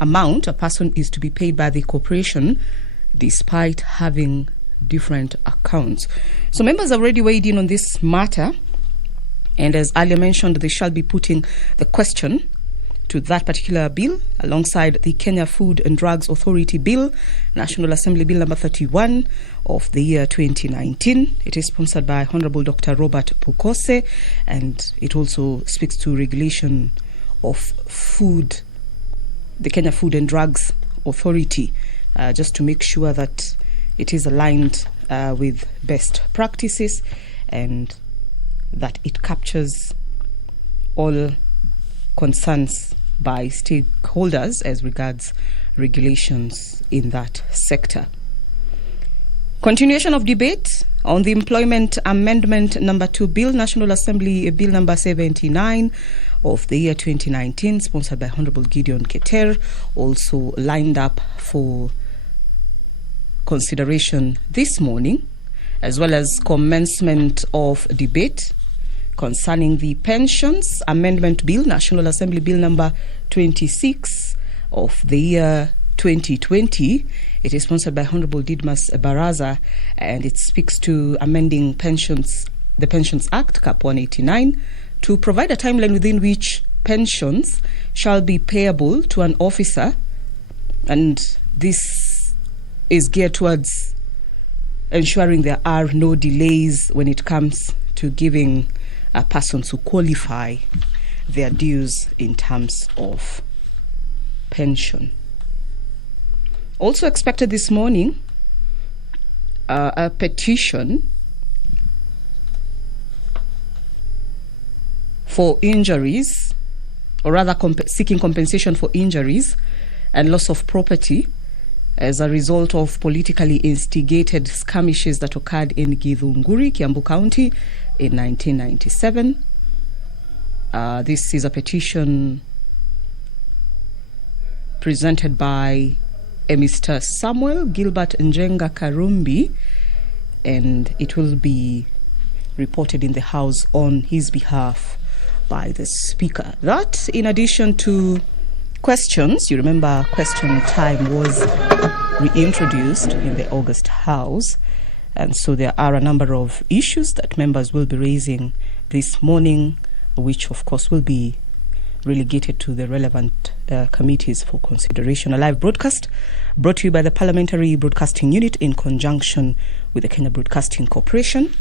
amount a person is to be paid by the corporation despite having different accounts. So members have already weighed in on this matter, and as earlier mentioned, they shall be putting the question to that particular bill alongside the Kenya Food and Drugs Authority Bill, National Assembly Bill number 31 of the year 2019. It is sponsored by Honorable Dr. Robert Pukose, and it also speaks to regulation of food, the Kenya Food and Drugs Authority, just to make sure that it is aligned with best practices and that it captures all concerns by stakeholders as regards regulations in that sector. Continuation of debate on the Employment Amendment number 2 Bill, National Assembly Bill number 79 of the year 2019, sponsored by Honorable Gideon Keter, also lined up for consideration this morning, as well as commencement of debate concerning the Pensions Amendment Bill, National Assembly Bill number 26 of the year 2020. It is sponsored by Honorable Didmas Baraza, and it speaks to amending the Pensions Act, Cap 189, to provide a timeline within which pensions shall be payable to an officer, and this is geared towards ensuring there are no delays when it comes to giving persons who qualify their dues in terms of pension. Also expected this morning, a petition for injuries, or rather seeking compensation for injuries and loss of property as a result of politically instigated skirmishes that occurred in Githunguri, Kiambu County in 1997. This is a petition presented by Mr. Samuel Gilbert Njenga Karumbi, and it will be reported in the House on his behalf by the Speaker. That, in addition to questions, you remember question time was reintroduced in the August House, and so there are a number of issues that members will be raising this morning, which of course will be relegated to the relevant committees for consideration. A live broadcast brought to you by the Parliamentary Broadcasting Unit in conjunction with the Kenya Broadcasting Corporation.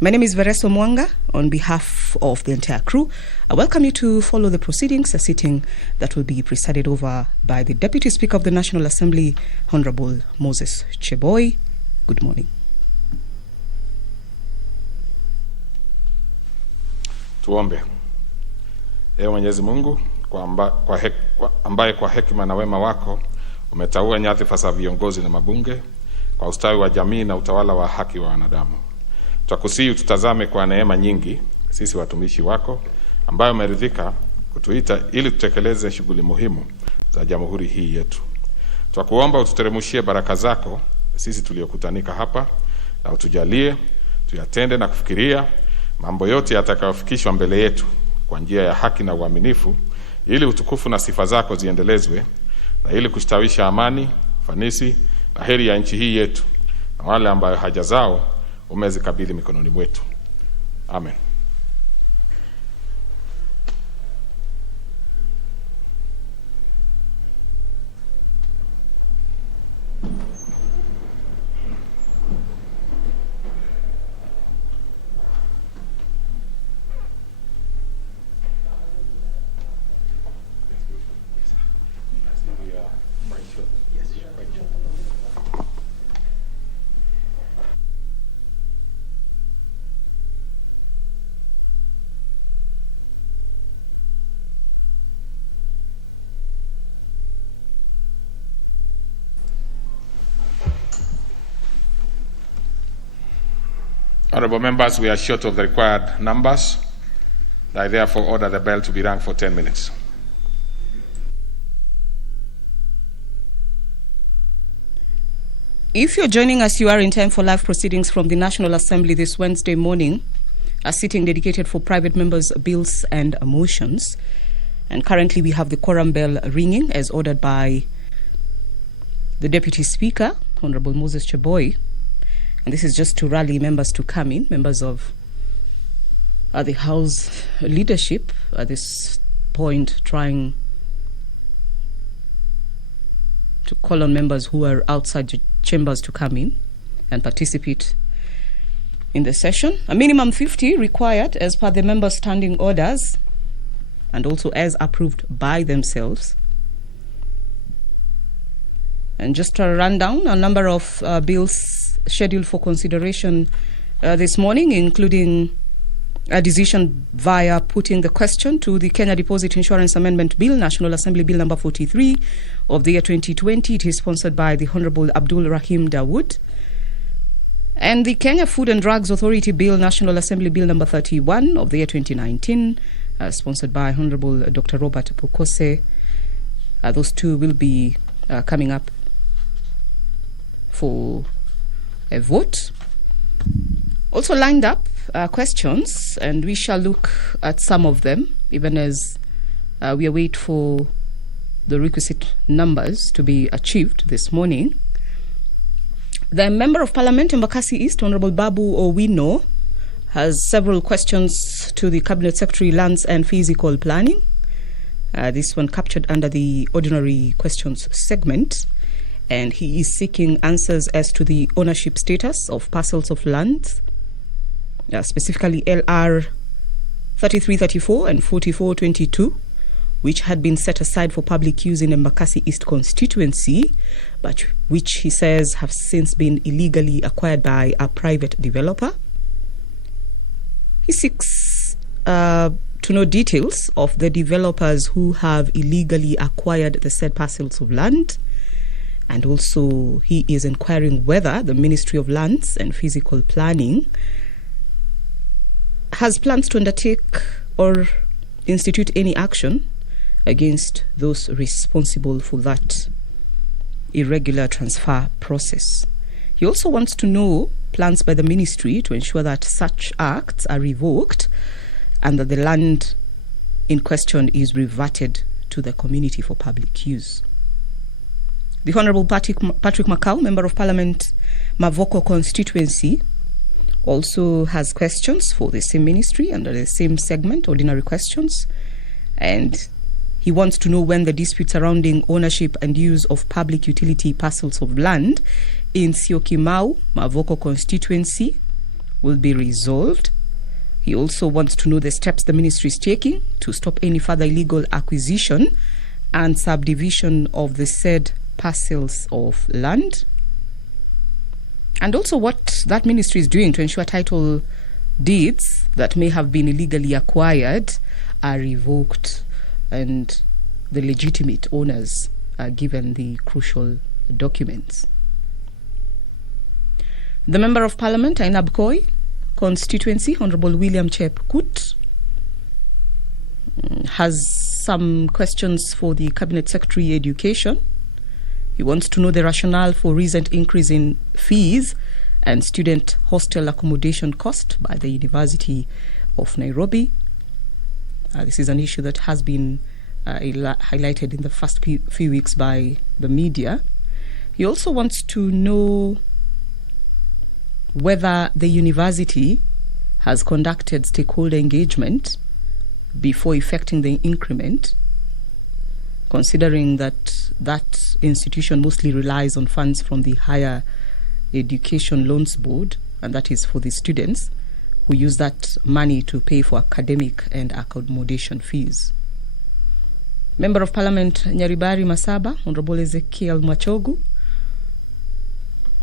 My name is Vereso Mwanga. On behalf of the entire crew, I welcome you to follow the proceedings, a sitting that will be presided over by the Deputy Speaker of the National Assembly, Honorable Moses Cheboy. Good morning. Tuombe. Ewe Mwenyezi Mungu, ambaye kwa hekima na wema wako umeteua nyadhifa za viongozi na mabunge kwa ustawi wa jamii na utawala wa haki wa wanadamu. Twakusihi tutazame kwa neema nyingi sisi watumishi wako ambayo umeridhika kutuita ili tutekeleze shughuli muhimu za jamhuri hii yetu. Twakuomba ututeremshie baraka zako sisi tuliokutanika hapa, na utujalie tuyatende na kufikiria mambo yote yatakayofikishwa mbele yetu kwa njia ya haki na uaminifu, ili utukufu na sifa zako ziendelezwe, na ili kustawisha amani, fanisi na heri ya nchi hii yetu, na wale ambao haja zao umezikabidhi mikononi mwetu. Amen. Honorable members, we are short of the required numbers. I therefore order the bell to be rung for 10 minutes. If you're joining us, you are in time for live proceedings from the National Assembly this Wednesday morning, a sitting dedicated for private members' bills and motions. And currently we have the quorum bell ringing as ordered by the Deputy Speaker, Honorable Moses Cheboy. And this is just to rally members to come in, members of the House leadership at this point, trying to call on members who are outside the chambers to come in and participate in the session. A minimum 50 required as per the members' standing orders and also as approved by themselves. And just a rundown, a number of bills scheduled for consideration this morning, including a decision via putting the question to the Kenya Deposit Insurance Amendment Bill, National Assembly Bill number 43 of the year 2020. It is sponsored by the Honorable Abdul Rahim Dawood. And the Kenya Food and Drugs Authority Bill, National Assembly Bill number 31 of the year 2019, sponsored by Honorable Dr. Robert Pukose. Those two will be coming up for a vote. Also lined up questions, and we shall look at some of them, even as we await for the requisite numbers to be achieved this morning. The Member of Parliament in Embakasi East, Honorable Babu Owino, has several questions to the Cabinet Secretary, Lands and Physical Planning. This one captured under the ordinary questions segment. And he is seeking answers as to the ownership status of parcels of land, specifically LR 3334 and 4422, which had been set aside for public use in Embakasi East constituency, but which he says have since been illegally acquired by a private developer. He seeks to know details of the developers who have illegally acquired the said parcels of land. And also he is inquiring whether the Ministry of Lands and Physical Planning has plans to undertake or institute any action against those responsible for that irregular transfer process. He also wants to know plans by the ministry to ensure that such acts are revoked and that the land in question is reverted to the community for public use. The Honourable Patrick Macau, Member of Parliament, Mavoko constituency, also has questions for the same ministry under the same segment, ordinary questions. And he wants to know when the dispute surrounding ownership and use of public utility parcels of land in Syokimau, Mavoko constituency, will be resolved. He also wants to know the steps the ministry is taking to stop any further illegal acquisition and subdivision of the said parcels of land, and also what that ministry is doing to ensure title deeds that may have been illegally acquired are revoked and the legitimate owners are given the crucial documents. The Member of Parliament, Ainabkoi constituency, Honourable William Chepkut, has some questions for the Cabinet Secretary Education. He wants to know the rationale for recent increase in fees and student hostel accommodation cost by the University of Nairobi. This is an issue that has been highlighted in the first few weeks by the media. He also wants to know whether the university has conducted stakeholder engagement before effecting the increment, considering that that institution mostly relies on funds from the Higher Education Loans Board, and that is for the students who use that money to pay for academic and accommodation fees. Member of Parliament Nyaribari Masaba, Honorable Ezekiel Machogu,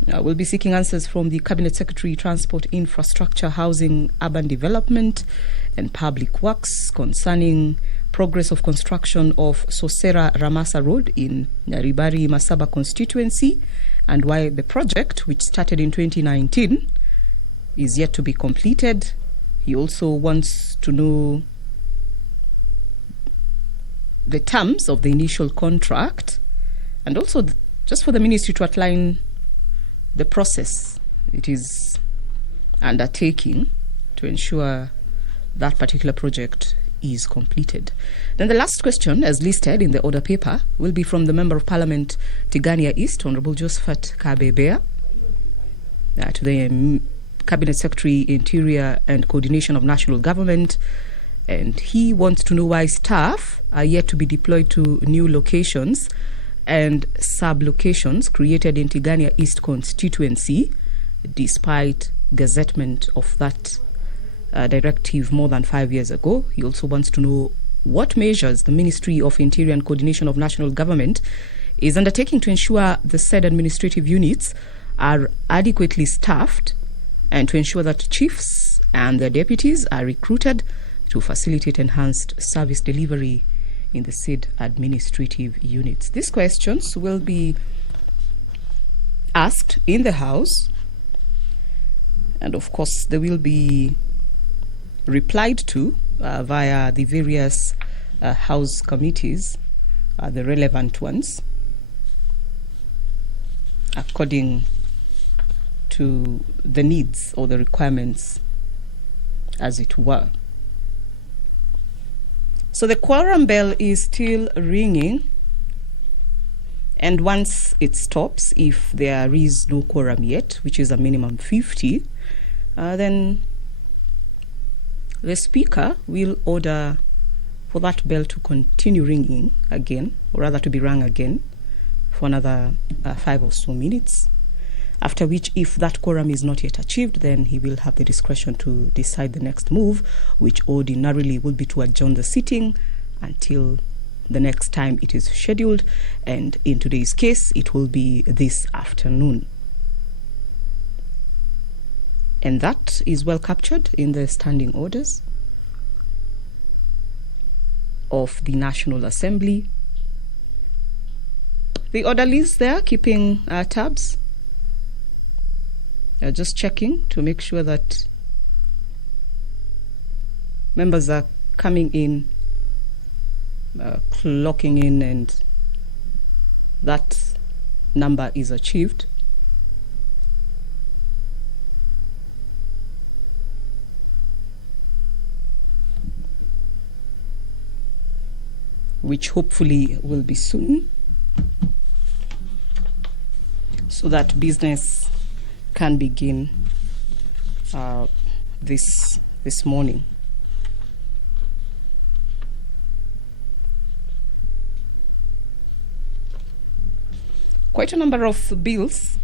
will be seeking answers from the Cabinet Secretary, Transport, Infrastructure, Housing, Urban Development and Public Works concerning progress of construction of Sosera Ramasa Road in Nyaribari Masaba constituency and why the project, which started in 2019, is yet to be completed. He also wants to know the terms of the initial contract and also just for the ministry to outline the process it is undertaking to ensure that particular project is completed. Then the last question, as listed in the order paper, will be from the Member of Parliament Tigania East, Honorable Josephat Kabebea, to the Cabinet Secretary, Interior and Coordination of National Government. And he wants to know why staff are yet to be deployed to new locations and sub-locations created in Tigania East constituency, despite gazettement of that directive more than 5 years ago. He also wants to know what measures the Ministry of Interior and Coordination of National Government is undertaking to ensure the said administrative units are adequately staffed and to ensure that chiefs and their deputies are recruited to facilitate enhanced service delivery in the said administrative units. These questions will be asked in the House, and of course they will be replied to via the various House committees, the relevant ones, according to the needs or the requirements, as it were. So the quorum bell is still ringing, and once it stops, if there is no quorum yet, which is a minimum 50, then the Speaker will order for that bell to continue ringing again, or rather to be rung again, for another 5 or so minutes. After which, if that quorum is not yet achieved, then he will have the discretion to decide the next move, which ordinarily will be to adjourn the sitting until the next time it is scheduled. And in today's case, it will be this afternoon. And that is well captured in the standing orders of the National Assembly. The orderlies there keeping tabs. Just checking to make sure that members are coming in, clocking in, and that number is achieved. Which hopefully will be soon, so that business can begin this morning. Quite a number of bills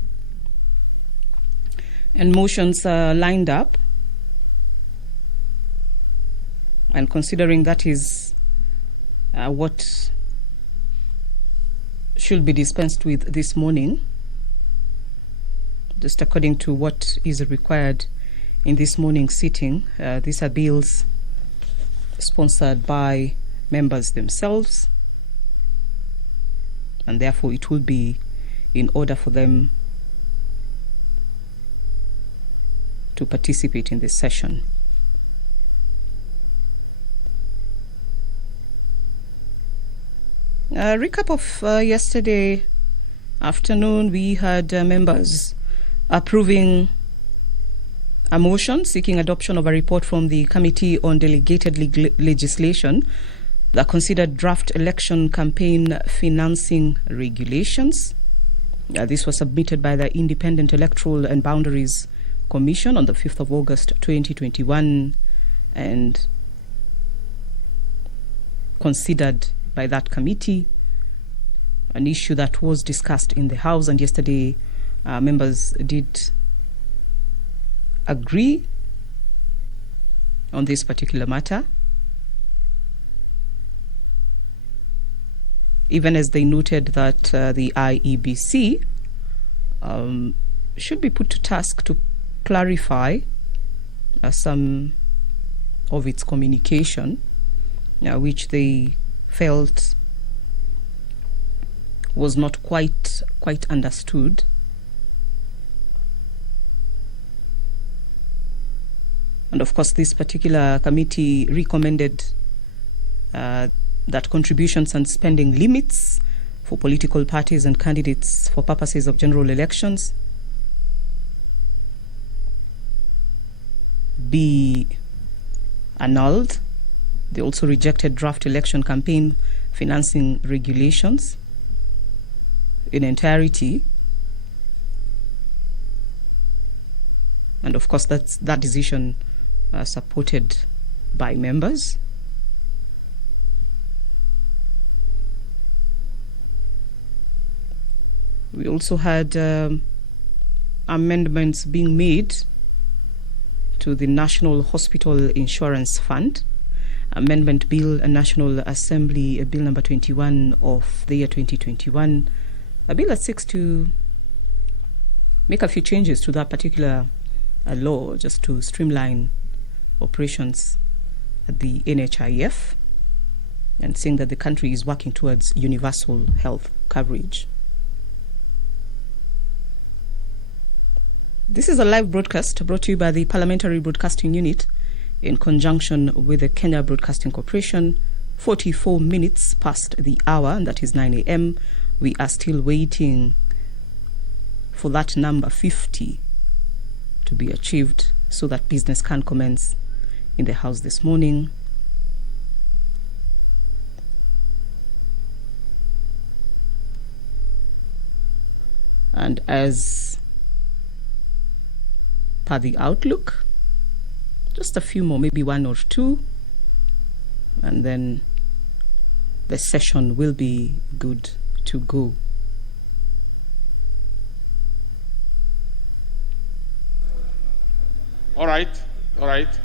and motions are lined up, and considering that is what should be dispensed with this morning, just according to what is required in this morning's sitting. These are bills sponsored by members themselves, and therefore it will be in order for them to participate in this session. A recap of yesterday afternoon, we had members approving a motion seeking adoption of a report from the Committee on Delegated Legislation that considered draft election campaign financing regulations. This was submitted by the Independent Electoral and Boundaries Commission on the 5th of August 2021 and considered by that committee, an issue that was discussed in the House, and yesterday members did agree on this particular matter, even as they noted that the IEBC should be put to task to clarify some of its communication, which they felt was not quite understood. And of course, this particular committee recommended that contributions and spending limits for political parties and candidates for purposes of general elections be annulled They also rejected draft election campaign financing regulations in entirety. And of course, that decision supported by members. We also had amendments being made to the National Hospital Insurance Fund. Amendment Bill, National Assembly, Bill number 21 of the year 2021. A bill that seeks to make a few changes to that particular law, just to streamline operations at the NHIF, and saying that the country is working towards universal health coverage. This is a live broadcast brought to you by the Parliamentary Broadcasting Unit in conjunction with the Kenya Broadcasting Corporation. 44 minutes past the hour, and that is 9 a.m. We are still waiting for that number 50 to be achieved so that business can commence in the House this morning. And as per the outlook, just a few more, maybe one or two, and then the session will be good to go. All right.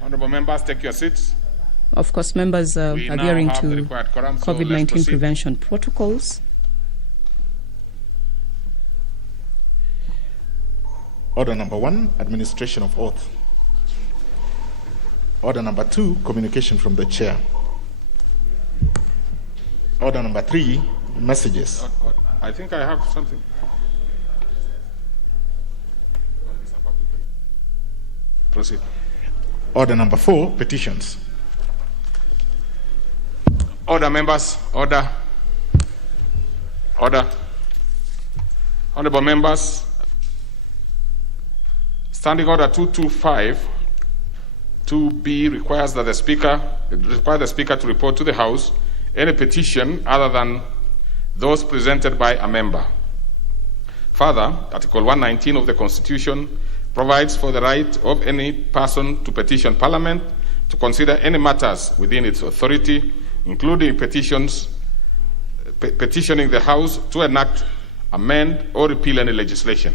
Honorable members, take your seats. Of course, members are adhering to COVID-19 prevention protocols. Order number 1, administration of oath. Order number 2, communication from the chair. Order number 3, messages. I think I have something. Proceed. Order number 4, petitions. Order, members. Order. Honorable members, Standing Order 225 2B requires the Speaker to report to the House any petition other than those presented by a member. Further, Article 119 of the Constitution provides for the right of any person to petition Parliament to consider any matters within its authority, including petitioning the House to enact, amend, or repeal any legislation.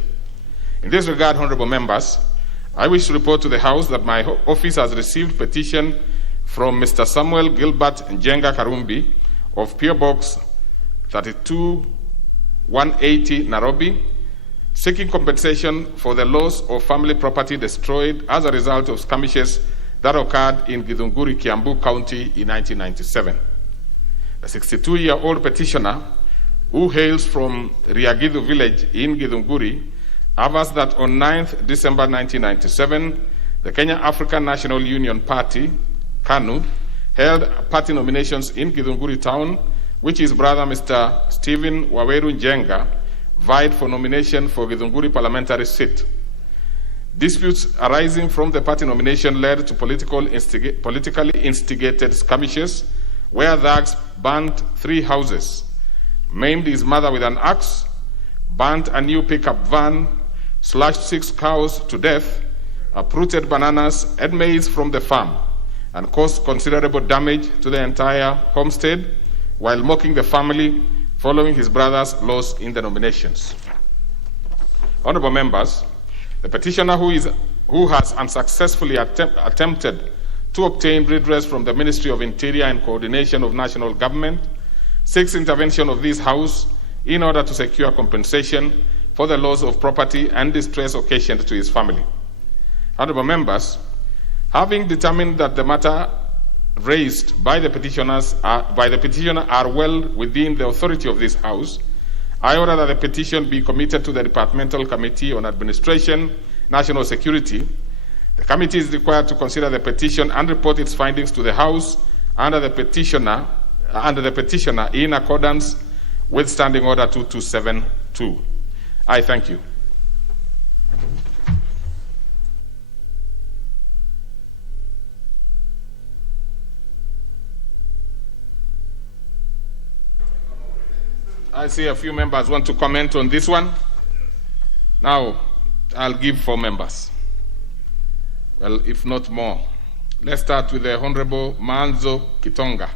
In this regard, honorable members, I wish to report to the House that my office has received petition from Mr. Samuel Gilbert Njenga Karumbi of PO Box 32180 Nairobi, seeking compensation for the loss of family property destroyed as a result of skirmishes that occurred in Githunguri, Kiambu County in 1997. The 62-year-old petitioner, who hails from Riagidu village in Githunguri, avers that on 9th December 1997, the Kenya African National Union Party, KANU, held party nominations in Githunguri town, which his brother Mr. Stephen Waweru Njenga vied for nomination for Githunguri parliamentary seat. Disputes arising from the party nomination led to politically instigated skirmishes where thugs burnt 3 houses, maimed his mother with an axe, burnt a new pickup van, slashed 6 cows to death, uprooted bananas and maize from the farm, and caused considerable damage to the entire homestead while mocking the family following his brother's loss in the nominations. Honorable members, the petitioner who has unsuccessfully attempted to obtain redress from the Ministry of Interior and Coordination of National Government seeks intervention of this House in order to secure compensation for the loss of property and distress occasioned to his family. Honorable members, having determined that the matter raised by the petitioner are well within the authority of this House, I order that the petition be committed to the Departmental Committee on Administration, National Security. The committee is required to consider the petition and report its findings to the House under the petitioner in accordance with Standing Order 2272. I thank you. I see a few members want to comment on this one. Now, I'll give 4 members. Well, if not more. Let's start with the Honorable Manzo Kitonga.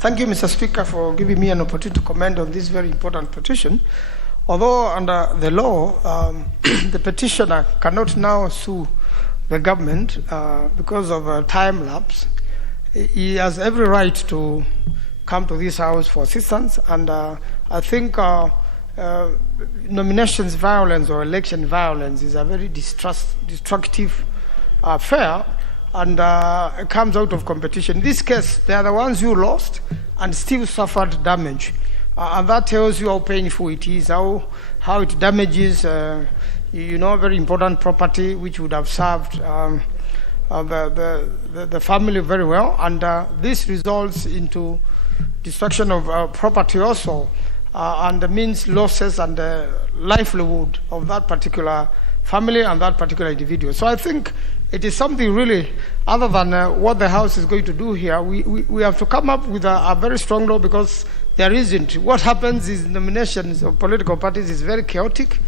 Thank you, Mr. Speaker, for giving me an opportunity to comment on this very important petition. Although under the law, the petitioner cannot now sue the government because of a time lapse, he has every right to come to this house for assistance. And I think nominations violence or election violence is a very destructive affair, and it comes out of competition. In this case, they are the ones who lost and still suffered damage. And that tells you how painful it is, how it damages, very important property which would have served the family very well. And this results into destruction of property also, and means losses and the livelihood of that particular family and that particular individual. So I think it is something really other than what the House is going to do here. We have to come up with a very strong law, because there isn't. What happens is nominations of political parties is very chaotic.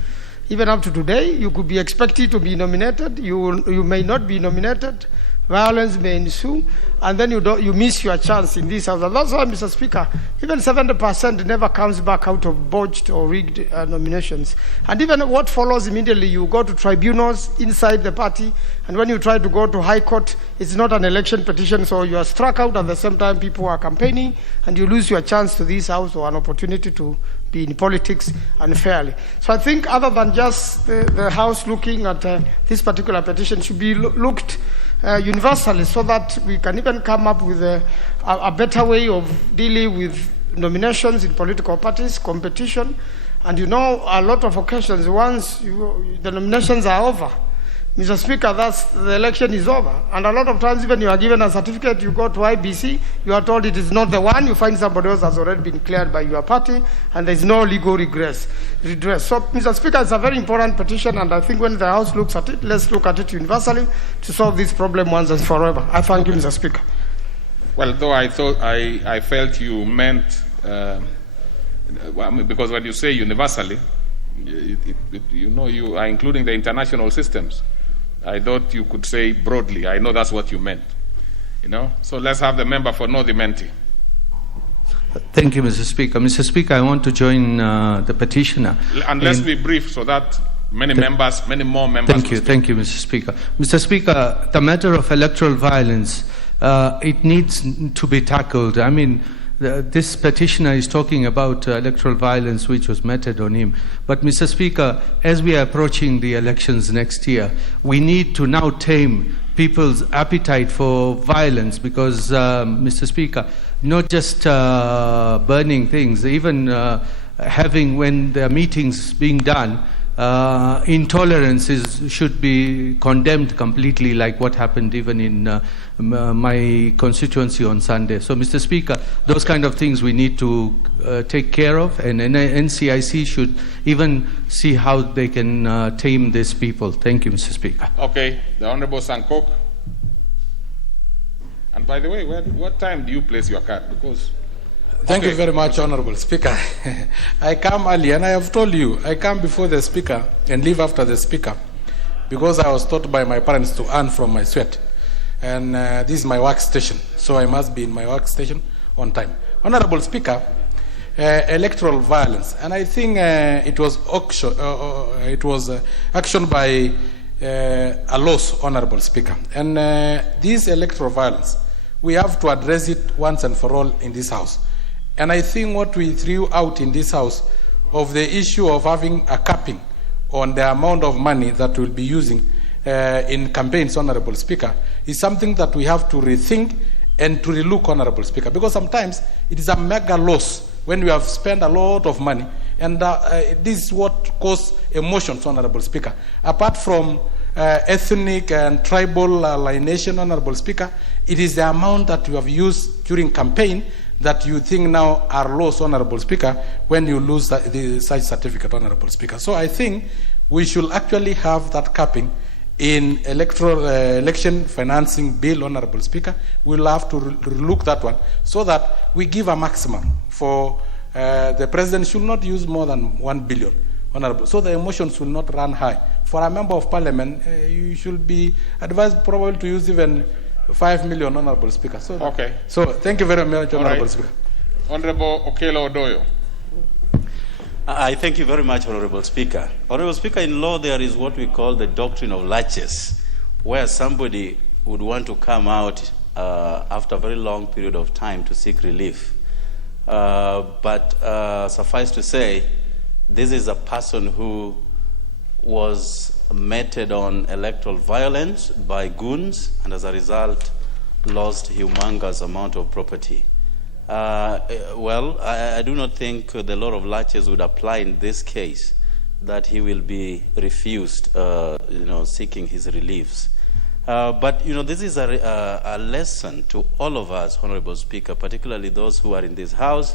Even up to today, you could be expected to be nominated. You may not be nominated. Violence may ensue, and then you miss your chance in this house. And that's why, Mr. Speaker, even 70% never comes back out of botched or rigged nominations. And even what follows immediately, you go to tribunals inside the party, and when you try to go to High Court, it's not an election petition, so you are struck out. At the same time, people are campaigning, and you lose your chance to this house or an opportunity to be in politics unfairly. So I think other than just the House looking at this particular petition, should be looked universally, so that we can even come up with a better way of dealing with nominations in political parties, competition. And a lot of occasions, once the nominations are over, Mr. Speaker, the election is over. And a lot of times, even you are given a certificate, you go to IBC, you are told it is not the one, you find somebody else has already been cleared by your party, and there is no legal redress. So, Mr. Speaker, it's a very important petition, and I think when the House looks at it, let's look at it universally to solve this problem once and forever. I thank you, Mr. Speaker. Well, though I felt you meant, because when you say universally, you are including the international systems. I thought you could say broadly. I know that's what you meant. So let's have the member for North Imenti. Thank you, Mr. Speaker. Mr. Speaker, I want to join the petitioner. And let's be brief so that many more members. Thank you, Mr. Speaker. Mr. Speaker, the matter of electoral violence, it needs to be tackled. I mean, this petitioner is talking about electoral violence which was meted on him. But, Mr. Speaker, as we are approaching the elections next year, we need to now tame people's appetite for violence, because, Mr. Speaker, not just burning things, even having, when there are meetings being done, intolerance should be condemned completely, like what happened even in my constituency on Sunday. So, Mr. Speaker, those kind of things we need to take care of, and NCIC should even see how they can tame these people. Thank you, Mr. Speaker. Okay, the Honorable Sankok. And by the way, what time do you place your card? Because Thank you very much, Honorable Speaker. I come early, and I have told you, I come before the Speaker and leave after the Speaker, because I was taught by my parents to earn from my sweat. And this is my workstation, so I must be in my workstation on time. Honorable Speaker, electoral violence, and I think it was action by a loss, Honorable Speaker. And this electoral violence, we have to address it once and for all in this House. And I think what we threw out in this House of the issue of having a capping on the amount of money that we'll be using in campaigns, Honorable Speaker, is something that we have to rethink and to relook, Honorable Speaker, because sometimes it is a mega loss when we have spent a lot of money, and this is what causes emotions, Honorable Speaker. Apart from ethnic and tribal alienation, Honorable Speaker, it is the amount that you have used during campaign that you think now are lost, Honorable Speaker, when you lose such certificate, Honorable Speaker. So I think we should actually have that capping in election financing bill, Honorable Speaker. We'll have to look that one so that we give a maximum for the president should not use more than 1 billion, Honorable, so the emotions will not run high. For a member of parliament, you should be advised probably to use even 5 million, Honorable Speaker. So, okay. So thank you very much, Honorable right. Speaker. Honorable Okello Odoyo. I thank you very much, Honorable Speaker. Honorable Speaker, in law there is what we call the Doctrine of Latches, where somebody would want to come out after a very long period of time to seek relief. But suffice to say, this is a person who was meted on electoral violence by goons and as a result lost humongous amount of property. Well, I do not think the law of latches would apply in this case, that he will be refused, seeking his reliefs. But, this is a lesson to all of us, Honorable Speaker, particularly those who are in this House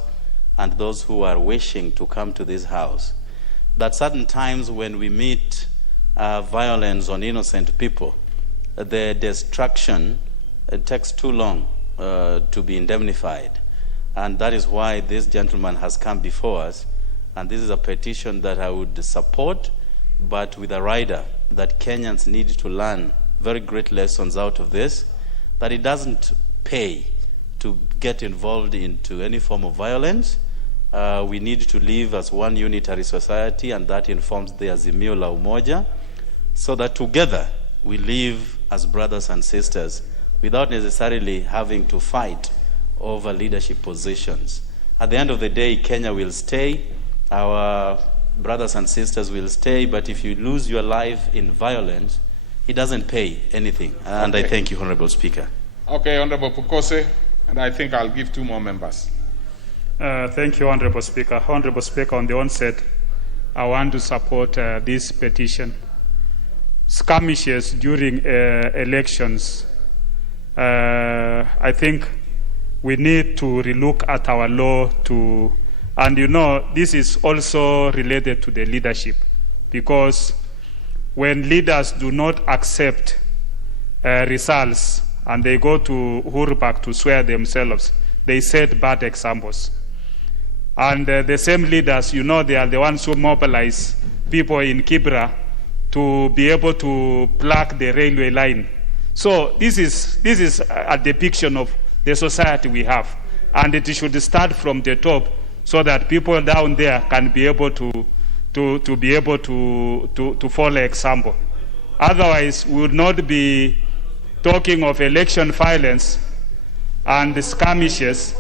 and those who are wishing to come to this House, that certain times when we meet violence on innocent people, the destruction takes too long to be indemnified. And that is why this gentleman has come before us. And this is a petition that I would support, but with a rider that Kenyans need to learn very great lessons out of this, that it doesn't pay to get involved into any form of violence. We need to live as one unitary society, and that informs the Azimio la Umoja, so that together we live as brothers and sisters without necessarily having to fight over leadership positions. At the end of the day, Kenya will stay, our brothers and sisters will stay, but if you lose your life in violence, it doesn't pay anything. And I thank you, Honorable Speaker. Okay, Honorable Pukose, and I think I'll give 2 more members. Thank you, Honorable Speaker. Honorable Speaker, on the onset, I want to support this petition. Skirmishes during elections, I think we need to relook at our law and this is also related to the leadership, because when leaders do not accept results and they go to Uhuru Park to swear themselves, they set bad examples. And the same leaders, they are the ones who mobilize people in Kibra to be able to plug the railway line. So this is a depiction of the society we have, and it should start from the top so that people down there can be able to follow example. Otherwise, we would not be talking of election violence and skirmishes.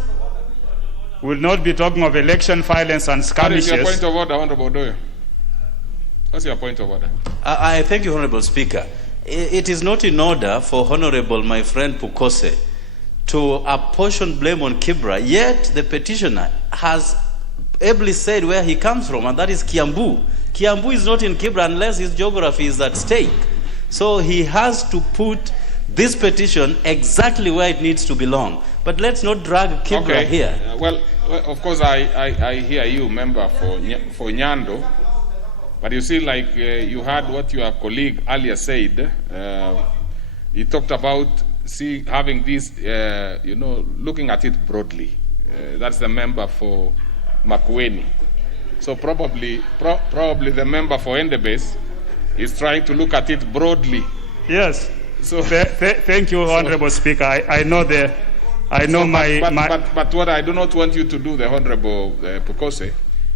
We will not be talking of election violence and skirmishes. What is your point of order, Honorable Odoyo? What's your point of order? I thank you, Honorable Speaker. It is not in order for Honorable, my friend Pukose, to apportion blame on Kibra, yet the petitioner has ably said where he comes from, and that is Kiambu. Kiambu is not in Kibra unless his geography is at stake. So he has to put this petition exactly where it needs to belong. But let's not drag Kibra here. Well, of course, I hear you, member for Nyando. But you see, like you heard what your colleague earlier said. He talked about having this, looking at it broadly. That's the member for Makueni. So probably the member for Endebess is trying to look at it broadly. Yes. So thank you, Honorable Speaker. I know But what I do not want you to do, the Honorable Pukose,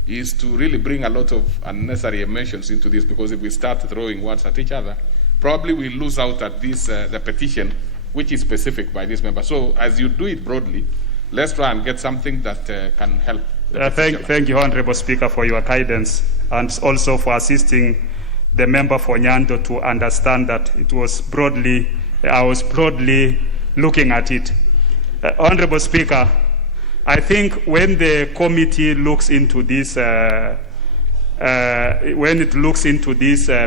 is to really bring a lot of unnecessary emotions into this, because if we start throwing words at each other, probably we lose out at this the petition, which is specific by this member. So as you do it broadly, let's try and get something that can help. Thank you, Honorable Speaker, for your guidance, and also for assisting the member for Nyando to understand that I was broadly looking at it. Honorable Speaker, I think when the committee looks into this,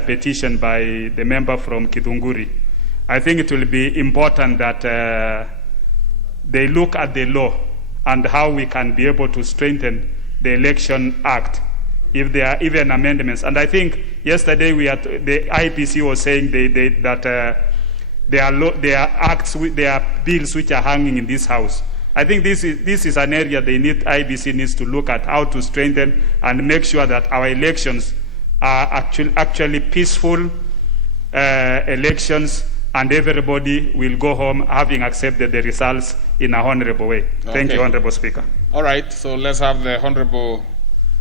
petition by the member from Kidunguri, I think it will be important that they look at the law and how we can be able to strengthen the Election Act if there are even amendments. And I think yesterday the IPC was saying that there are bills which are hanging in this House. I think this is an area IBC needs to look at, how to strengthen and make sure that our elections are actually peaceful elections, and everybody will go home having accepted the results in an honorable way. Thank you, Honorable Speaker. All right, so let's have the Honorable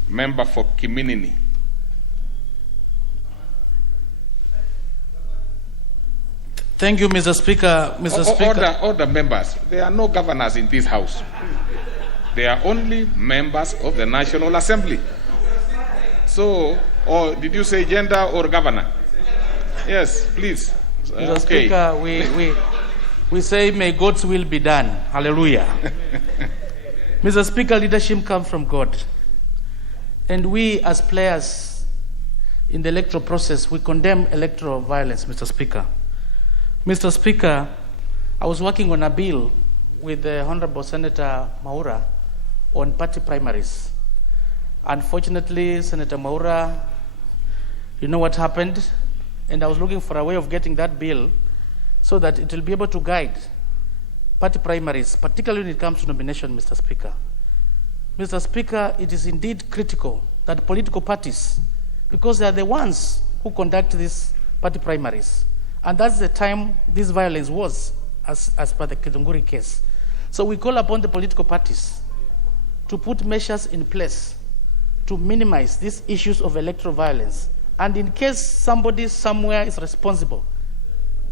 Member for Kiminini. Thank you, Mr. Speaker. Order, members. There are no governors in this house. They are only members of the National Assembly. So, or did you say gender or governor? Yes, please. Mr. Speaker, we say may God's will be done. Hallelujah. Mr. Speaker, leadership comes from God. And we as players in the electoral process, we condemn electoral violence, Mr. Speaker. Mr. Speaker, I was working on a bill with the Honorable Senator Maura on party primaries. Unfortunately, Senator Maura, you know what happened? And I was looking for a way of getting that bill so that it will be able to guide party primaries, particularly when it comes to nomination, Mr. Speaker. Mr. Speaker, it is indeed critical that political parties, because they are the ones who conduct these party primaries, and that's the time this violence was, as per the Kitunguri case. So we call upon the political parties to put measures in place to minimize these issues of electoral violence. And in case somebody somewhere is responsible,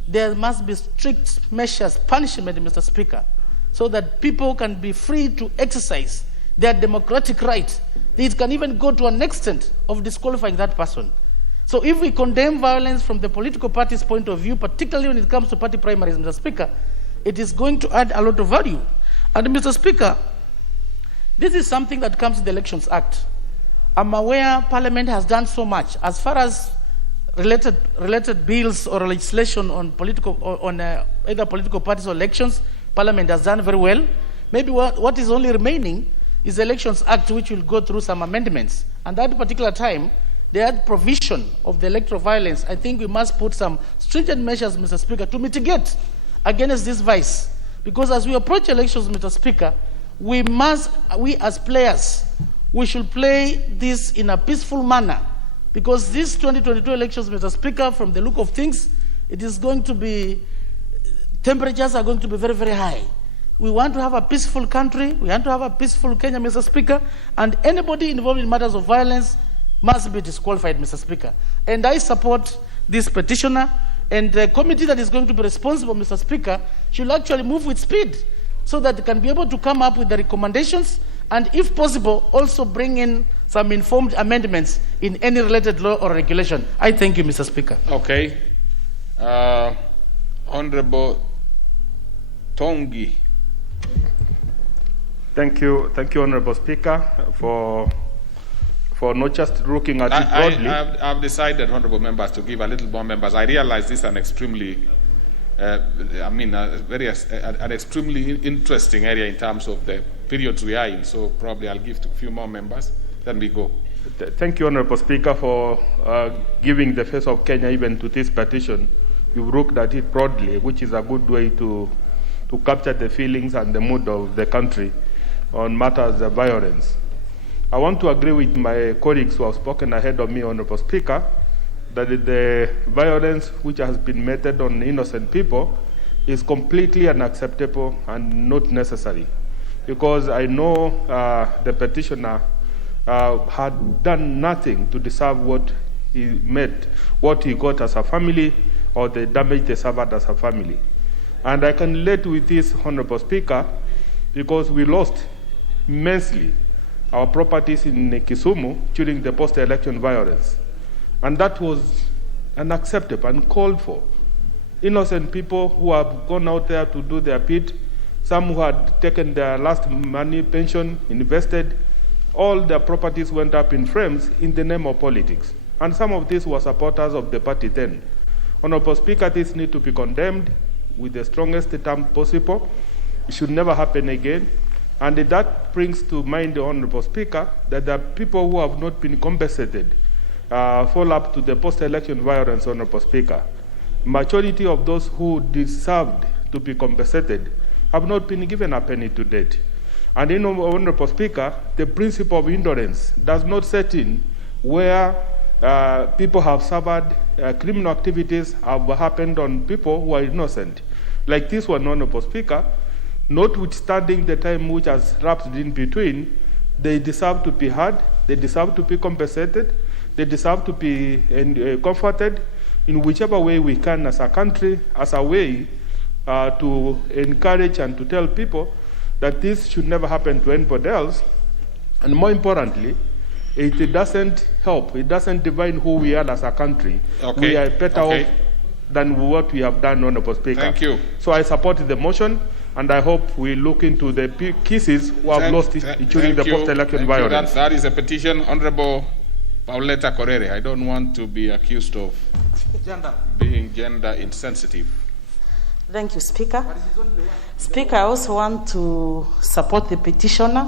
there must be strict measures, punishment, Mr. Speaker, so that people can be free to exercise their democratic right. It can even go to an extent of disqualifying that person. So if we condemn violence from the political party's point of view, particularly when it comes to party primaries, Mr. Speaker, it is going to add a lot of value. And Mr. Speaker, this is something that comes in the Elections Act. I'm aware Parliament has done so much as far as related bills or legislation on either political parties or elections. Parliament has done very well. Maybe what is only remaining is the Elections Act, which will go through some amendments. And that particular time, they had provision of the electoral violence. I think we must put some stringent measures, Mr. Speaker, to mitigate against this vice. Because as we approach elections, Mr. Speaker, we as players, we should play this in a peaceful manner. Because these 2022 elections, Mr. Speaker, from the look of things, it is going to be, temperatures are going to be very, very high. We want to have a peaceful country. We want to have a peaceful Kenya, Mr. Speaker. And anybody involved in matters of violence must be disqualified, Mr. Speaker. And I support this petitioner. And the committee that is going to be responsible, Mr. Speaker, should actually move with speed so that they can be able to come up with the recommendations and, if possible, also bring in some informed amendments in any related law or regulation. I thank you, Mr. Speaker. Okay. Honorable Tongi. Thank you, Honorable Speaker, for not just looking at it broadly. I've decided, honorable members, to give a little more members. I realize this is an extremely, an extremely interesting area in terms of the periods we are in. So probably I'll give to a few more members. Then we go. Thank you, Honorable Speaker, for giving the face of Kenya even to this petition. You've looked at it broadly, which is a good way to capture the feelings and the mood of the country on matters of violence. I want to agree with my colleagues who have spoken ahead of me, Honorable Speaker, that the violence which has been meted on innocent people is completely unacceptable and not necessary. Because I know the petitioner had done nothing to deserve what he met, what he got as a family, or the damage they suffered as a family. And I can relate with this, Honorable Speaker, because we lost immensely our properties in Kisumu during the post-election violence. And that was unacceptable, uncalled for. Innocent people who have gone out there to do their bit, some who had taken their last money, pension, invested, all their properties went up in flames in the name of politics. And some of these were supporters of the party then. Honorable Speaker, this needs to be condemned with the strongest term possible. It should never happen again. And that brings to mind, the Honorable Speaker, that the people who have not been compensated fall up to the post-election violence, Honorable Speaker. Majority of those who deserved to be compensated have not been given a penny to date. And Honorable Speaker, the principle of indolence does not set in where people have suffered, criminal activities have happened on people who are innocent. Like this one, Honorable Speaker, notwithstanding the time which has lapsed in between, they deserve to be heard, they deserve to be compensated, they deserve to be comforted in whichever way we can as a country, as a way to encourage and to tell people that this should never happen to anybody else. And more importantly, it doesn't help, it doesn't define who we are as a country. Okay. We are better off than what we have done, Honorable Speaker. Thank you. So I support the motion, and I hope we look into the cases who have lost during the post-election violence. That is a petition. Honorable Pauletta Correre, I don't want to be accused of being gender insensitive. Thank you, Speaker. Speaker, I also want to support the petitioner.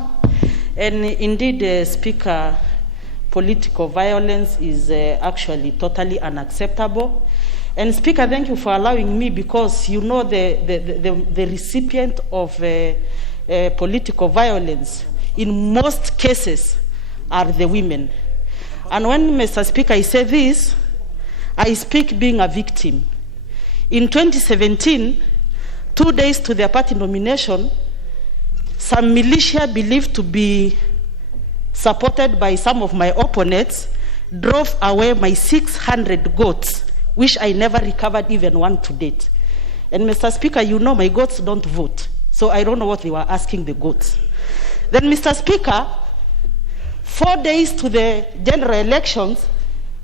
And indeed, Speaker, political violence is actually totally unacceptable. And Speaker, thank you for allowing me, because you know the recipient of political violence in most cases are the women. And when, Mr. Speaker, I say this, I speak being a victim. In 2017, 2 days to their party nomination, some militia believed to be supported by some of my opponents drove away my 600 goats, which I never recovered even one to date. And Mr. Speaker, you know my goats don't vote, so I don't know what they were asking the goats. Then, Mr. Speaker, 4 days to the general elections,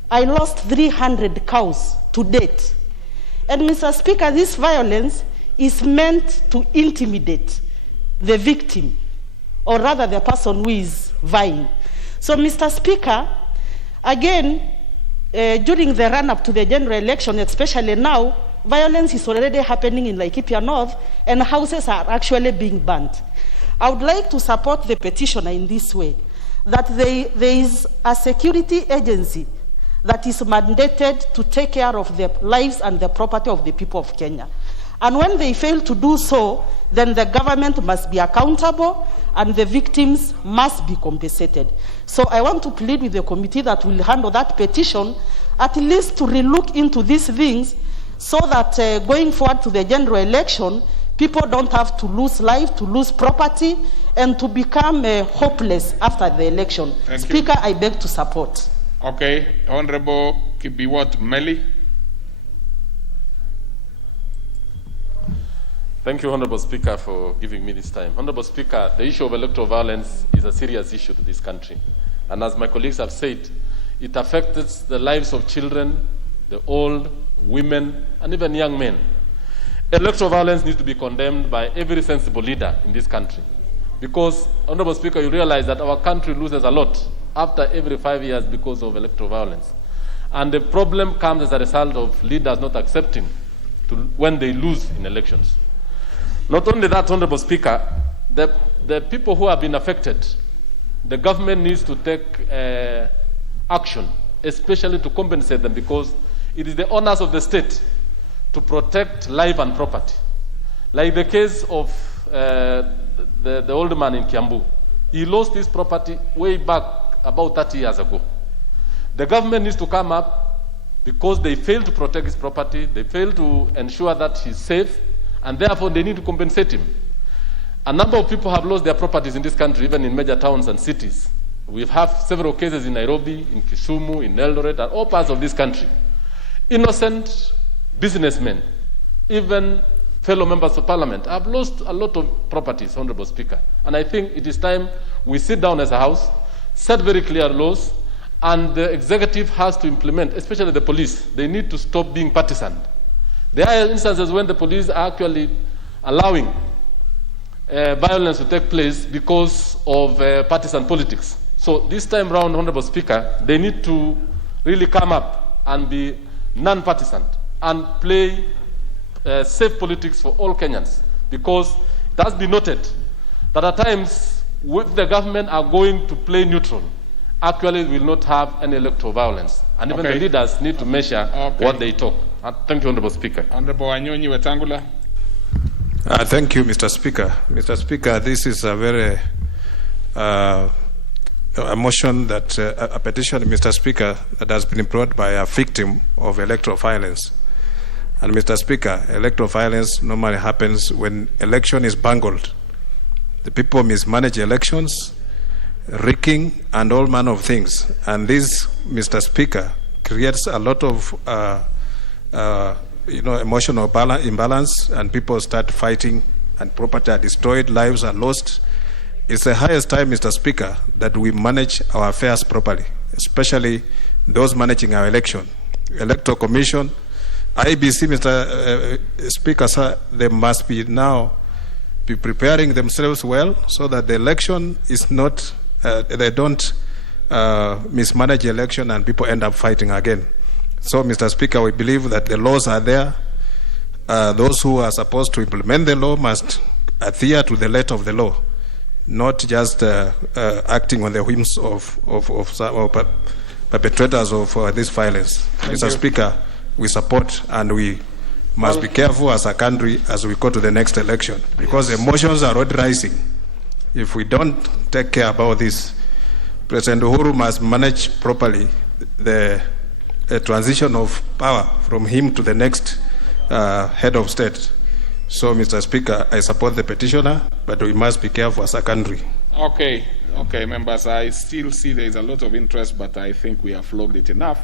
I lost 300 cows to date. And Mr. Speaker, this violence is meant to intimidate the victim, or rather the person who is vying. So, Mr. Speaker, again, during the run-up to the general election, especially now, violence is already happening in Laikipia North, and houses are actually being burnt. I would like to support the petitioner in this way, that there is a security agency that is mandated to take care of the lives and the property of the people of Kenya. And when they fail to do so, then the government must be accountable and the victims must be compensated. So I want to plead with the committee that will handle that petition, at least to relook into these things, so that going forward to the general election, people don't have to lose life, to lose property, and to become hopeless after the election. Speaker, I beg to support. Okay, Honorable Kibiwot Meli. Thank you, Honorable Speaker, for giving me this time. Honorable Speaker, the issue of electoral violence is a serious issue to this country. And as my colleagues have said, it affects the lives of children, the old, women, and even young men. Electoral violence needs to be condemned by every sensible leader in this country. Because, Honorable Speaker, you realize that our country loses a lot after every 5 years because of electoral violence. And the problem comes as a result of leaders not accepting when they lose in elections. Not only that, Honorable Speaker, the people who have been affected, the government needs to take action, especially to compensate them, because it is the honors of the state to protect life and property. Like the case of the old man in Kiambu. He lost his property way back about 30 years ago. The government needs to come up because they failed to protect his property, they failed to ensure that he's safe, and therefore they need to compensate him. A number of people have lost their properties in this country, even in major towns and cities. We have several cases in Nairobi, in Kisumu, in Eldoret, and all parts of this country. Innocent businessmen, even fellow members of parliament, have lost a lot of properties, Honorable Speaker. And I think it is time we sit down as a house, set very clear laws, and the executive has to implement, especially the police. They need to stop being partisan. There are instances when the police are actually allowing violence to take place because of partisan politics. So this time round, Honorable Speaker, they need to really come up and be non-partisan and play safe politics for all Kenyans, because it has been noted that at times, if the government are going to play neutral, actually will not have any electoral violence. And even the leaders need to measure what they talk. Thank you, Honorable Speaker. Honorable Anyonyi Wetangula. Thank you, Mr. Speaker. Mr. Speaker, this is a very a motion that a petition, Mr. Speaker, that has been brought by a victim of electoral violence. And Mr. Speaker, electoral violence normally happens when election is bungled. The people mismanage elections, rigging, and all manner of things. And this, Mr. Speaker, creates a lot of emotional imbalance, and people start fighting, and property are destroyed, lives are lost. It's the highest time, Mr. Speaker, that we manage our affairs properly, especially those managing our election. Electoral Commission, IBC, Mr. Speaker, sir, they must be now be preparing themselves well so that the election is not, they don't mismanage the election and people end up fighting again. So, Mr. Speaker, we believe that the laws are there. Those who are supposed to implement the law must adhere to the letter of the law, not just acting on the whims of perpetrators of this violence. Mr. Speaker, we support, and we must be careful as a country as we go to the next election, because emotions are already rising. If we don't take care about this, President Uhuru must manage properly the transition of power from him to the next head of state. So, Mr. Speaker, I support the petitioner, but we must be careful as a country. Okay, members, I still see there is a lot of interest, but I think we have flogged it enough.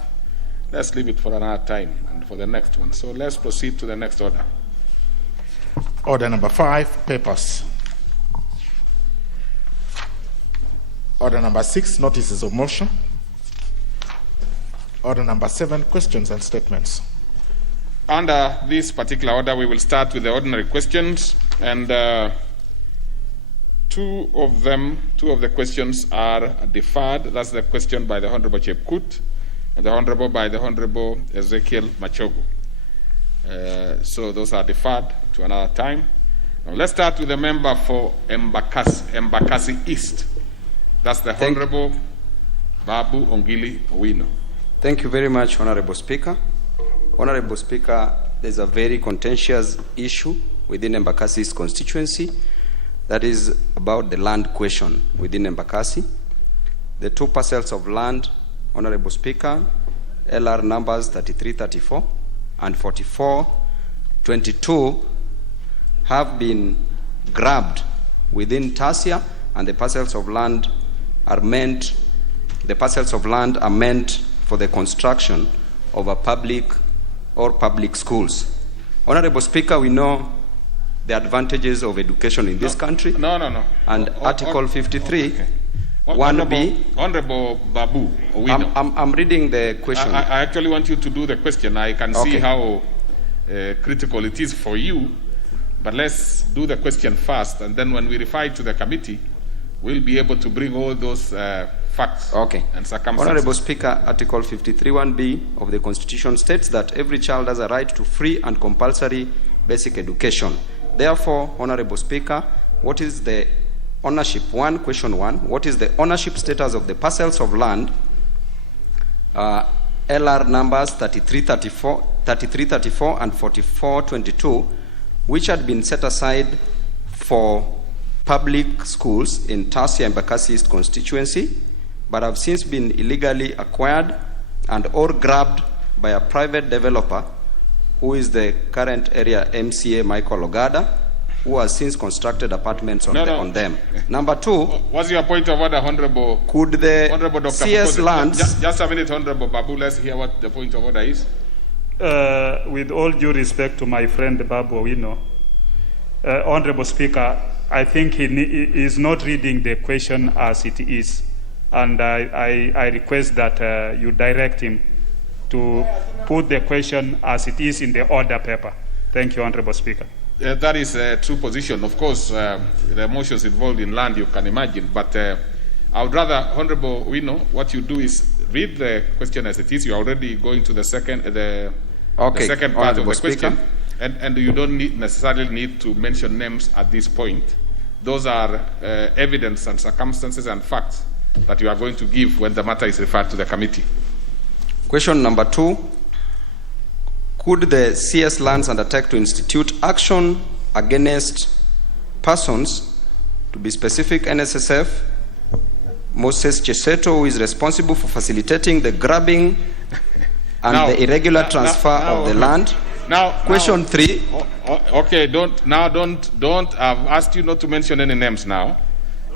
Let's leave it for another time and for the next one. So let's proceed to the next order. Order number 5, papers. Order number 6, notices of motion. Order number 7, questions and statements. Under this particular order, we will start with the ordinary questions, and two of the questions are deferred. That's the question by the Honorable Chepkut and the Honorable Ezekiel Machogu. So those are deferred to another time. Now let's start with the member for Embakasi East. That's the Honorable Babu Ongili Owino. Thank you very much, Honorable Speaker. Honorable Speaker, there's a very contentious issue within Embakasi's constituency that is about the land question within Embakasi. The two parcels of land, Honorable Speaker, LR numbers 3334 and 4422 have been grabbed within Tasia, and the parcels of land are meant for the construction of a public schools. Honorable Speaker, we know the advantages of education in this country. No. And Article 53, okay. 1B. Honorable Babu Owino. I'm reading the question. I actually want you to do the question. I can see how critical it is for you, but let's do the question first, and then when we refer it to the committee, we'll be able to bring all those facts and circumstances. Honorable Speaker, Article 53, 1B of the Constitution states that every child has a right to free and compulsory basic education. Therefore, Honorable Speaker, what is the ownership? Question one, what is the ownership status of the parcels of land, LR numbers 3334 and 4422, which had been set aside for public schools in Tasia and Embakasi East constituency, but have since been illegally acquired and or grabbed by a private developer who is the current area MCA Michael Ogada, who has since constructed apartments on them. Number two, what's your point of order, Honorable? Could the Dr. CS Pokoze, lands... Just a minute, Honorable Babu, let's hear what the point of order is. With all due respect to my friend Babu Owino, Honorable Speaker, I think he is not reading the question as it is, and I request that you direct him to put the question as it is in the order paper. Thank you, Honorable Speaker. That is a true position. Of course, the emotions involved in land, you can imagine, but I would rather, Honorable Owino, what you do is read the question as it is. You are already going to the second part of the question, and you don't necessarily need to mention names at this point. Those are evidence and circumstances and facts that you are going to give when the matter is referred to the committee. Question number two, could the CS lands undertake to institute action against persons, to be specific, NSSF, Moses Cheseto, who is responsible for facilitating the grabbing and the irregular transfer of the land. Question 3. Okay, don't. I've asked you not to mention any names now,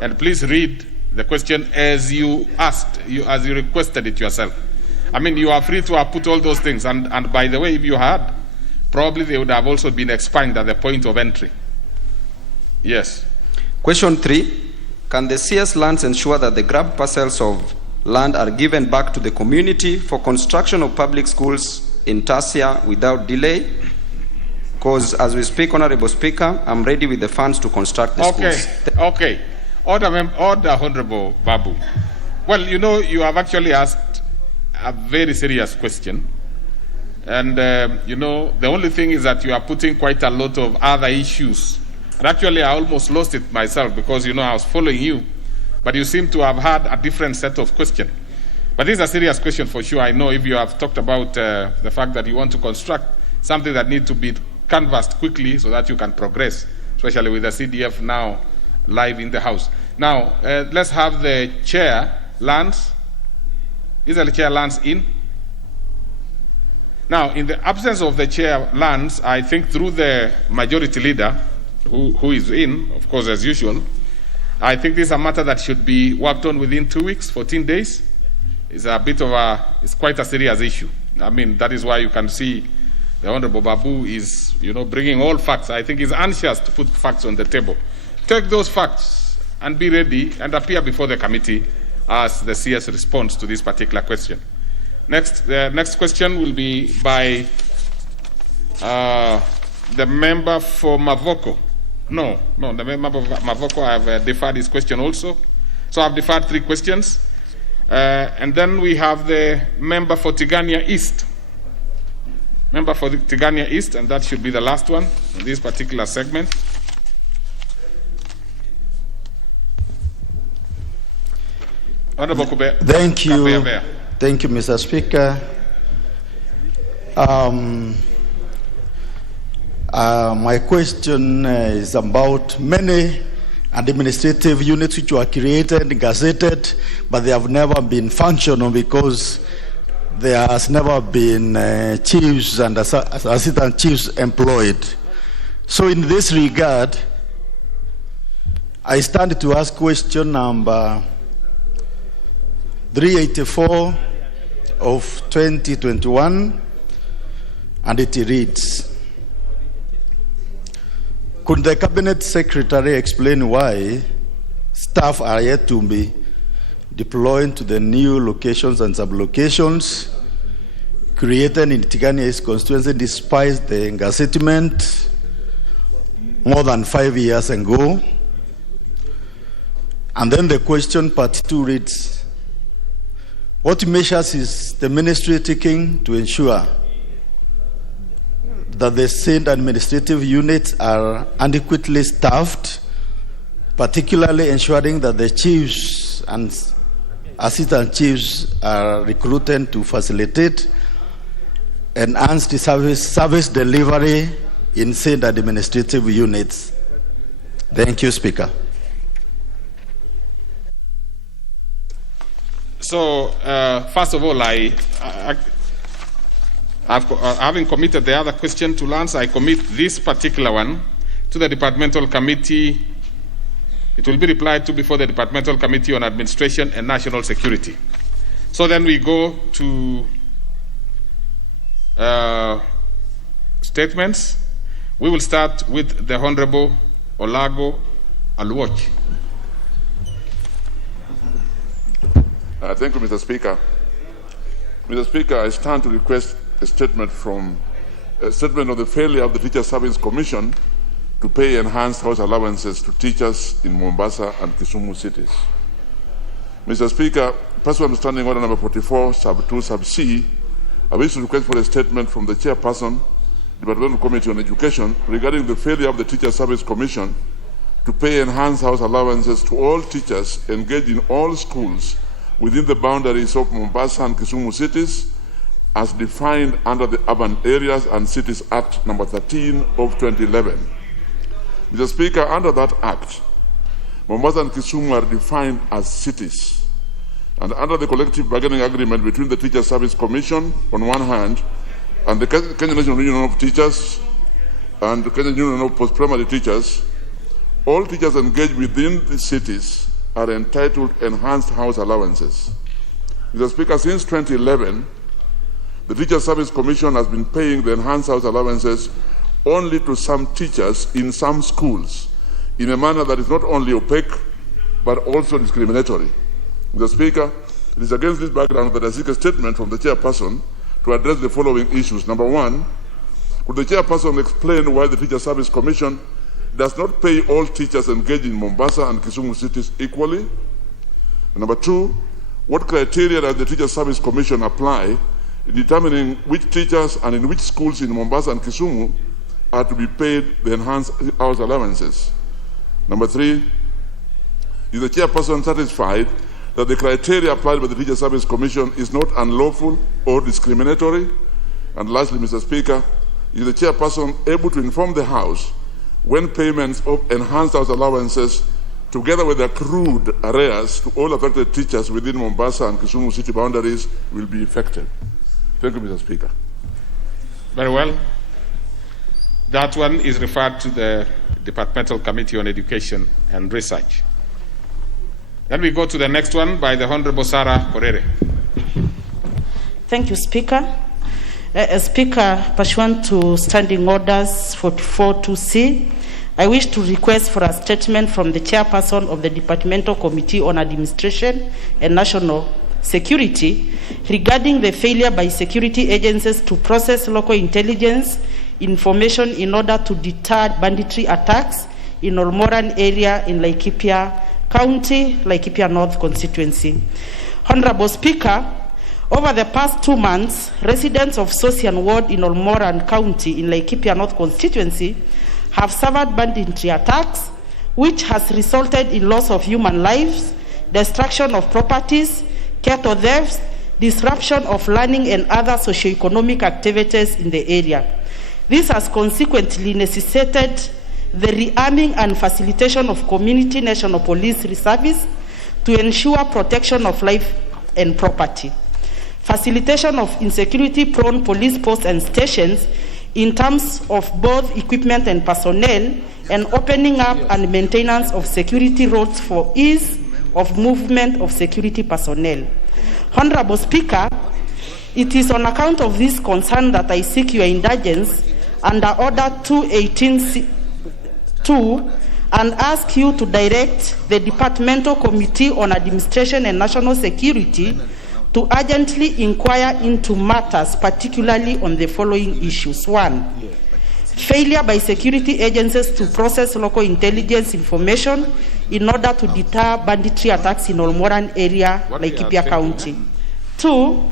and please read the question as you asked, as you requested it yourself. I mean, you are free to have put all those things, and by the way, if you had, probably they would have also been expunged at the point of entry. Yes. Question 3. Can the CS lands ensure that the grabbed parcels of land are given back to the community for construction of public schools in Tasia without delay? Because as we speak, Honorable Speaker, I'm ready with the funds to construct the schools. Okay. Order, Honorable Babu. Well, you have actually asked a very serious question. And, the only thing is that you are putting quite a lot of other issues. And actually, I almost lost it myself because, I was following you. But you seem to have had a different set of questions. But this is a serious question for sure. I know if you have talked about the fact that you want to construct something that needs to be canvassed quickly so that you can progress, especially with the CDF now live in the House. Now, let's have the chair, Lance. Is the chair, Lance, in? Now, in the absence of the chair, Lance, I think through the majority leader, who is in, of course, as usual, I think this is a matter that should be worked on within 2 weeks, 14 days. It's it's quite a serious issue. I mean, that is why you can see the Honorable Babu is, bringing all facts. I think he's anxious to put facts on the table. Take those facts and be ready and appear before the committee as the CS responds to this particular question. The next question will be by the member for Mavoko. No, the member of Mavoko, I have deferred his question also. So I've deferred 3 questions. And then we have the member for Tigania East. Member for Tigania East, and that should be the last one in this particular segment. Honorable Kube. Thank you. Thank you, Mr. Speaker. My question is about many administrative units which were created and gazetted, but they have never been functional because there has never been chiefs and assistant chiefs employed. So in this regard, I stand to ask question number 384 of 2021, and it reads, could the Cabinet Secretary explain why staff are yet to be deployed to the new locations and sub-locations created in Tigania East constituency despite the gazettement more than 5 years ago? And then the question part 2 reads, what measures is the ministry taking to ensure that the same administrative units are adequately staffed, particularly ensuring that the chiefs and assistant chiefs are recruited to facilitate enhanced service delivery in said administrative units? Thank you, Speaker. So, first of all, having committed the other question to Lance, I commit this particular one to the Departmental Committee. It will be replied to before the Departmental Committee on Administration and National Security. So then we go to statements. We will start with the Honorable Olago Aluoch. Thank you, Mr. Speaker. Mr. Speaker, I stand to request a statement of the failure of the Teacher Service Commission to pay enhanced house allowances to teachers in Mombasa and Kisumu cities. Mr. Speaker, pursuant to Standing Order number 44, sub 2, sub C, I wish to request for a statement from the Chairperson, Departmental Committee on Education, regarding the failure of the Teacher Service Commission to pay enhanced house allowances to all teachers engaged in all schools within the boundaries of Mombasa and Kisumu cities, as defined under the Urban Areas and Cities Act number 13 of 2011. Mr. Speaker, under that act, Mombasa and Kisumu are defined as cities. And under the collective bargaining agreement between the Teacher Service Commission on one hand and the Kenya National Union of Teachers and the Kenya Union of Post-Primary Teachers, all teachers engaged within the cities are entitled enhanced house allowances. Mr. Speaker, since 2011, the Teacher Service Commission has been paying the enhanced house allowances only to some teachers in some schools in a manner that is not only opaque but also discriminatory. Mr. Speaker, it is against this background that I seek a statement from the chairperson to address the following issues. Number one, could the chairperson explain why the Teacher Service Commission does not pay all teachers engaged in Mombasa and Kisumu cities equally? And number two, what criteria does the Teacher Service Commission apply in determining which teachers and in which schools in Mombasa and Kisumu are to be paid the enhanced house allowances? Number three, is the chairperson satisfied that the criteria applied by the Teacher Service Commission is not unlawful or discriminatory? And lastly, Mr. Speaker, is the chairperson able to inform the House when payments of enhanced house allowances, together with accrued arrears to all affected teachers within Mombasa and Kisumu city boundaries, will be effected? Thank you, Mr. Speaker. Very well. That one is referred to the Departmental Committee on Education and Research. Then we go to the next one by the Honorable Sarah Korere. Thank you, Speaker. Speaker, pursuant to Standing Orders 44-2C, I wish to request for a statement from the chairperson of the Departmental Committee on Administration and National Security regarding the failure by security agencies to process local intelligence information in order to deter banditry attacks in Olmoran area in Laikipia County, Laikipia North constituency. Honorable Speaker, over the past 2 months, residents of Sosian Ward in Olmoran County in Laikipia North constituency have suffered banditry attacks, which has resulted in loss of human lives, destruction of properties, cattle thefts, disruption of learning and other socio-economic activities in the area. This has consequently necessitated the rearming and facilitation of community national police service to ensure protection of life and property. Facilitation of insecurity-prone police posts and stations in terms of both equipment and personnel, and opening up and maintenance of security roads for ease of movement of security personnel. Honorable Speaker, it is on account of this concern that I seek your indulgence under Order 218-2 and ask you to direct the Departmental Committee on Administration and National Security to urgently inquire into matters, particularly on the following issues. 1, failure by security agencies to process local intelligence information in order to deter banditry attacks in Olmoran area, Laikipia County. 2,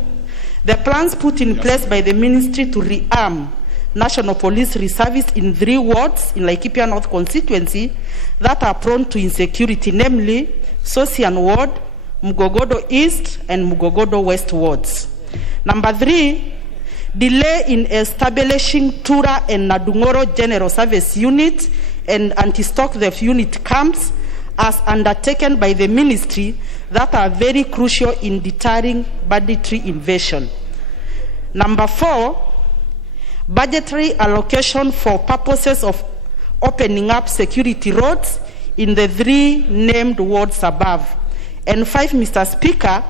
the plans put in place by the ministry to rearm National Police Reservice in 3 wards in Laikipia North constituency that are prone to insecurity, namely Sosian Ward, Mugogodo East and Mugogodo West wards. Number 3, delay in establishing Tura and Nadungoro General Service Unit and anti-stock theft unit camps as undertaken by the ministry that are very crucial in deterring banditry invasion. Number 4, budgetary allocation for purposes of opening up security roads in the 3 named wards above. And 5, Mr. Speaker,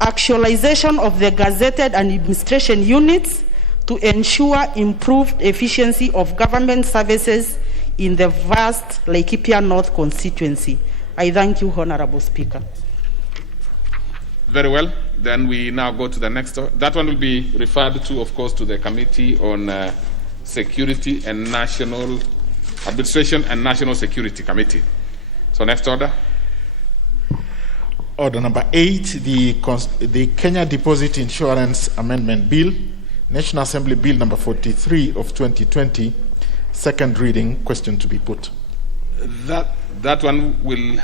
actualization of the gazetted and administration units to ensure improved efficiency of government services in the vast Laikipia North constituency. I thank you, Honorable Speaker. Very well. Then we now go to the next. That one will be referred to, of course, to the Committee on Security and National Administration and National Security Committee. So next order. Order number 8, the Kenya Deposit Insurance Amendment Bill, National Assembly Bill number 43 of 2020, second reading. Question to be put. That one will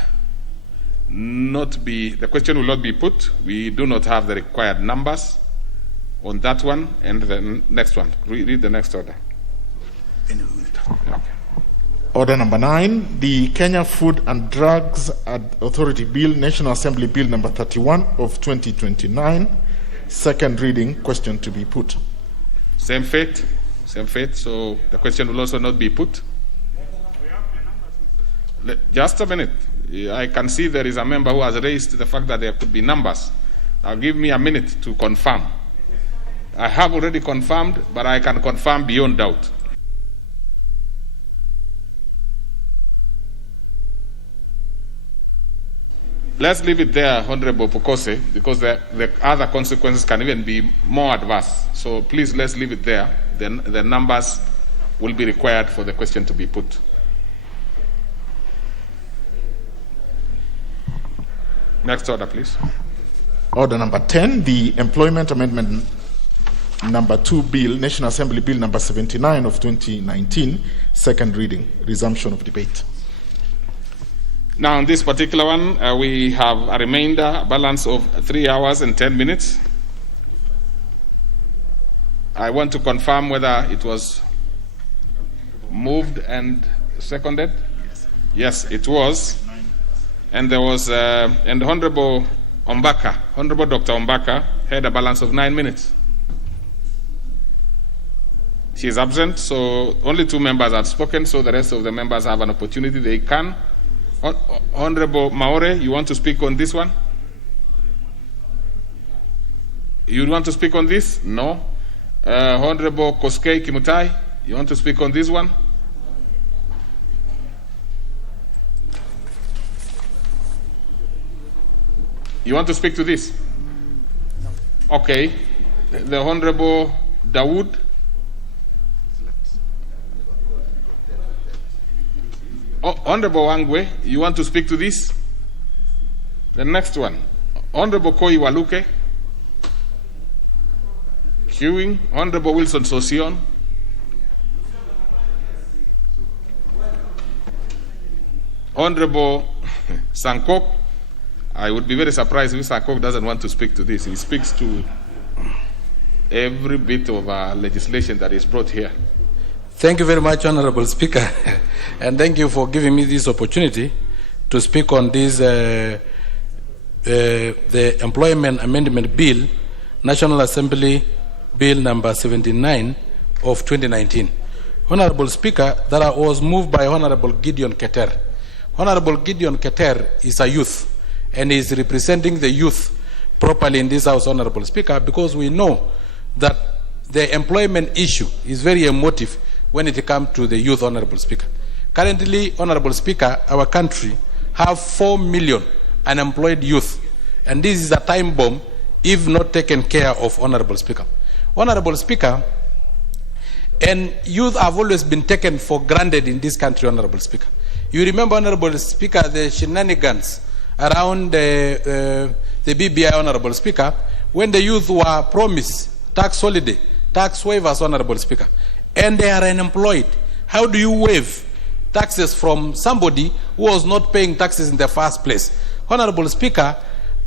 not be, the question will not be put. We do not have the required numbers on that one. And the next one. Read the next order. Okay. Order number 9, the Kenya Food and Drugs Authority Bill, National Assembly Bill number 31 of 2029, second reading, question to be put. Same fate, so the question will also not be put. Just a minute. I can see there is a member who has raised the fact that there could be numbers. Now give me a minute to confirm. I have already confirmed, but I can confirm beyond doubt. Let's leave it there, Honorable Pokose, because the other consequences can even be more adverse. So please, let's leave it there. Then the numbers will be required for the question to be put. Next order, please. Order number 10, the Employment Amendment number 2 Bill, National Assembly Bill number 79 of 2019, second reading, resumption of debate. Now, on this particular one, we have a remainder balance of 3 hours and 10 minutes. I want to confirm whether it was moved and seconded. Yes, it was. And there was, and Honorable Ombaka, Honorable Dr. Ombaka, had a balance of 9 minutes. She is absent, so only 2 members have spoken, so the rest of the members have an opportunity. They can. Honorable Maore, you want to speak on this one? You want to speak on this? No. Honorable Koskei Kimutai, you want to speak on this one? You want to speak to this? Okay. The Honorable Dawood. Honorable Wangwe, you want to speak to this? The next one. Honorable Koi Waluke. Queuing. Honorable Wilson Sosion. Honorable Sankok. I would be very surprised if Sankok doesn't want to speak to this. He speaks to every bit of legislation that is brought here. Thank you very much, Honorable Speaker, and thank you for giving me this opportunity to speak on this, the Employment Amendment Bill, National Assembly Bill number 79 of 2019. Honorable Speaker, that was moved by Honorable Gideon Keter. Honorable Gideon Keter is a youth, and is representing the youth properly in this House, Honorable Speaker, because we know that the employment issue is very emotive when it comes to the youth, Honorable Speaker. Currently, Honorable Speaker, our country have 4 million unemployed youth, and this is a time bomb if not taken care of, Honorable Speaker. Honorable Speaker, and youth have always been taken for granted in this country, Honorable Speaker. You remember, Honorable Speaker, the shenanigans around the BBI, Honorable Speaker, when the youth were promised tax holiday, tax waivers, Honorable Speaker, and they are unemployed. How do you waive taxes from somebody who was not paying taxes in the first place? Honorable Speaker,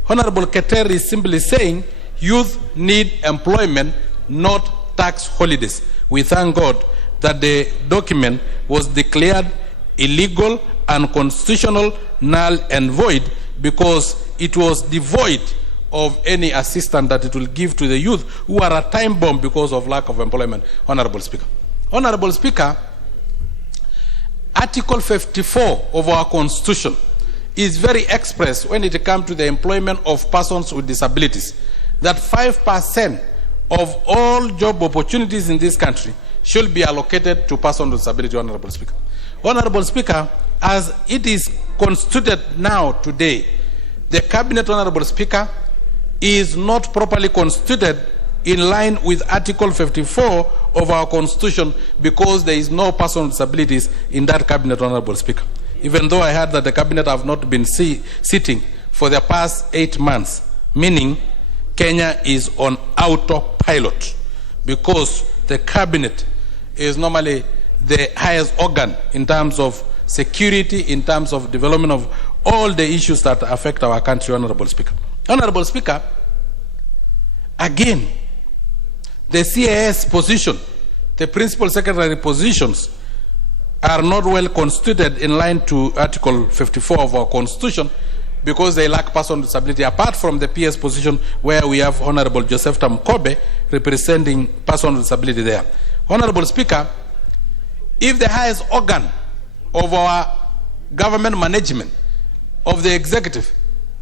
Honorable Keter is simply saying youth need employment, not tax holidays. We thank God that the document was declared illegal, unconstitutional, null and void, because it was devoid of any assistance that it will give to the youth who are a time bomb because of lack of employment, Honorable Speaker. Honorable Speaker, Article 54 of our Constitution is very express when it comes to the employment of persons with disabilities, that 5% of all job opportunities in this country should be allocated to persons with disability, Honorable Speaker. Honorable Speaker, as it is constituted now today, the Cabinet, Honorable Speaker, is not properly constituted in line with Article 54 of our Constitution, because there is no person with disabilities in that Cabinet, Honorable Speaker. Even though I heard that the Cabinet have not been sitting for the past 8 months, meaning Kenya is on autopilot, because the Cabinet is normally the highest organ in terms of security, in terms of development of all the issues that affect our country, Honorable Speaker. Honorable Speaker, again, the CAS position, the principal secretary positions, are not well constituted in line to Article 54 of our Constitution because they lack person with disability, apart from the PS position where we have Honorable Joseph Tamkobe representing person with disability there. Honorable Speaker, if the highest organ of our government management, of the executive,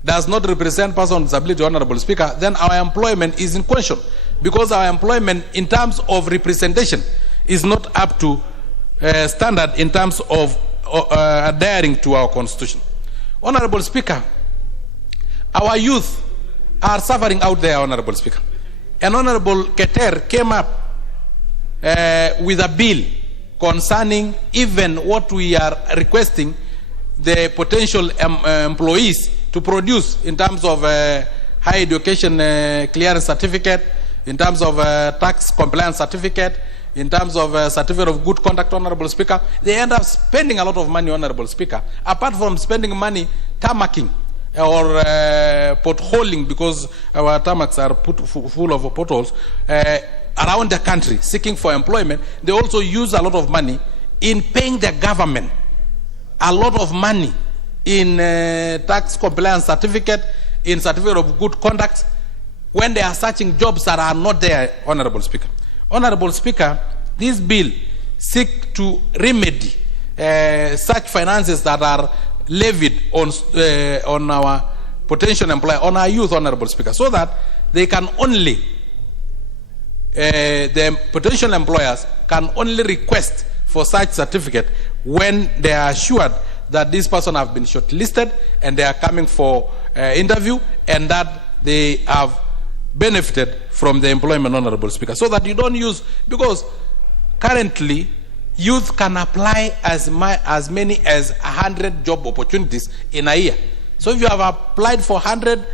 does not represent person with disability, Honorable Speaker, then our employment is in question, because our employment in terms of representation is not up to standard in terms of adhering to our Constitution. Honorable Speaker, our youth are suffering out there, Honorable Speaker. And Honorable Keter came up with a bill concerning even what we are requesting the potential employees to produce in terms of high education clearance certificate, in terms of tax compliance certificate, in terms of certificate of good conduct, Honorable Speaker. They end up spending a lot of money, Honorable Speaker, apart from spending money tarmacking or potholing, because our tarmacs are full of potholes around the country seeking for employment. They also use a lot of money in paying the government a lot of money in tax compliance certificate, in certificate of good conduct, when they are searching jobs that are not there, Honorable Speaker. Honorable Speaker, this bill seeks to remedy such finances that are levied on our potential employer, on our youth, Honorable Speaker, so that they can only, the potential employers can only request for such certificate when they are assured that this person have been shortlisted and they are coming for interview, and that they have benefited from the employment, Honorable Speaker. So that you don't use, because currently youth can apply as many as 100 job opportunities in a year. So if you have applied for 100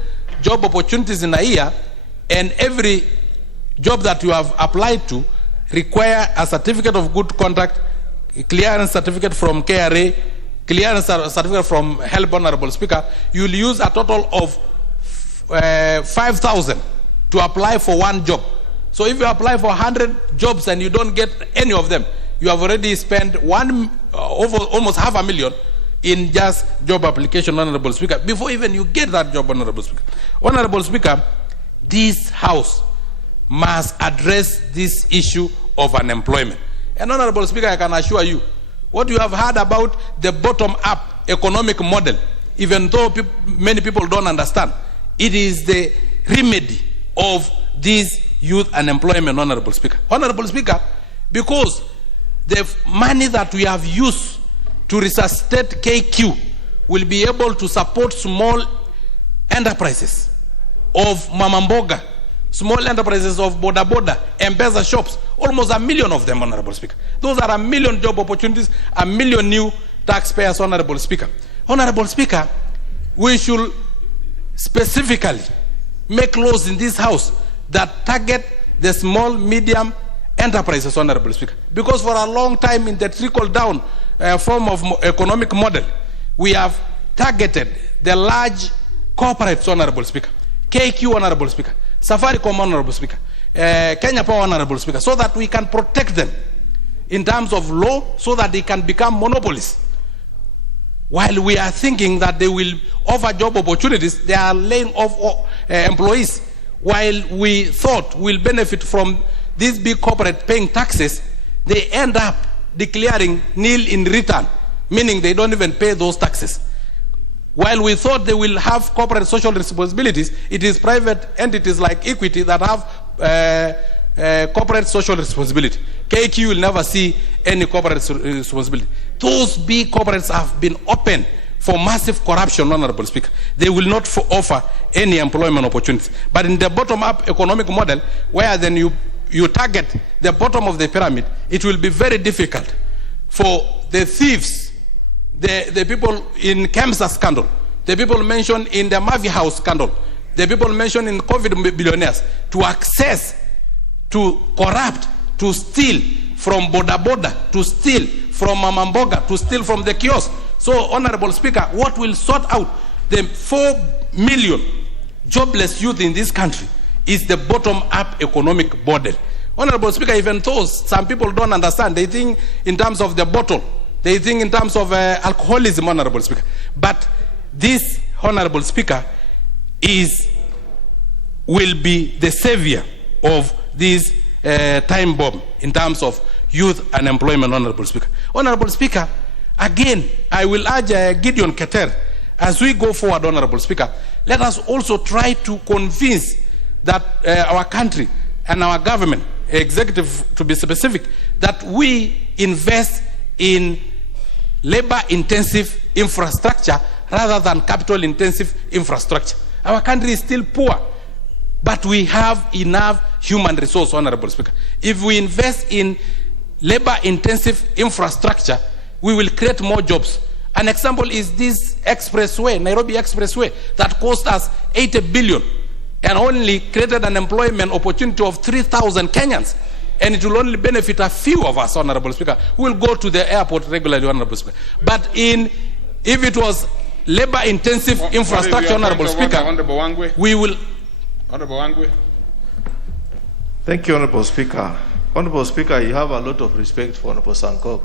job opportunities in a year, and every job that you have applied to require a certificate of good conduct, a clearance certificate from KRA, clearance certificate from HELP, Honorable Speaker, you will use a total of 5,000 to apply for one job. So if you apply for 100 jobs and you don't get any of them, you have already spent almost $500,000 in just job application, Honorable Speaker, before even you get that job, Honorable Speaker. Honorable Speaker, this House must address this issue of unemployment. And Honorable Speaker, I can assure you, what you have heard about the bottom-up economic model, even though many people don't understand, it is the remedy of this youth unemployment, Honorable Speaker. Honorable Speaker, because the money that we have used to resuscitate KQ will be able to support small enterprises of Mamamboga, small enterprises of Boda Boda, M-Pesa shops, almost 1 million of them, Honorable Speaker. Those are 1 million job opportunities, 1 million new taxpayers, Honorable Speaker. Honorable Speaker, we should specifically make laws in this House that target the small, medium enterprises, Honorable Speaker. Because for a long time in the trickle-down form of economic model, we have targeted the large corporates, Honorable Speaker. KQ, Honorable Speaker. Safaricom, Honorable Speaker. Kenya Power, Honorable Speaker. So that we can protect them in terms of law, so that they can become monopolists. While we are thinking that they will offer job opportunities, they are laying off employees. While we thought we'll benefit from these big corporate paying taxes, they end up declaring nil in return, meaning they don't even pay those taxes. While we thought they will have corporate social responsibilities, it is private entities like Equity that have corporate social responsibility. KQ will never see any corporate responsibility. Those big corporates have been open for massive corruption, Honorable Speaker. They will not offer any employment opportunities. But in the bottom-up economic model, where then you target the bottom of the pyramid, it will be very difficult for the thieves, the people in Kemsa scandal, the people mentioned in the Mavi House scandal, the people mentioned in COVID billionaires, to access, to corrupt, to steal from Boda Boda, to steal from Mamamboga, to steal from the kiosk. So, Honorable Speaker, what will sort out the 4 million jobless youth in this country is the bottom-up economic model. Honorable Speaker, even though some people don't understand, they think in terms of the bottle, They think in terms of alcoholism, Honorable Speaker. But this, Honorable Speaker, will be the savior of this time bomb in terms of youth unemployment, Honorable Speaker. Honorable Speaker, again, I will urge Gideon Keter, as we go forward, Honorable Speaker, let us also try to convince that our country and our government, executive to be specific, that we invest in labor-intensive infrastructure rather than capital-intensive infrastructure. Our country is still poor, but we have enough human resource, Honorable Speaker. If we invest in labor-intensive infrastructure, we will create more jobs. An example is this expressway, Nairobi Expressway, that cost us 80 billion and only created an employment opportunity of 3,000 Kenyans. And it will only benefit a few of us, Honorable Speaker, who will go to the airport regularly, Honorable Speaker. But if it was labor-intensive infrastructure, Honorable Speaker, we will... Honorable Wangwe. Thank you, Honorable Speaker. Honorable Speaker, you have a lot of respect for Honorable Sankok.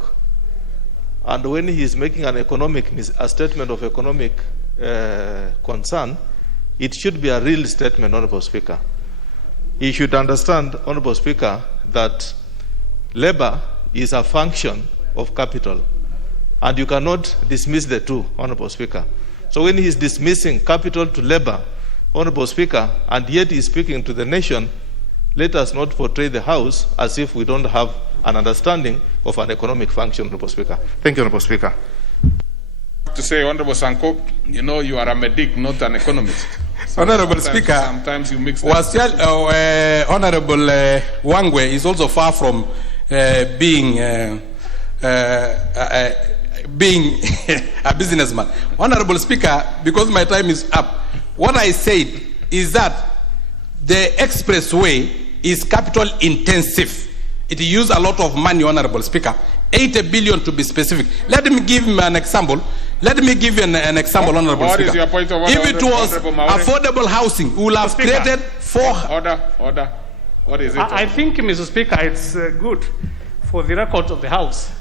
And when he is making a statement of economic concern, it should be a real statement, Honorable Speaker. He should understand, Honorable Speaker, that labor is a function of capital. And you cannot dismiss the two, Honorable Speaker. So when he is dismissing capital to labor, Honorable Speaker, and yet he is speaking to the nation, let us not portray the House as if we don't have an understanding of an economic function, Honorable Speaker. Thank you, Honorable Speaker. To say, Honorable Sankop, you know you are a medic, not an economist. So Honorable Speaker, sometimes you mix Honorable Wangwe is also far from being a businessman. Honorable Speaker, because my time is up, what I said is that the expressway is capital intensive. It uses a lot of money, Honorable Speaker. 80 billion to be specific. Let me give him an example. Let me give you an example, Honorable Speaker. Is your point of order, if it was affordable housing, we would have created Order. What is it? I think, Mr. Speaker, it's good for the record of the House.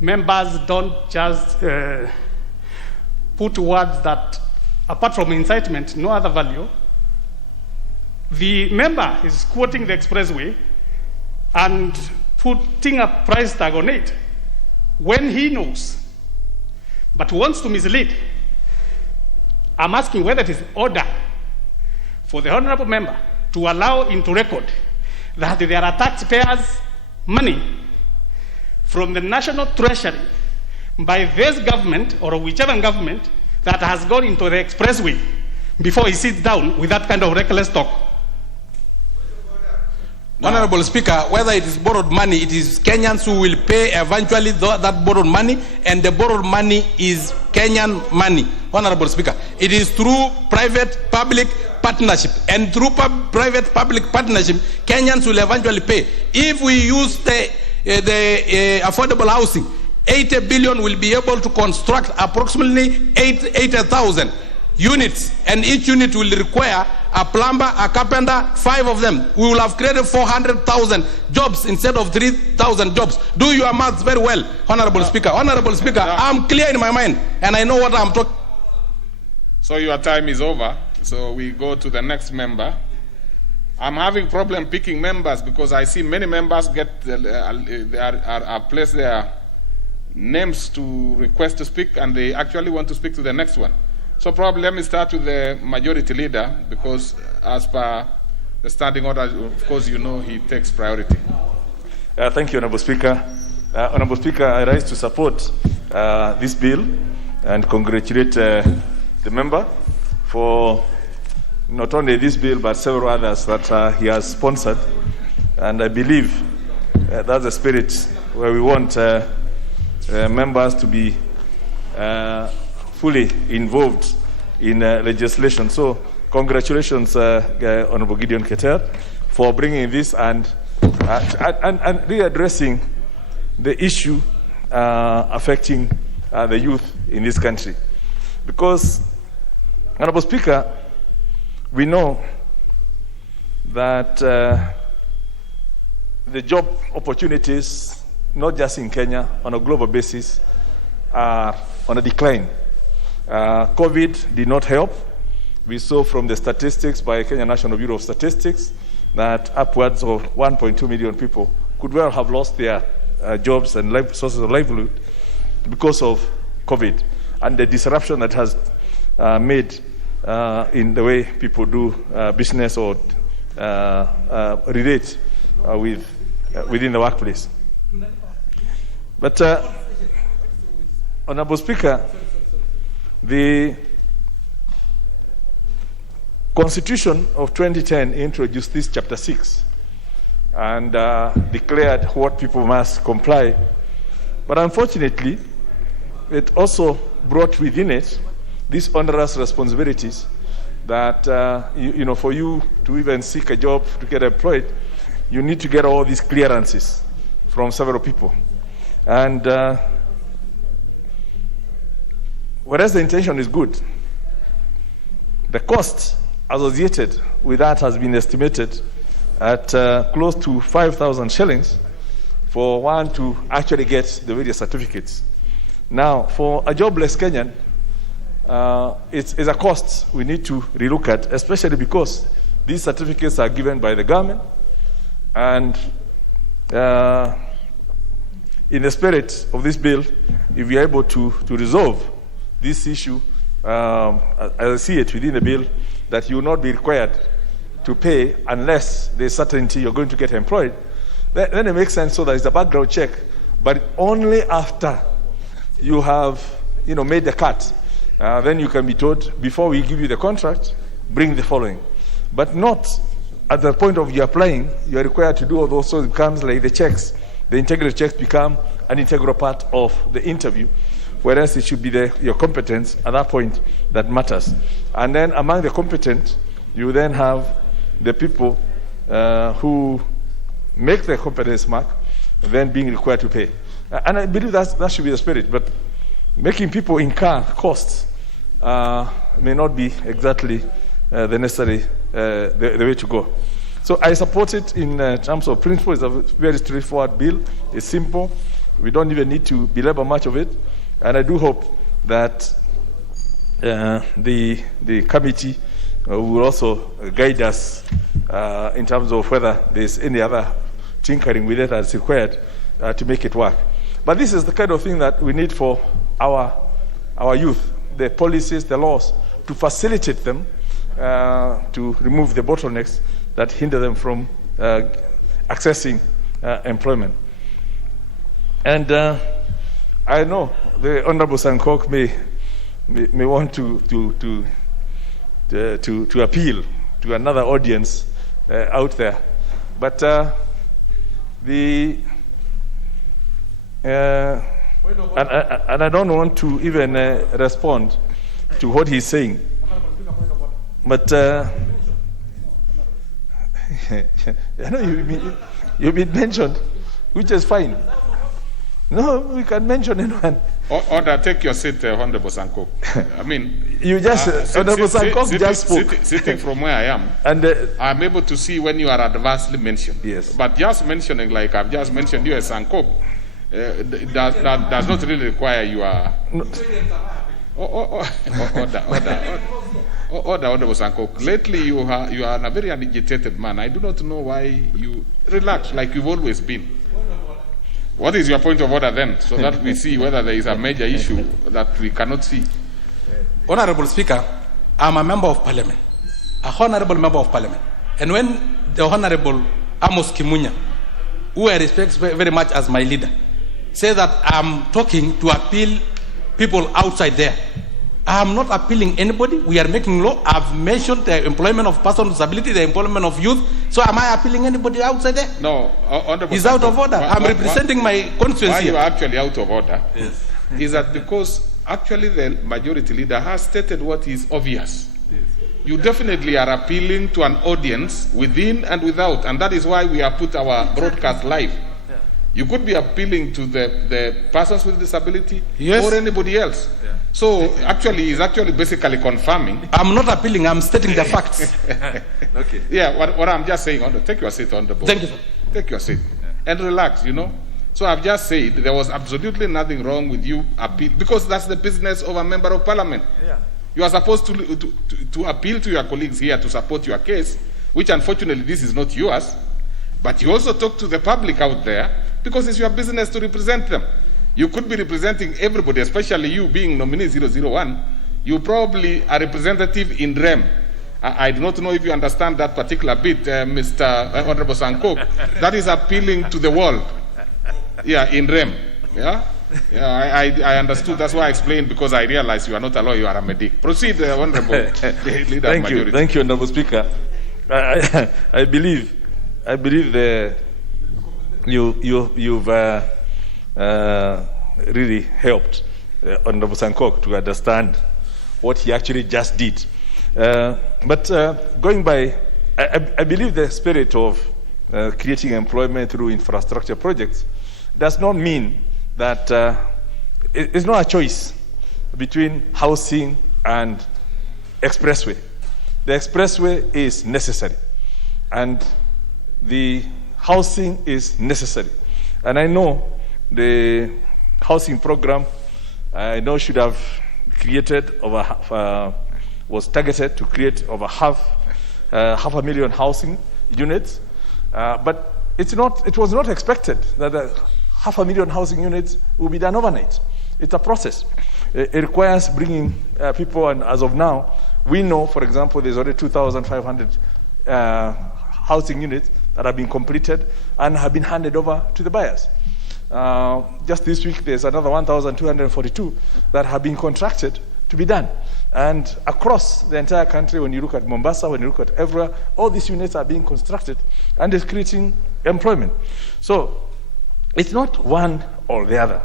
Members don't just put words that, apart from incitement, no other value. The member is quoting the expressway and putting a price tag on it when he knows, but wants to mislead. I'm asking whether it is order for the honorable member to allow into record that there are taxpayers' money from the national treasury by this government or whichever government that has gone into the expressway before he sits down with that kind of reckless talk. Honorable Speaker, whether it is borrowed money, it is Kenyans who will pay eventually that borrowed money, and the borrowed money is Kenyan money. Honorable Speaker, it is through private-public partnership, and through private-public partnership, Kenyans will eventually pay. If we use the affordable housing, 80 billion will be able to construct approximately 80,000 units, and each unit will require a plumber, a carpenter, 5 of them. We will have created 400,000 jobs instead of 3,000 jobs. Do your maths very well, Honorable Speaker. Honorable Speaker, I'm clear in my mind, and I know what I'm talking. So your time is over. So we go to the next member. I'm having problem picking members because I see many members get are placed their names to request to speak, and they actually want to speak to the next one. So probably let me start with the majority leader, because as per the standing order, of course, you know he takes priority. Thank you, Honorable Speaker. Honorable Speaker, I rise to support this bill and congratulate the member for not only this bill but several others that he has sponsored. And I believe that's the spirit where we want members to be fully involved in legislation. So congratulations, Honorable Gideon Keter, for bringing this and readdressing the issue affecting the youth in this country. Because, Honorable Speaker, we know that the job opportunities not just in Kenya, on a global basis, are on a decline. COVID did not help. We saw from the statistics by Kenya National Bureau of Statistics that upwards of 1.2 million people could well have lost their jobs and sources of livelihood because of COVID and the disruption that has made in the way people do business or relate within the workplace. But, Honorable Speaker, the Constitution of 2010 introduced this Chapter 6 and declared what people must comply. But unfortunately, it also brought within it these onerous responsibilities that, for you to even seek a job, to get employed, you need to get all these clearances from several people. And whereas the intention is good, the cost associated with that has been estimated at close to 5,000 shillings for one to actually get the various certificates. Now, for a jobless Kenyan, it's a cost we need to relook at, especially because these certificates are given by the government. And in the spirit of this bill, if we are able to resolve this issue, as I see it within the bill, that you will not be required to pay unless there's certainty you're going to get employed, then it makes sense. So there is a background check, but only after you have made the cut, then you can be told, before we give you the contract, bring the following. But not at the point of you applying, you are required to do all those, so it becomes like the checks. The integrity checks become an integral part of the interview, whereas it should be your competence at that point that matters. And then among the competent, you then have the people who make the competence mark, then being required to pay. And I believe that should be the spirit, but making people incur costs may not be exactly the necessary, the way to go. So I support it in terms of principle. It's a very straightforward bill. It's simple. We don't even need to belabor much of it. And I do hope that the committee will also guide us in terms of whether there's any other tinkering with it that's required to make it work. But this is the kind of thing that we need for our youth, the policies, the laws, to facilitate them, to remove the bottlenecks that hinder them from accessing employment. And I know the Honorable Sankok may want to appeal to another audience out there, but and I don't want to even respond to what he's saying, but I know you've been mentioned, which is fine. No, we can mention anyone. Order, take your seat, Honorable Sankok. I mean, you just Honorable Sankok just spoke. Sitting from where I am, and I'm able to see when you are adversely mentioned. Yes. But just mentioning, like I've just mentioned you as Sankok, does not really require you are. Order, Honorable Sankok. Lately, you are a very agitated man. I do not know why you relax like you've always been. What is your point of order then, so that we see whether there is a major issue that we cannot see? Honorable Speaker, I'm a member of Parliament, a honorable member of Parliament. And when the Honorable Amos Kimunya, who I respect very much as my leader, say that I'm talking to appeal people outside there, I'm not appealing anybody. We are making law. I've mentioned the employment of persons with disability, the employment of youth. So am I appealing anybody outside there? No. He's out of order. I'm representing my constituency. Why you are actually out of order is that because actually the majority leader has stated what is obvious. You definitely are appealing to an audience within and without, and that is why we have put our broadcast live. You could be appealing to the persons with disability or anybody else. Yeah. So actually, he's actually basically confirming. I'm not appealing, I'm stating the facts. Okay. Yeah, what I'm just saying, take your seat on the board. Thank you, sir. Take your seat and relax, So I've just said there was absolutely nothing wrong with you appeal, because that's the business of a member of parliament. Yeah. You are supposed to appeal to your colleagues here to support your case, which unfortunately this is not yours, but you also talk to the public out there because it's your business to represent them. You could be representing everybody, especially you being nominee 001. You probably are representative in REM. I do not know if you understand that particular bit, Mr. Honorable Sankok. That is appealing to the world. Yeah, in REM. Yeah? I understood. That's why I explained, because I realized you are not a lawyer, you are a medic. Proceed, Honorable Leader of Majority. Thank you, Honorable Speaker. I believe you've really helped Honorable Sankok to understand what he actually just did. But going by, I believe the spirit of creating employment through infrastructure projects does not mean that it's not a choice between housing and expressway. The expressway is necessary, and the housing is necessary. And I know the housing program, I know should have created was targeted to create over half a million housing units, but it was not expected that 500,000 housing units will be done overnight. It's a process. It requires bringing people, and as of now, we know, for example, there's already 2,500 housing units that have been completed and have been handed over to the buyers. Just this week, there's another 1,242 that have been contracted to be done. And across the entire country, when you look at Mombasa, when you look at everywhere, all these units are being constructed and it's creating employment. So it's not one or the other.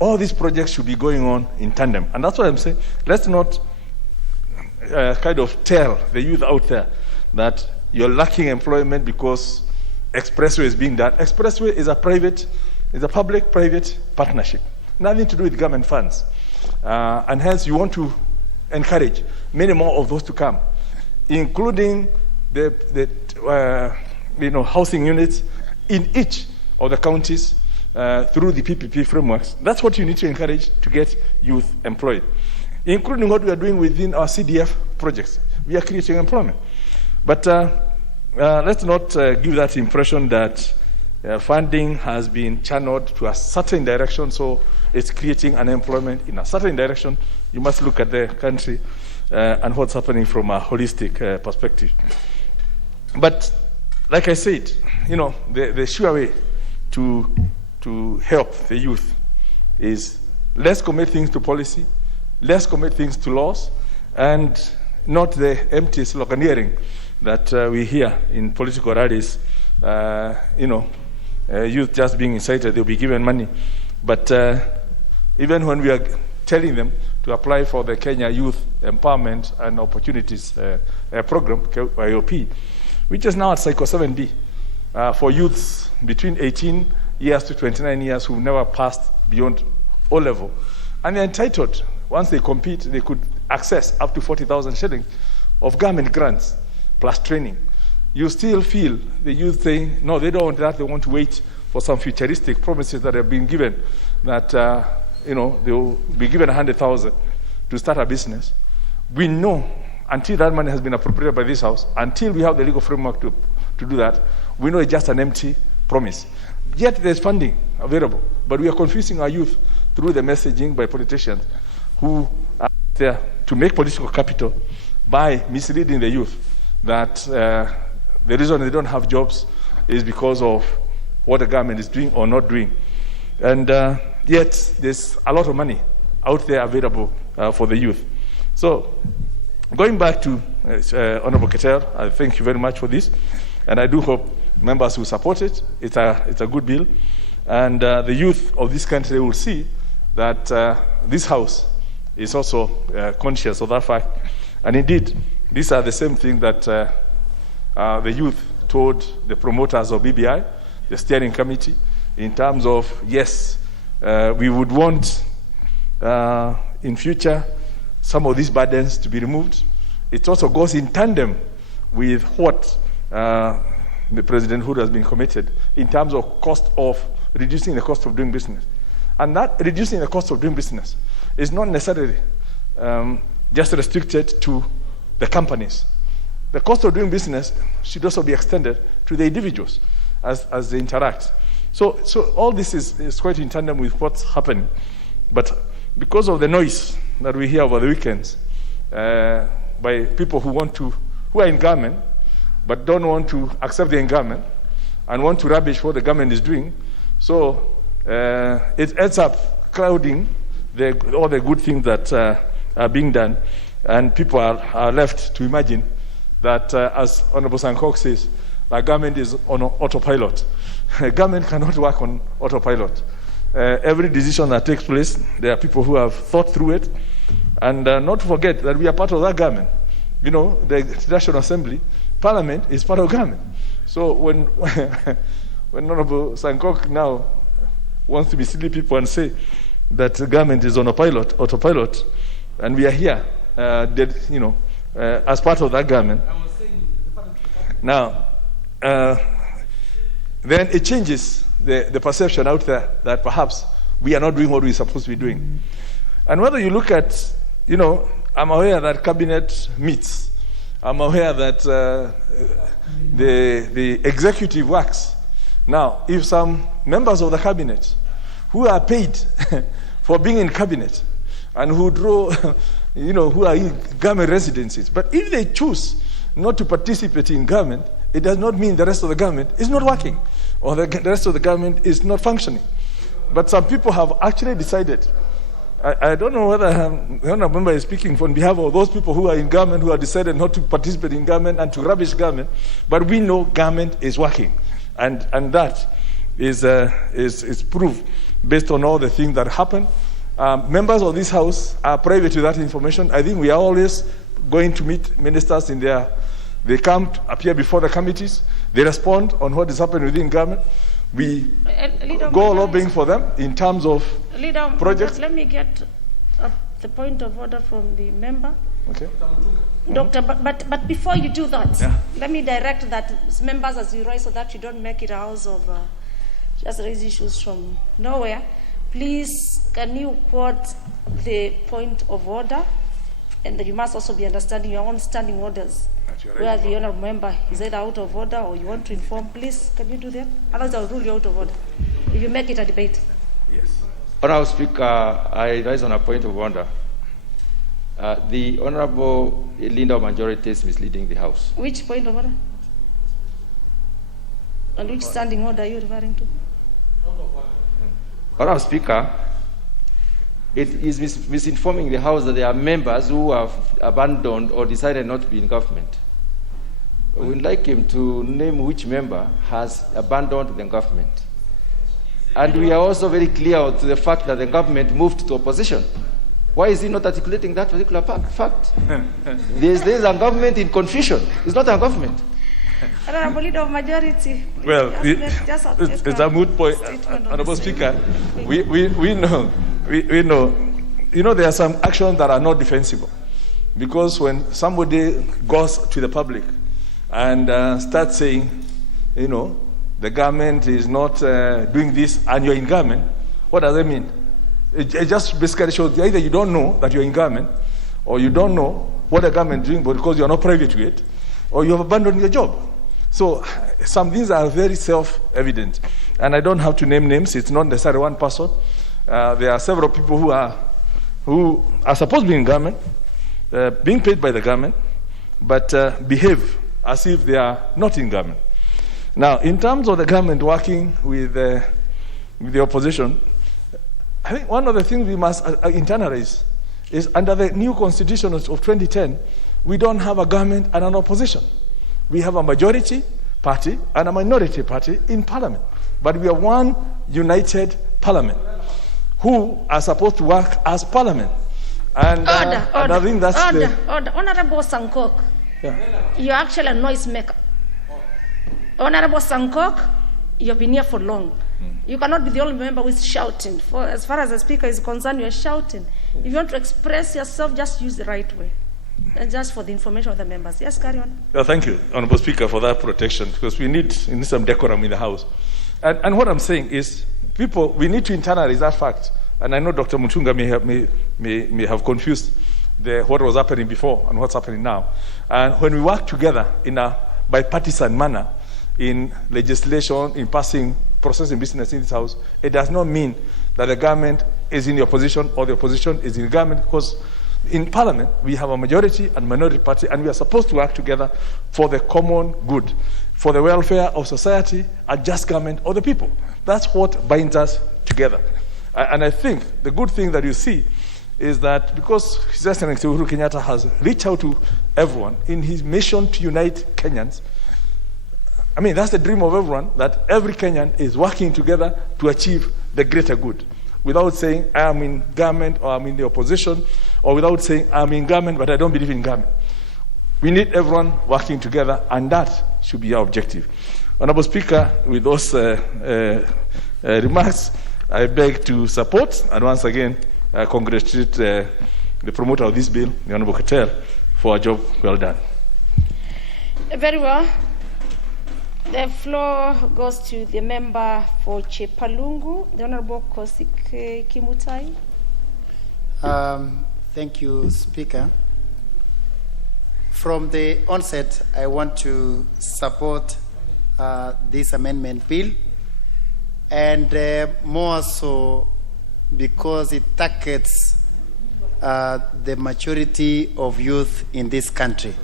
All these projects should be going on in tandem. And that's what I'm saying. Let's not kind of tell the youth out there that you're lacking employment because expressway is being done. Expressway is a public-private partnership. Nothing to do with government funds. And hence you want to encourage many more of those to come, including the housing units in each of the counties through the PPP frameworks. That's what you need to encourage to get youth employed, including what we are doing within our CDF projects. We are creating employment. But let's not give that impression that funding has been channeled to a certain direction, so it's creating unemployment in a certain direction. You must look at the country and what's happening from a holistic perspective. But like I said, the sure way to help the youth is let's commit things to policy, let's commit things to laws, and not the empty sloganeering that we hear in political rallies. Youth just being incited, they'll be given money. But even when we are telling them to apply for the Kenya Youth Empowerment and Opportunities Program, KYOP, which is now at Cycle 7D, for youths between 18 years to 29 years who've never passed beyond O-level. And they're entitled, once they compete, they could access up to 40,000 shillings of government grants plus training. You still feel the youth saying, no, they don't want that, they want to wait for some futuristic promises that have been given, that they will be given 100,000 to start a business. We know until that money has been appropriated by this House, until we have the legal framework to do that, we know it's just an empty promise. Yet there's funding available, but we are confusing our youth through the messaging by politicians who are there to make political capital by misleading the youth that the reason they don't have jobs is because of what the government is doing or not doing. And yet there's a lot of money out there available for the youth. So going back to Honorable Keter, I thank you very much for this, and I do hope members will support it. It's a good bill, and the youth of this country will see that this House is also conscious of that fact. And indeed, these are the same thing that the youth told the promoters of BBI, the steering committee, in terms of, yes, we would want in future some of these burdens to be removed. It also goes in tandem with what the President Uhuru has been committed in terms of cost of reducing the cost of doing business. And that reducing the cost of doing business is not necessarily just restricted to the companies. The cost of doing business should also be extended to the individuals as they interact. So all this is quite in tandem with what's happening. But because of the noise that we hear over the weekends by people who are in government but don't want to accept the government and want to rubbish what the government is doing, so it ends up clouding all the good things that are being done, and people are left to imagine that, as Honorable Sankok says, the government is on autopilot. Government cannot work on autopilot. Every decision that takes place, there are people who have thought through it, and not to forget that we are part of that government. You know, the National Assembly, Parliament is part of government. So when Honorable Sankok now wants to be silly people and say that the government is on autopilot, and we are here, as part of that government. Now, then it changes the perception out there that perhaps we are not doing what we're supposed to be doing. And whether you look at, I'm aware that cabinet meets. I'm aware that the executive works. Now, if some members of the cabinet who are paid for being in cabinet and who draw, who are in government residencies, but if they choose not to participate in government, it does not mean the rest of the government is not working or the rest of the government is not functioning. But some people have actually decided, I don't know whether the honorable member is speaking on behalf of those people who are in government who have decided not to participate in government and to rubbish government, but we know government is working. And that is proof based on all the things that happen. Members of this house are privy to that information. I think we are always going to meet ministers in they come to appear before the committees, they respond on what is happening within government. We go lobbying for them in terms of projects. Let me get the point of order from the member. Okay. Doctor, but before you do that, let me direct that members as you rise so that you don't make it a house of just raise issues from nowhere. Please, can you quote the point of order? And you must also be understanding your own standing orders. Where the honorable member is either out of order or you want to inform, please, can you do that? Otherwise, I'll rule you out of order if you make it a debate. Yes. Honorable Speaker, I rise on a point of order. The Honorable Leader of Majority is misleading the House. Which point of order? And which standing order are you referring to? Honorable Speaker, it is misinforming the House that there are members who have abandoned or decided not to be in government. We would like him to name which member has abandoned the government. And we are also very clear to the fact that the government moved to opposition. Why is he not articulating that particular fact? There's a government in confusion. It's not a government. Honorable Leader of Majority. Well, it's a moot point. Honorable Speaker, we know. There are some actions that are not defensible. Because when somebody goes to the public and starts saying, the government is not doing this and you're in government, what does that mean? It just basically shows either you don't know that you're in government or you don't know what the government is doing because you're not privy to it or you have abandoned your job. So some things are very self-evident. And I don't have to name names. It's not necessarily one person. There are several people who are supposed to be in government, being paid by the government, but behave as if they are not in government. Now, in terms of the government working with the opposition, I think one of the things we must internalize is under the new constitution of 2010, we don't have a government and an opposition. We have a majority party and a minority party in parliament. But we are one united parliament who are supposed to work as parliament. And I think that's order. Honorable Sankok, you're actually a noise maker. Honorable Sankok, you've been here for long. You cannot be the only member who is shouting. As far as the speaker is concerned, you're shouting. If you want to express yourself, just use the right way. just for the information of the members. Yes, carry on. Thank you, Honorable Speaker, for that protection, because we need some decorum in the House. And what I'm saying is, we need to internalize that fact. And I know Dr. Mutunga may have confused what was happening before and what's happening now. And when we work together in a bipartisan manner, in legislation, in processing business in this House, it does not mean that the government is in the opposition or the opposition is in the government, because in Parliament, we have a majority and minority party, and we are supposed to work together for the common good, for the welfare of society, a just government of the people. That's what binds us together. And I think the good thing that you see is that because His Excellency Uhuru Kenyatta has reached out to everyone in his mission to unite Kenyans, I mean, that's the dream of everyone, that every Kenyan is working together to achieve the greater good, without saying, I am in government or I'm in the opposition, or without saying, I'm in government but I don't believe in government. We need everyone working together, and that should be our objective. Honorable Speaker, with those remarks, I beg to support and once again congratulate the promoter of this bill, the Honorable Ketel, for a job well done. Very well. The floor goes to the member for Chepalungu, the Honorable Kosik Kimutai. Thank you, Speaker. From the onset, I want to support this amendment bill, and more so because it targets the maturity of youth in this country.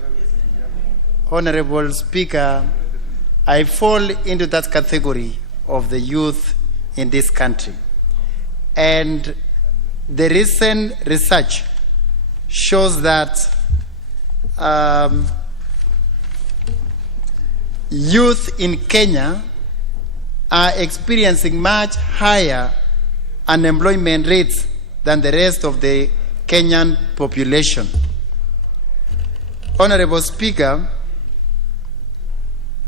Honorable Speaker, I fall into that category of the youth in this country. And the recent research shows that youth in Kenya are experiencing much higher unemployment rates than the rest of the Kenyan population. Honorable Speaker,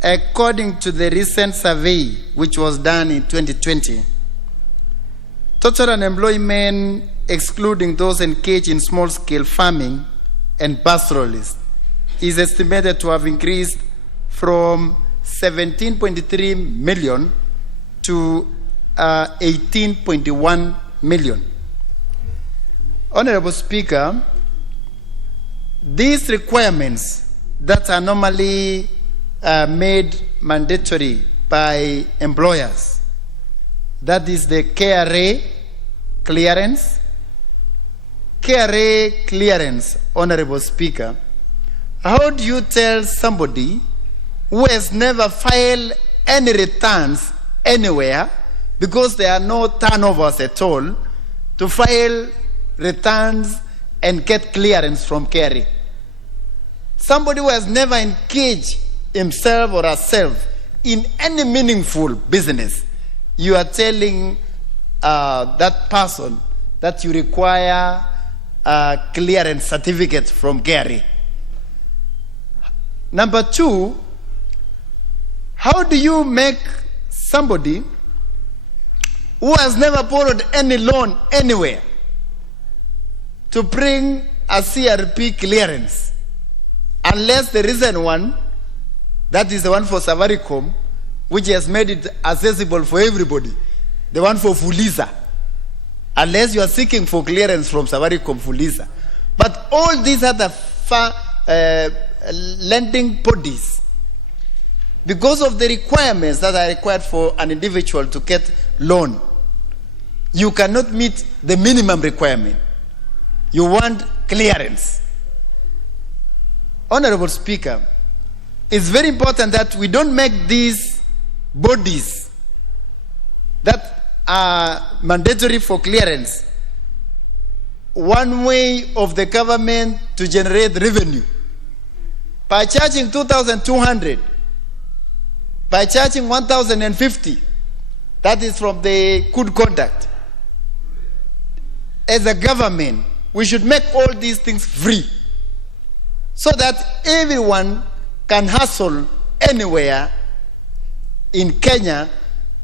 according to the recent survey which was done in 2020, total unemployment, excluding those engaged in small-scale farming and pastoralists, is estimated to have increased from 17.3 million to 18.1 million. Honorable Speaker, these requirements that are normally made mandatory by employers, that is the KRA clearance. KRA clearance, Honorable Speaker, how do you tell somebody who has never filed any returns anywhere, because there are no turnovers at all, to file returns and get clearance from KRA? Somebody who has never engaged himself or herself in any meaningful business, you are telling that person that you require a clearance certificate from KRA. Number two, how do you make somebody who has never borrowed any loan anywhere to bring a CRP clearance, unless there isn't one? That is the one for Safaricom, which has made it accessible for everybody. The one for Fuliza, unless you are seeking for clearance from Safaricom Fuliza. But all these other lending bodies, because of the requirements that are required for an individual to get loan, you cannot meet the minimum requirement. You want clearance. Honorable Speaker, it's very important that we don't make these bodies that are mandatory for clearance one way of the government to generate revenue. By charging 2,200, by charging 1,050, that is from the good conduct. As a government, we should make all these things free, so that everyone can hustle anywhere in Kenya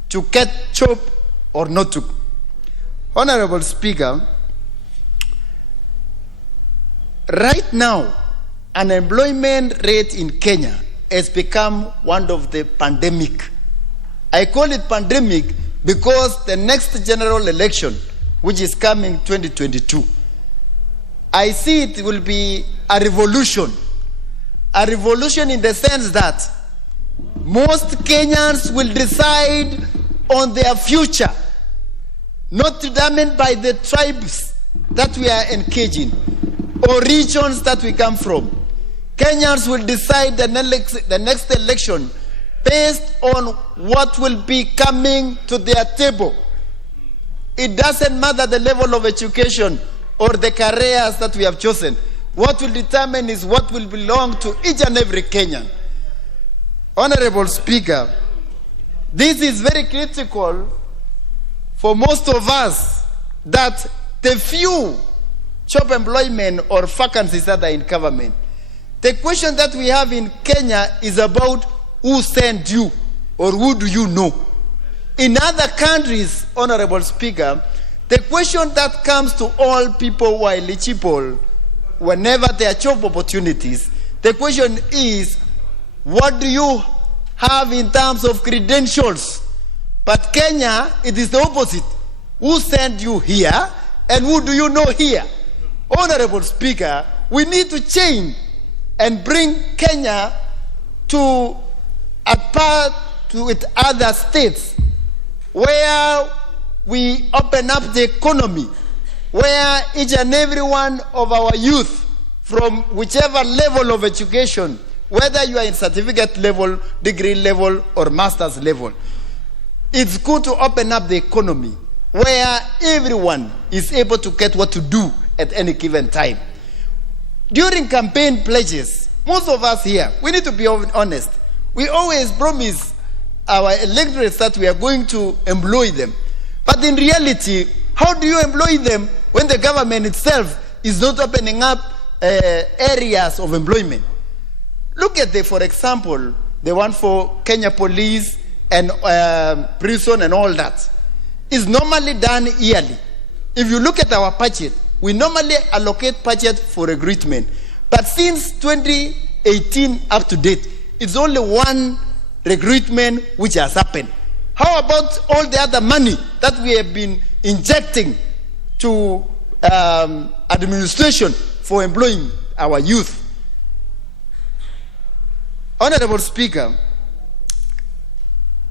to get job or not to. Honorable Speaker, right now, unemployment rate in Kenya has become one of the pandemic. I call it pandemic because the next general election, which is coming 2022, I see it will be a revolution. A revolution in the sense that most Kenyans will decide on their future, not determined by the tribes that we are engaging or regions that we come from. Kenyans will decide the next election based on what will be coming to their table. It doesn't matter the level of education or the careers that we have chosen. What will determine is what will belong to each and every Kenyan. Honorable Speaker, this is very critical for most of us, that the few job employment or vacancies that are in government. The question that we have in Kenya is about who sent you or who do you know. In other countries, Honorable Speaker, the question that comes to all people who are eligible whenever there are job opportunities, the question is, what do you have in terms of credentials? But Kenya, it is the opposite. Who sent you here and who do you know here? Honorable Speaker, we need to change and bring Kenya to a part with other states where we open up the economy, where each and every one of our youth, from whichever level of education, whether you are in certificate level, degree level, or master's level, it's good to open up the economy where everyone is able to get what to do at any given time. During campaign pledges, most of us here, we need to be honest. We always promise our electorates that we are going to employ them. But in reality, how do you employ them when the government itself is not opening up areas of employment? Look at for example, the one for Kenya Police and prison and all that. Is normally done yearly. If you look at our budget, we normally allocate budget for recruitment. But since 2018 up to date, it's only one recruitment which has happened. How about all the other money that we have been injecting to administration for employing our youth? Honorable Speaker,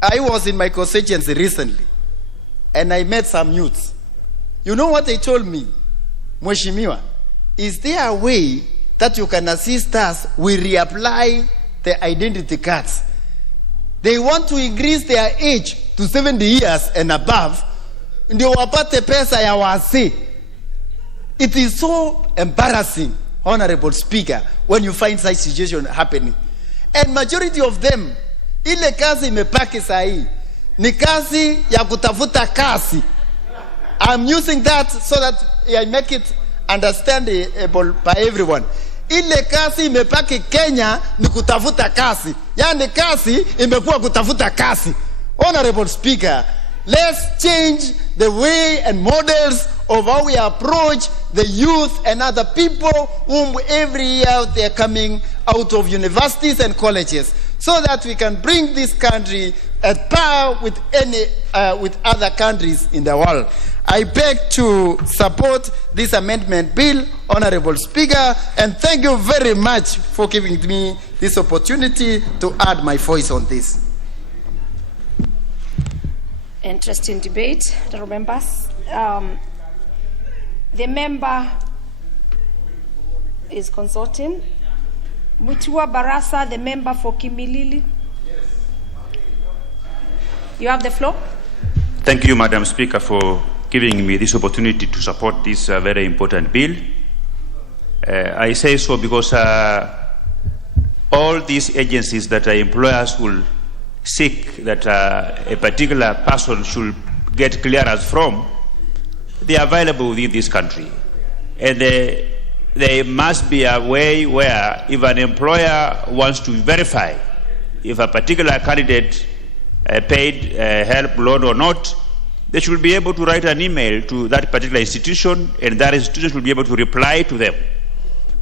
I was in my constituency recently and I met some youths. You know what they told me? Mheshimiwa, is there a way that you can assist us? We reapply the identity cards. They want to increase their age to 70 years and above. Ndio wapate pesa ya wazee. It is so embarrassing, Honorable Speaker, when you find such situation happening. And majority of them, ile kazi imepaki sahi, ni kazi ya kutafuta kazi. I'm using that so that I make it understandable by everyone. Ile kazi imepaki Kenya ni kutafuta kazi. Yani kazi imekuwa kutafuta kazi. Honorable Speaker, let's change the way and models of how we approach the youth and other people whom every year they are coming out of universities and colleges, so that we can bring this country at par with with other countries in the world. I beg to support this amendment bill, Honorable Speaker, and thank you very much for giving me this opportunity to add my voice on this. Interesting debate, honorable members. The member is consulting. Mutua Barasa, the member for Kimilili. You have the floor. Thank you, Madam Speaker, for giving me this opportunity to support this very important bill. I say so because all these agencies that employers will seek that a particular person should get clearance from, they are available within this country. And there must be a way where if an employer wants to verify if a particular candidate paid help loan or not, they should be able to write an email to that particular institution, and that institution will be able to reply to them.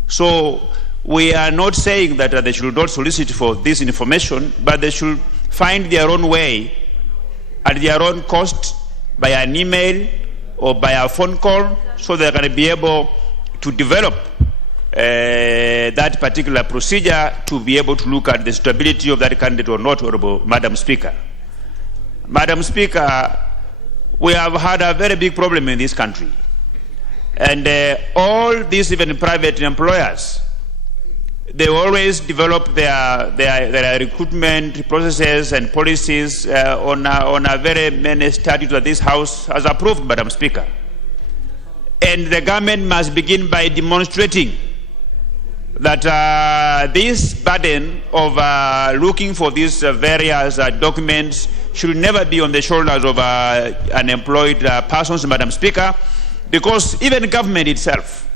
So we are not saying that they should not solicit for this information, but they should find their own way at their own cost by an email or by a phone call, so they can be able to develop that particular procedure to be able to look at the stability of that candidate or not, Honorable Madam Speaker. Madam Speaker, we have had a very big problem in this country. And all these even private employers, they always develop their recruitment processes and policies on a very many statutes that this House has approved, Madam Speaker. And the government must begin by demonstrating that this burden of looking for these various documents should never be on the shoulders of unemployed persons, Madam Speaker, because even government itself,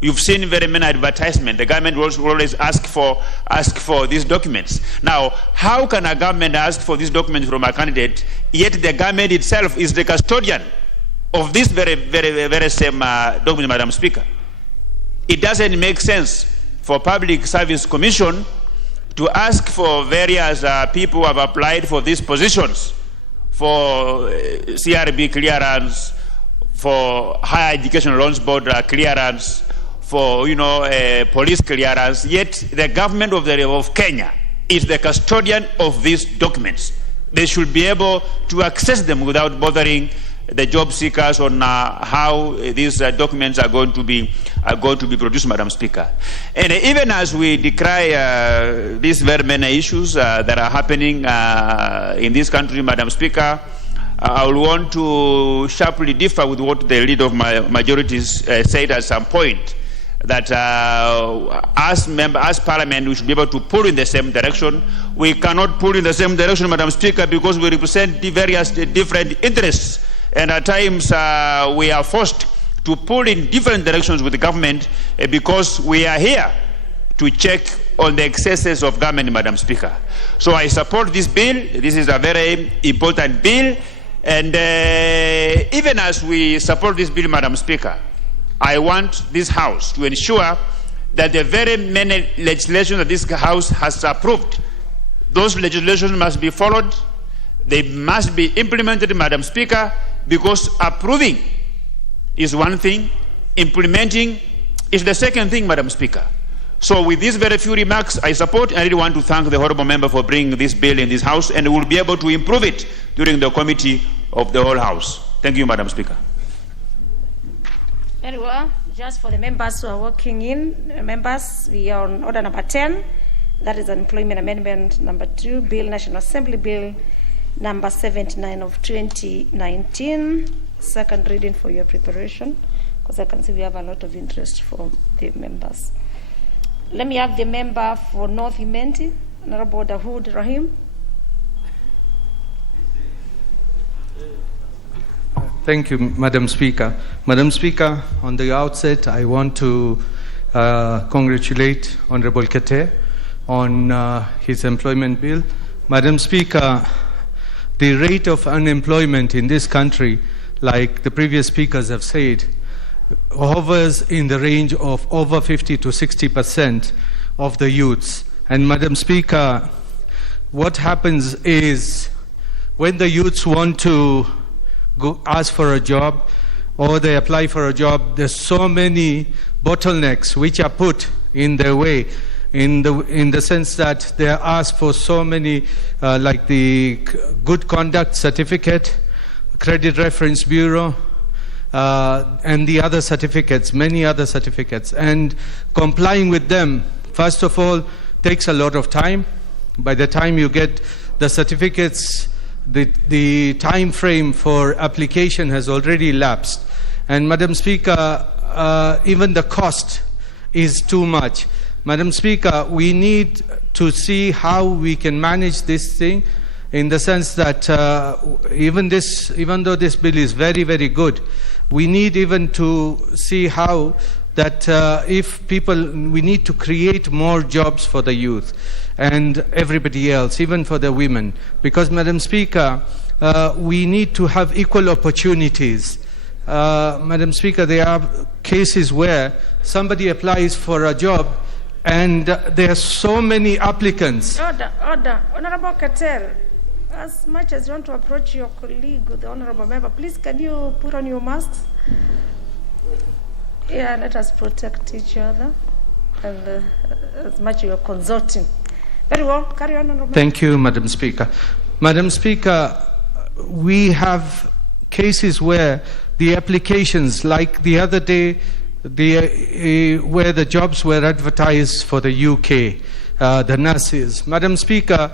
you've seen very many advertisements. The government will always ask for these documents. Now, how can a government ask for these documents from a candidate, yet the government itself is the custodian of this very same document, Madam Speaker? It doesn't make sense for Public Service Commission to ask for various people who have applied for these positions, for CRB clearance, for Higher Education Loans Board clearance, for police clearance, yet the government of Kenya is the custodian of these documents. They should be able to access them without bothering the job seekers on how these documents are going to be produced, Madam Speaker. And even as we decry these very many issues that are happening in this country, Madam Speaker, I will want to sharply differ with what the leader of my majorities said at some point, that as Parliament, we should be able to pull in the same direction. We cannot pull in the same direction, Madam Speaker, because we represent the various different interests. And at times, we are forced to pull in different directions with the government because we are here to check on the excesses of government, Madam Speaker. So I support this bill. This is a very important bill. And even as we support this bill, Madam Speaker, I want this House to ensure that the very many legislation that this House has approved, those legislations must be followed. They must be implemented, Madam Speaker, because approving is one thing, implementing is the second thing, Madam Speaker. So with these very few remarks, I support, and I really want to thank the Honourable Member for bringing this bill in this House, and we will be able to improve it during the committee of the whole House. Thank you, Madam Speaker. Very well. Just for the members who are working in, members, we are on order number 10. That is Employment Amendment number 2, Bill, National Assembly Bill number 79 of 2019. Second reading for your preparation, because I can see we have a lot of interest from the members. Let me have the member for North Imenti, Honorable Dawood Rahim. Thank you, Madam Speaker. Madam Speaker, on the outset, I want to congratulate Honorable Kete on his employment bill. Madam Speaker, the rate of unemployment in this country, like the previous speakers have said, hovers in the range of over 50 to 60% of the youths. And Madam Speaker, what happens is when the youths want to go ask for a job or they apply for a job, there's so many bottlenecks which are put in their way, in the sense that they are asked for so many, like the good conduct certificate, credit reference bureau, and the other certificates, many other certificates. And complying with them, first of all, takes a lot of time. By the time you get the certificates, the time frame for application has already elapsed. And Madam Speaker, even the cost is too much. Madam Speaker, we need to see how we can manage this thing, in the sense that even though this bill is very, very good, we need even to see how that we need to create more jobs for the youth and everybody else, even for the women. Because, Madam Speaker, we need to have equal opportunities. Madam Speaker, there are cases where somebody applies for a job And there are so many applicants. Order. Honorable Katel, as much as you want to approach your colleague, the honorable member, please can you put on your masks? Yeah, let us protect each other. And as much you are consulting. Very well, carry on, honorable. Thank you, Madam Speaker. Madam Speaker, we have cases where the applications, like the other day, where the jobs were advertised for the UK, the nurses. Madam Speaker,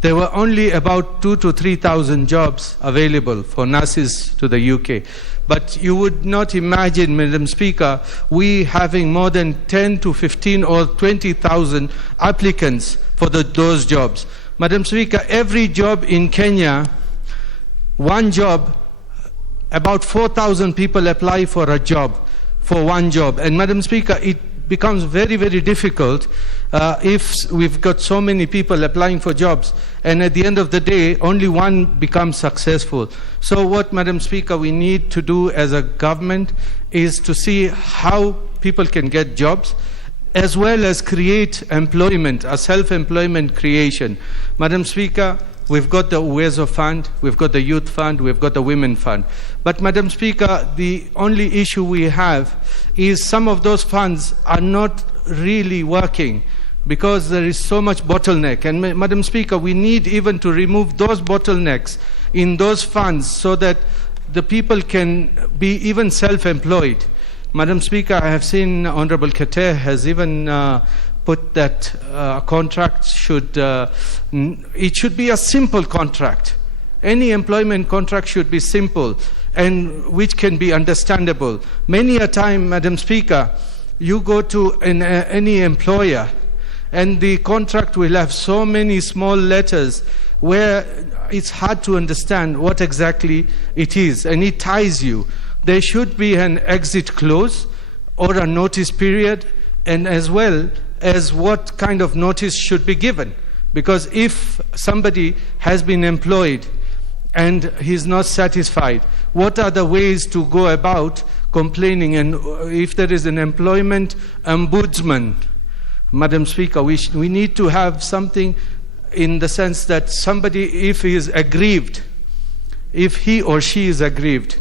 there were only about 2,000 to 3,000 jobs available for nurses to the UK. But you would not imagine, Madam Speaker, we having more than 10 to 15 or 20,000 applicants for those jobs. Madam Speaker, every job in Kenya, one job, about 4,000 people apply for a job, for one job. And Madam Speaker, it becomes very, very difficult if we've got so many people applying for jobs, and at the end of the day, only one becomes successful. So what, Madam Speaker, we need to do as a government is to see how people can get jobs, as well as create employment, a self-employment creation. Madam Speaker, we've got the Uwezo Fund, we've got the Youth Fund, we've got the Women Fund. But Madam Speaker, the only issue we have is some of those funds are not really working because there is so much bottleneck. And Madam Speaker, we need even to remove those bottlenecks in those funds so that the people can be even self-employed. Madam Speaker, I have seen Honorable Kate has even put that contract should be a simple contract. Any employment contract should be simple and which can be understandable. Many a time, Madam Speaker, you go to any employer and the contract will have so many small letters where it's hard to understand what exactly it is, and it ties you. There should be an exit clause or a notice period, and as well as what kind of notice should be given. Because if somebody has been employed and he's not satisfied, what are the ways to go about complaining? And if there is an employment ombudsman, Madam Speaker, we need to have something in the sense that somebody, if he is aggrieved, if he or she is aggrieved,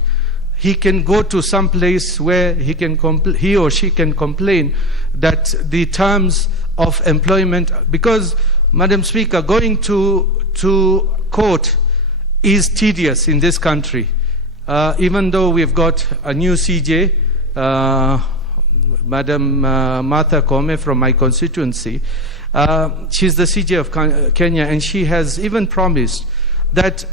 he can go to some place where he or she can complain that the terms of employment, because, Madam Speaker, going to court is tedious in this country. Even though we've got a new CJ, Madam Martha Koome from my constituency, she's the CJ of Kenya, and she has even promised that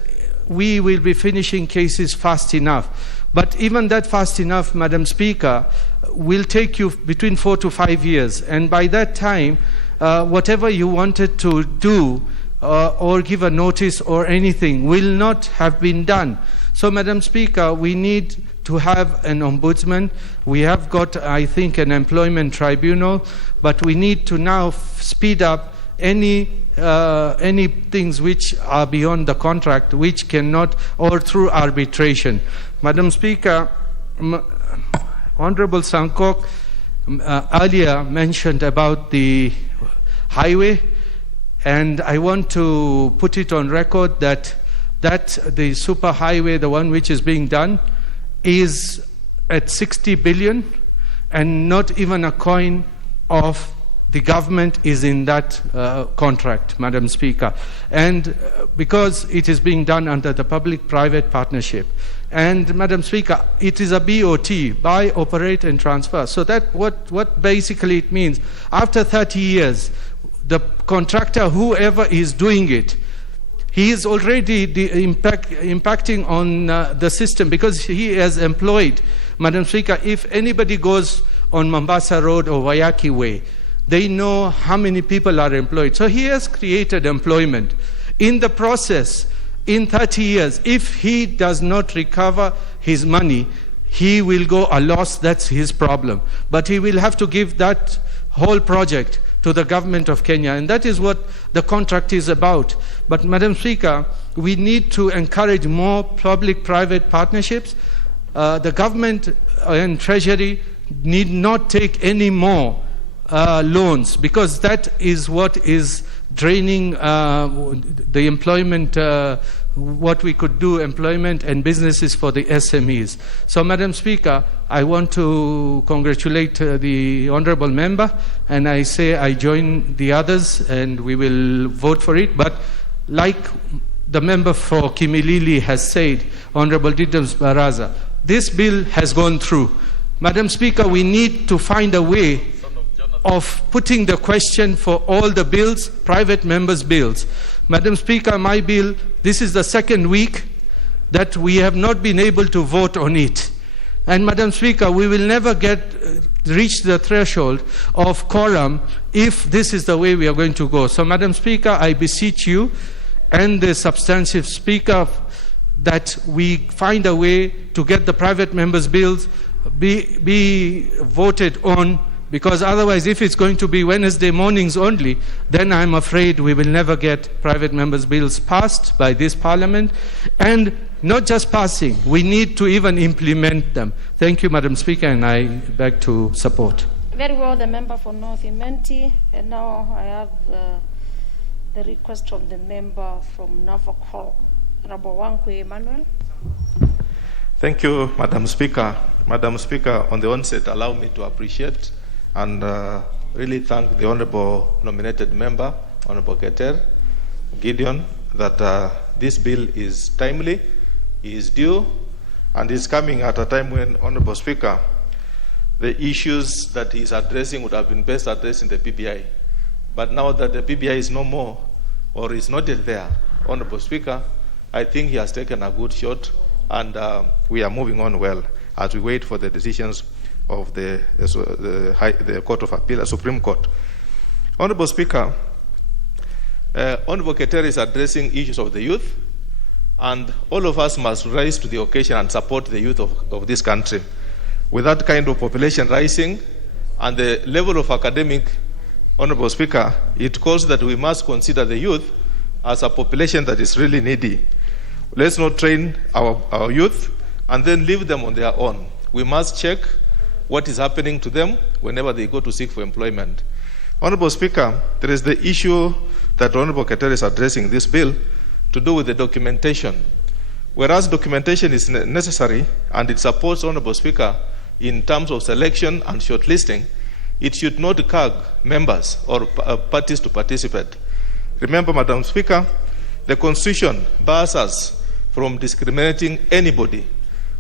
we will be finishing cases fast enough. But even that fast enough, Madam Speaker, will take you between 4 to 5 years. And by that time, whatever you wanted to do or give a notice or anything will not have been done. So, Madam Speaker, we need to have an ombudsman. We have got, I think, an employment tribunal, but we need to now speed up any things which are beyond the contract, which cannot, or through arbitration. Madam Speaker, Honorable Sankok earlier mentioned about the highway, and I want to put it on record that the super highway, the one which is being done, is at 60 billion, and not even a coin of the government is in that contract, Madam Speaker. And because it is being done under the public-private partnership. And, Madam Speaker, it is a BOT, buy, operate, and transfer. So that what basically it means, after 30 years, the contractor, whoever is doing it, he is already impacting on the system, because he has employed, Madam Speaker, if anybody goes on Mombasa Road or Wayaki Way, they know how many people are employed. So he has created employment. In the process, in 30 years, if he does not recover his money, he will go a loss. That's his problem. But he will have to give that whole project to the government of Kenya, and that is what the contract is about. But, Madam Speaker, we need to encourage more public-private partnerships. The government and Treasury need not take any more loans, because that is what is draining the employment, what we could do, employment and businesses for the SMEs. So, Madam Speaker, I want to congratulate the honourable member, and I say I join the others and we will vote for it. But like the member for Kimilili has said, Honourable Diddams Baraza, this bill has gone through. Madam Speaker, we need to find a way of putting the question for all the bills, private members' bills. Madam Speaker, my bill, this is the second week that we have not been able to vote on it. And Madam Speaker, we will never reach the threshold of quorum if this is the way we are going to go. So, Madam Speaker, I beseech you and the substantive Speaker that we find a way to get the private members' bills be voted on, because otherwise, if it's going to be Wednesday mornings only, then I'm afraid we will never get private members' bills passed by this Parliament. And not just passing, we need to even implement them. Thank you, Madam Speaker, and I beg to support. Very well, the member for North Imenti. And now I have the request from the member from Navakol, Honorable Wankwe Emmanuel. Thank you, Madam Speaker. Madam Speaker, on the onset, allow me to appreciate and really thank the Honourable nominated member, Honourable Gideon, that this bill is timely, is due, and is coming at a time when, Honourable Speaker, the issues that he is addressing would have been best addressed in the PBI. But now that the PBI is no more, or is not yet there, Honourable Speaker, I think he has taken a good shot, and we are moving on well as we wait for the decisions of the Court of Appeal, Supreme Court. Honourable Speaker, Honourable Keter is addressing issues of the youth, and all of us must rise to the occasion and support the youth of this country. With that kind of population rising and the level of academic, Honourable Speaker, it calls that we must consider the youth as a population that is really needy. Let's not train our youth and then leave them on their own. We must check what is happening to them whenever they go to seek for employment. Honourable Speaker, there is the issue that Honourable Keter is addressing in this bill to do with the documentation. Whereas documentation is necessary and it supports, Honourable Speaker, in terms of selection and shortlisting, it should not curb members or parties to participate. Remember, Madam Speaker, the Constitution bars us from discriminating anybody.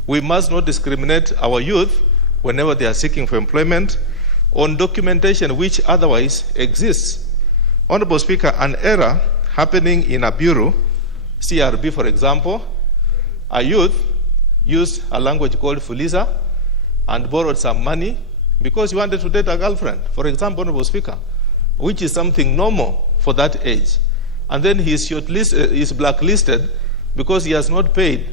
We must not discriminate our youth whenever they are seeking for employment on documentation which otherwise exists. Honourable Speaker, an error happening in a bureau, CRB for example, a youth used a language called Fuliza and borrowed some money because he wanted to date a girlfriend, for example, Honourable Speaker, which is something normal for that age. And then he is blacklisted because he has not paid.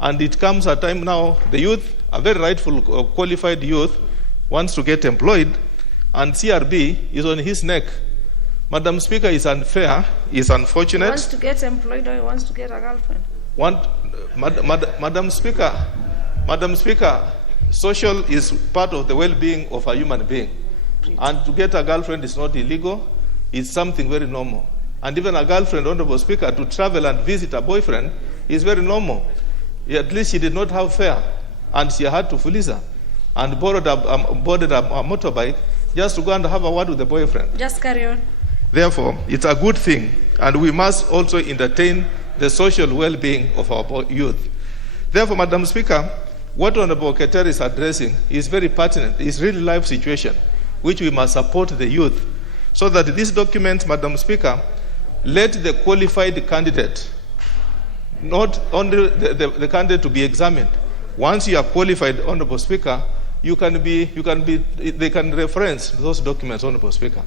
And it comes a time now, the youth, a very rightful, qualified youth, wants to get employed, and CRB is on his neck. Madam Speaker, is unfair, is unfortunate. He wants to get employed or he wants to get a girlfriend? Madam Speaker, social is part of the well-being of a human being. And to get a girlfriend is not illegal, it's something very normal. And even a girlfriend, Honourable Speaker, to travel and visit a boyfriend is very normal. At least she did not have fare, and she had to Fuliza and boarded a motorbike just to go and have a word with the boyfriend. Just carry on. Therefore, it's a good thing, and we must also entertain the social well-being of our youth. Therefore, Madam Speaker, what Honourable Keter is addressing is very pertinent. It's really life situation, which we must support the youth, so that this document, Madam Speaker, let the qualified candidate, not only the candidate to be examined. Once you are qualified, Honourable Speaker, they can reference those documents, Honourable Speaker.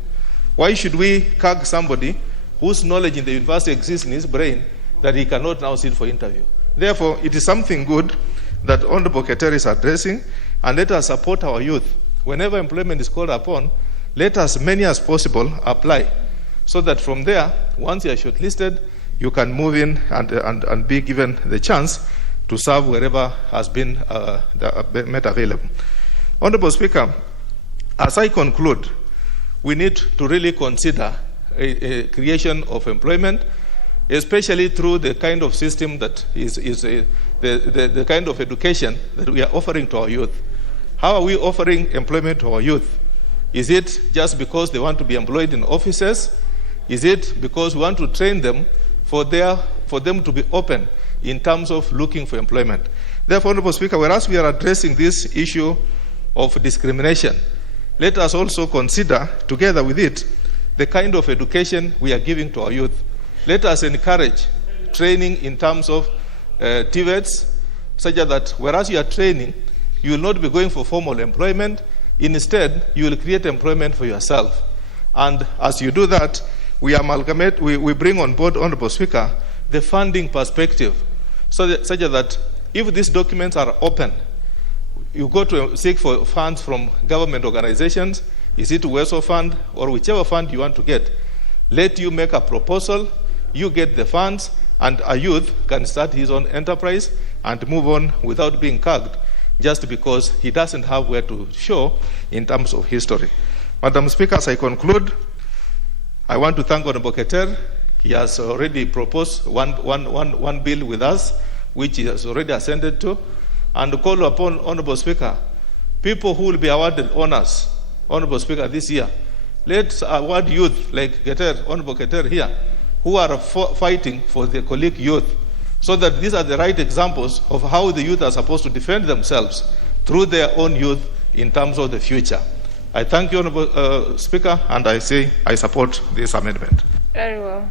Why should we curb somebody whose knowledge in the university exists in his brain that he cannot now sit for interview? Therefore, it is something good that Honourable Keter is addressing, and let us support our youth. Whenever employment is called upon, let as many as possible apply, so that from there, once you are shortlisted, you can move in and be given the chance to serve wherever has been made available. Honourable Speaker, as I conclude, we need to really consider a creation of employment, especially through the kind of system that is the kind of education that we are offering to our youth. How are we offering employment to our youth? Is it just because they want to be employed in offices? Is it because we want to train them for them to be open in terms of looking for employment? Therefore, Honorable Speaker, whereas we are addressing this issue of discrimination, let us also consider, together with it, the kind of education we are giving to our youth. Let us encourage training in terms of TVETs, such that whereas you are training, you will not be going for formal employment. Instead, you will create employment for yourself. And as you do that, we bring on board, Honorable Speaker, the funding perspective, such that if these documents are open, you go to seek for funds from government organizations, is it WESO fund or whichever fund you want to get, let you make a proposal, you get the funds, and a youth can start his own enterprise and move on without being curbed just because he doesn't have where to show in terms of history. Madam Speaker, as I conclude, I want to thank Honorable Keter. He has already proposed one bill with us, which he has already ascended to, and call upon Honorable Speaker, people who will be awarded honors, Honorable Speaker, this year, let's award youth like Keter, Honorable Keter here, who are fighting for their colleague youth, so that these are the right examples of how the youth are supposed to defend themselves through their own youth in terms of the future. I thank you, Honorable Speaker, and I say I support this amendment. Very well.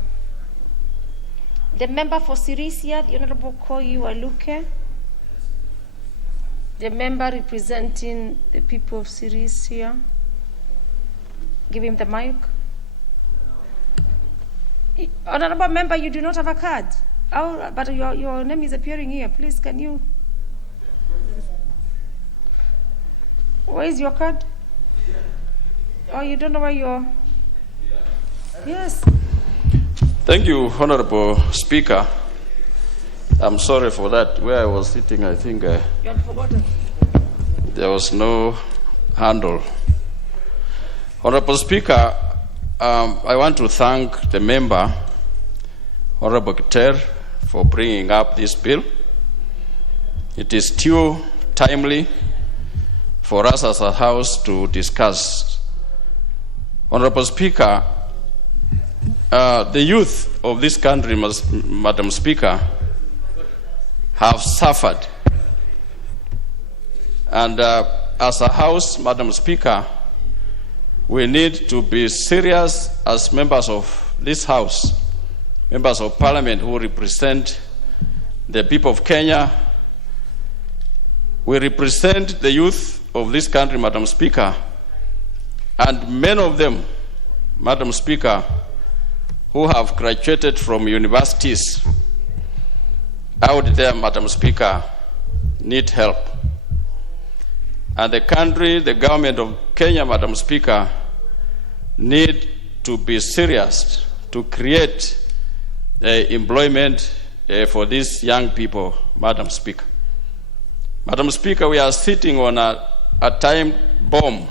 The member for Sirisia, the Honorable Koyi Waluke. The member representing the people of Sirisia. Give him the mic. Honorable member, you do not have a card. Oh, but your name is appearing here. Please, can you? Where is your card? Oh, you don't know where you're. Yes. Thank you, Honorable Speaker. I'm sorry for that. Where I was sitting, I think You had forgotten. there was no handle. Honorable Speaker, I want to thank the member, Honorable Keter, for bringing up this bill. It is too timely for us as a House to discuss. Honorable Speaker, the youth of this country, Madam Speaker, have suffered. And as a House, Madam Speaker, we need to be serious as members of this House, members of Parliament who represent the people of Kenya. We represent the youth of this country, Madam Speaker, and many of them, Madam Speaker, who have graduated from universities out there, Madam Speaker, need help. And the country, the government of Kenya, Madam Speaker, need to be serious to create employment for these young people, Madam Speaker. Madam Speaker, we are sitting on a time bomb.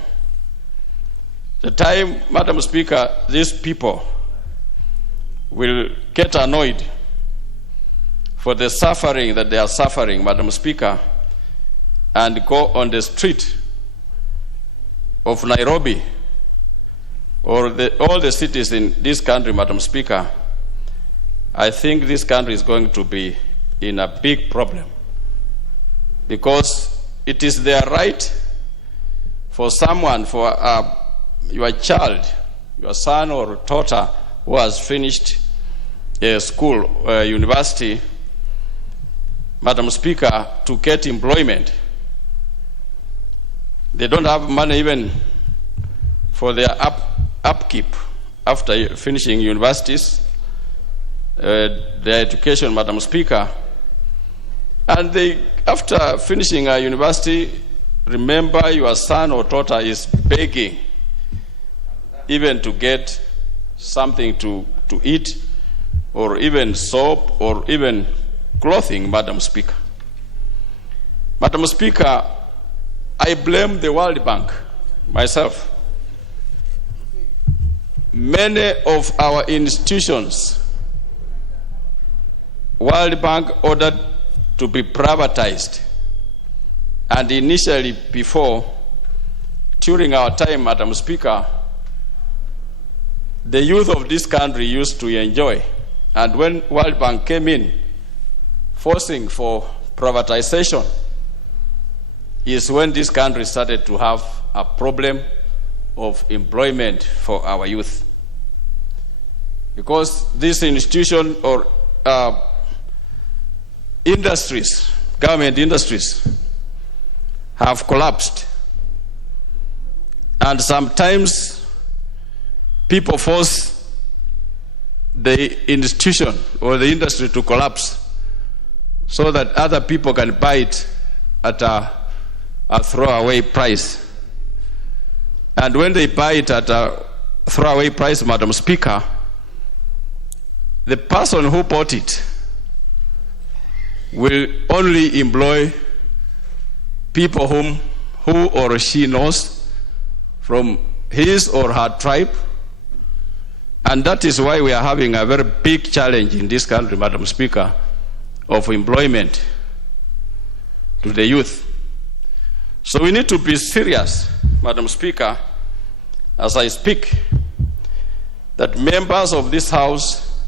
The time, Madam Speaker, these people will get annoyed for the suffering that they are suffering, Madam Speaker, and go on the street of Nairobi or all the cities in this country, Madam Speaker, I think this country is going to be in a big problem, because it is their right for someone, for your child, your son or daughter who has finished school, university, Madam Speaker, to get employment. They don't have money even for their upkeep after finishing universities, their education, Madam Speaker. And after finishing a university, remember your son or daughter is begging even to get something to eat, or even soap, or even clothing, Madam Speaker. Madam Speaker, I blame the World Bank myself. many of our institutions, World Bank ordered to be privatized. And initially before, during our time, Madam Speaker, the youth of this country used to enjoy. And when World Bank came in, forcing for privatization, is when this country started to have a problem of employment for our youth. Because this institution or industries, government industries, have collapsed. And sometimes people force the institution or the industry to collapse so that other people can buy it at a throwaway price. And when they buy it at a throwaway price, Madam Speaker, the person who bought it will only employ people who or she knows from his or her tribe. And that is why we are having a very big challenge in this country, Madam Speaker, of employment to the youth. So we need to be serious, Madam Speaker, as I speak, that members of this House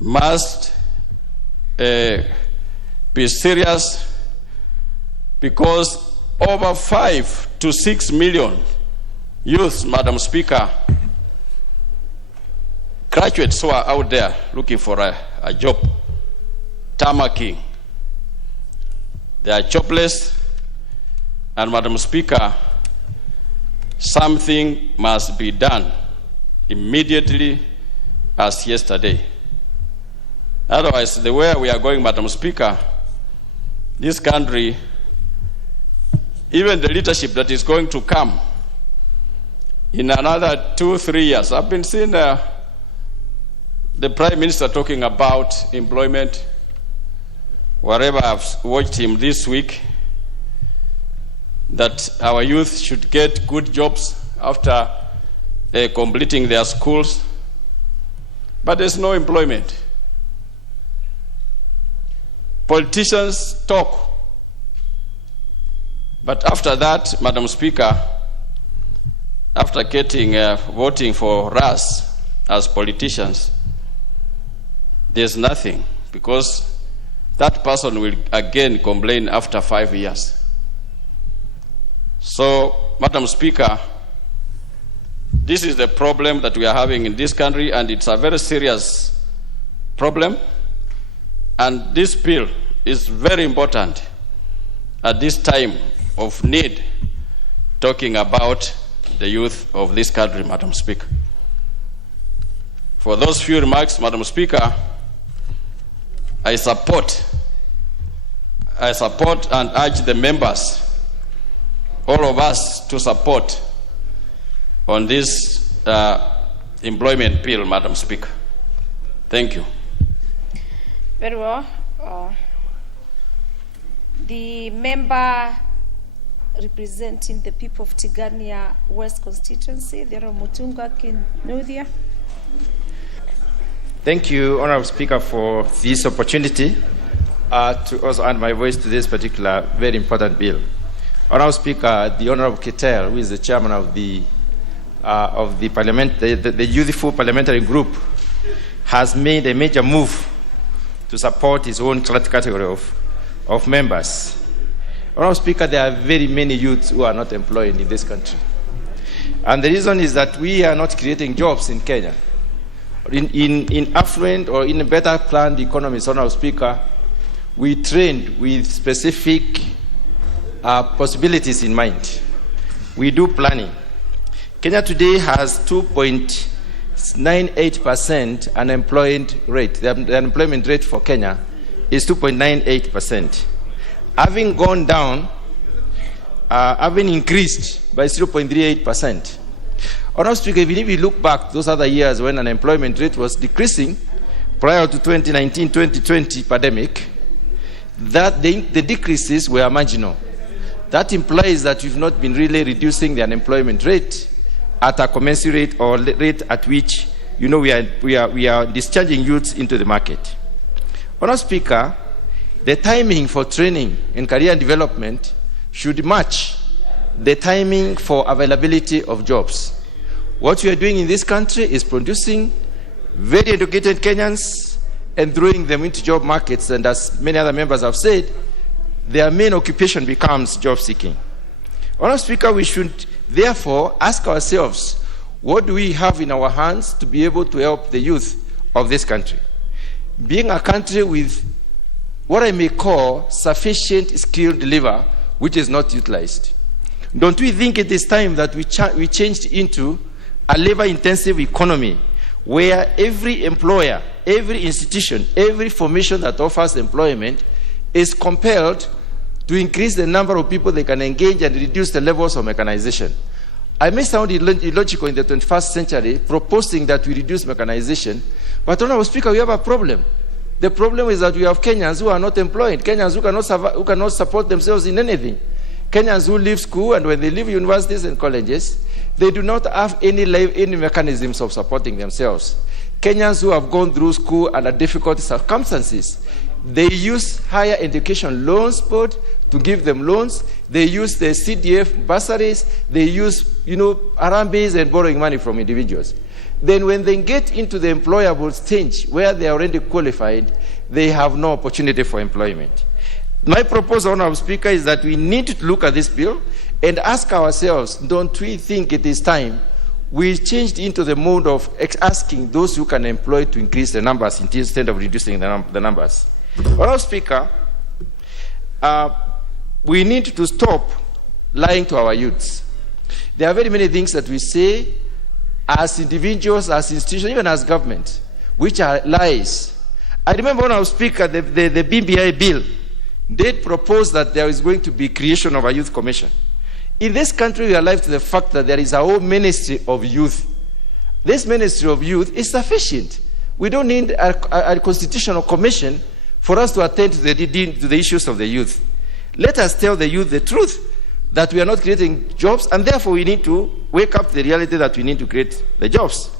must be serious, because over 5 to 6 million youths, Madam Speaker, graduates who are out there looking for a job, tarmacking. They are jobless, and Madam Speaker, something must be done immediately as yesterday. Otherwise, the way we are going, Madam Speaker, this country, even the leadership that is going to come in another 2-3 years. I've been seeing the Prime Minister talking about employment. Wherever I've watched him this week, that our youth should get good jobs after completing their schools. But there's no employment. Politicians talk. But after that, Madam Speaker, after getting voting for us as politicians, there's nothing, because that person will again complain after 5 years. So, Madam Speaker, this is the problem that we are having in this country, and it's a very serious problem. And this bill is very important at this time of need, talking about the youth of this country, Madam Speaker. For those few remarks, Madam Speaker, I support and urge the members, all of us, to support on this employment bill, Madam Speaker. Thank you. Very well. The member representing the people of Tigania West constituency, the Honorable Mutunga Kinuthia. Thank you, Honorable Speaker, for this opportunity to also add my voice to this particular very important bill. Honorable Speaker, the Honorable Ketel, who is the chairman of the parliament, the youthful parliamentary group, has made a major move to support his own category of members. Honorable Speaker, there are very many youths who are not employed in this country. And the reason is that we are not creating jobs in Kenya. In affluent or in a better planned economies, Honorable Speaker, we trained with specific possibilities in mind. We do planning. Kenya today has 2.98% unemployment rate. The unemployment rate for Kenya is 2.98%. Having gone down, having increased by 0.38%. Honorable Speaker, even if you look back those other years when unemployment rate was decreasing prior to 2019-2020 pandemic, that the decreases were marginal. That implies that you've not been really reducing the unemployment rate at a commensurate or rate at which, we are discharging youths into the market. Honourable Speaker, the timing for training and career development should match the timing for availability of jobs. What we are doing in this country is producing very educated Kenyans and throwing them into job markets, and as many other members have said, their main occupation becomes job seeking. Honourable Speaker, we should therefore ask ourselves, what do we have in our hands to be able to help the youth of this country? Being a country with what I may call sufficient skilled labor, which is not utilized. Don't we think it is time that we changed into a labor-intensive economy where every employer, every institution, every formation that offers employment is compelled to increase the number of people they can engage and reduce the levels of mechanization? I may sound illogical in the 21st century proposing that we reduce mechanization, but Honourable Speaker, we have a problem. The problem is that we have Kenyans who are not employed, Kenyans who cannot support themselves in anything. Kenyans who leave school, and when they leave universities and colleges, they do not have any mechanisms of supporting themselves. Kenyans who have gone through school under difficult circumstances, they use higher education loans board to give them loans. They use the CDF bursaries. They use, Arambes and borrowing money from individuals. Then when they get into the employable stage where they are already qualified, they have no opportunity for employment. My proposal, Honourable Speaker, is that we need to look at this bill and ask ourselves, don't we think it is time we changed into the mode of asking those who can employ to increase the numbers instead of reducing the numbers? Honourable Speaker, we need to stop lying to our youths. There are very many things that we say as individuals, as institutions, even as government, which are lies. I remember, Honourable Speaker, the BBI bill did propose that there is going to be creation of a youth commission. In this country, we are alive to the fact that there is a whole ministry of youth. This ministry of youth is sufficient. We don't need a constitutional commission for us to attend to the issues of the youth. Let us tell the youth the truth, that we are not creating jobs, and therefore we need to wake up to the reality that we need to create the jobs.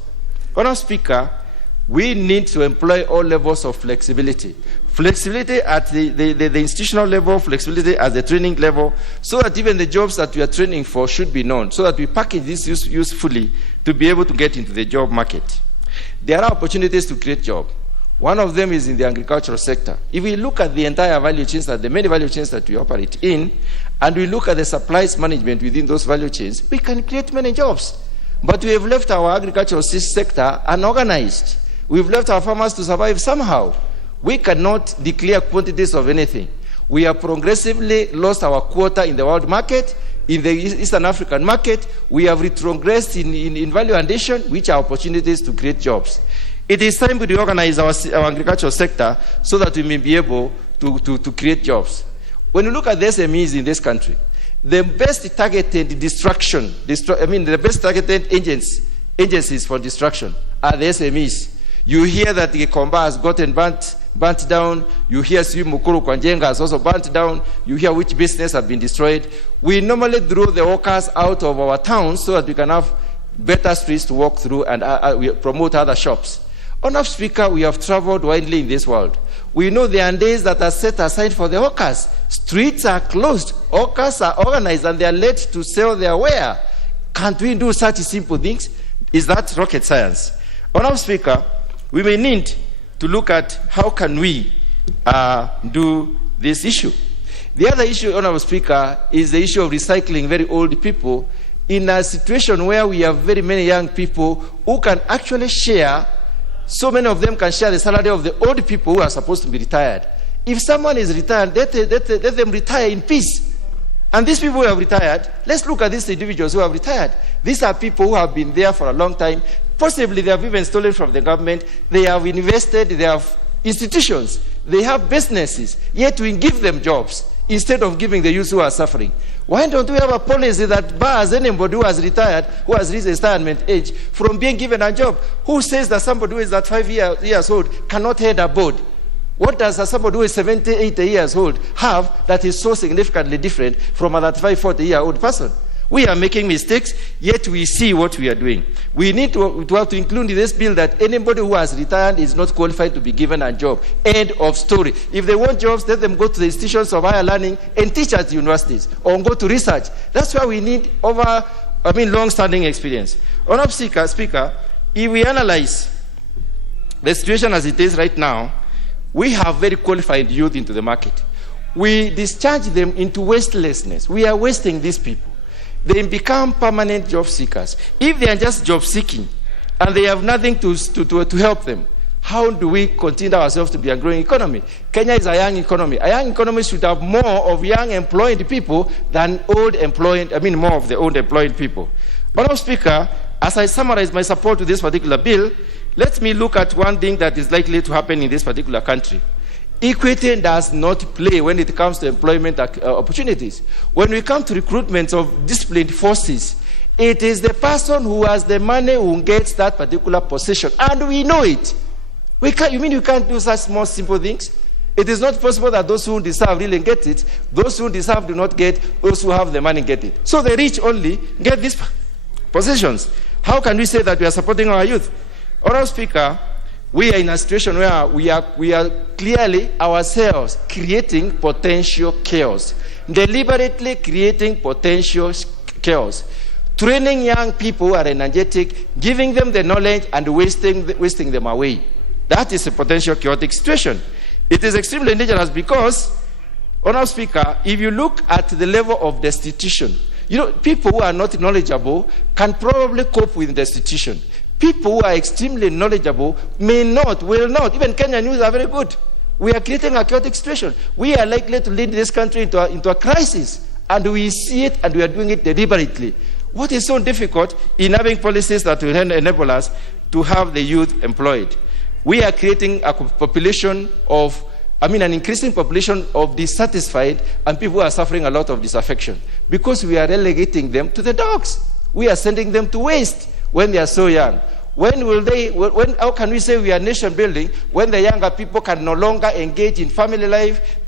Honourable Speaker, we need to employ all levels of flexibility. Flexibility at the institutional level, flexibility at the training level, so that even the jobs that we are training for should be known, so that we package this usefully to be able to get into the job market. There are opportunities to create jobs. One of them is in the agricultural sector. If we look at the entire value chains, the many value chains that we operate in, and we look at the supplies management within those value chains, we can create many jobs. But we have left our agricultural sector unorganized. We've left our farmers to survive somehow. We cannot declare quantities of anything. We have progressively lost our quota in the world market, in the Eastern African market. We have retrogressed in value addition, which are opportunities to create jobs. It is time to reorganize our agricultural sector so that we may be able to create jobs. When you look at the SMEs in this country, the best targeted the best targeted agencies for destruction are the SMEs. You hear that the Komba has gotten burnt down. You hear Mukuru Kwanjenga has also burnt down. You hear which business have been destroyed. We normally draw the workers out of our towns so that we can have better streets to walk through and we promote other shops. Honourable Speaker, we have traveled widely in this world. We know there are days that are set aside for the hawkers. Streets are closed. Hawkers are organized and they are led to sell their ware. Can't we do such simple things? Is that rocket science? Honourable Speaker, we may need to look at how can we do this issue. The other issue, Honourable Speaker, is the issue of recycling very old people in a situation where we have very many young people who can actually share. So many of them can share the salary of the old people who are supposed to be retired. If someone is retired, let them retire in peace. And these people who have retired, let's look at these individuals who have retired. These are people who have been there for a long time. Possibly they have even stolen from the government. They have invested, they have institutions, they have businesses, yet we give them jobs instead of giving the youth who are suffering. Why don't we have a policy that bars anybody who has retired, who has reached retirement age, from being given a job? Who says that somebody who is at 5 years old cannot head a board? What does somebody who is 70, 80 years old have that is so significantly different from a 35, 40-year-old person? We are making mistakes, yet we see what we are doing. We need to have to include in this bill that anybody who has retired is not qualified to be given a job. End of story. If they want jobs, let them go to the institutions of higher learning and teach at universities or go to research. That's why we need long-standing experience. Honorable Speaker, if we analyze the situation as it is right now, we have very qualified youth into the market. We discharge them into wastelessness. We are wasting these people. They become permanent job seekers. If they are just job seeking and they have nothing to help them, how do we consider ourselves to be a growing economy? Kenya is a young economy. A young economy should have more of young employed people than more of the old employed people. Honorable Speaker, as I summarize my support to this particular bill, let me look at one thing that is likely to happen in this particular country. Equity does not play when it comes to employment opportunities. When we come to recruitment of disciplined forces, it is the person who has the money who gets that particular position. And we know it. You mean you can't do such small, simple things? It is not possible that those who deserve really get it. Those who deserve do not get, those who have the money get it. So the rich only get these positions. How can we say that we are supporting our youth? Honorable Speaker, we are in a situation where we are clearly ourselves creating potential chaos, deliberately creating potential chaos, training young people who are energetic, giving them the knowledge and wasting them away. That is a potential chaotic situation. It is extremely dangerous because, Honorable Speaker, if you look at the level of destitution, people who are not knowledgeable can probably cope with destitution. People who are extremely knowledgeable will not. Even Kenyan youth are very good. We are creating a chaotic situation. We are likely to lead this country into a crisis, and we see it, and we are doing it deliberately. What is so difficult in having policies that will enable us to have the youth employed? We are creating a population of, an increasing population of dissatisfied and people who are suffering a lot of disaffection because we are relegating them to the dogs. We are sending them to waste when they are so young. How can we say we are nation building when the younger people can no longer engage in family life,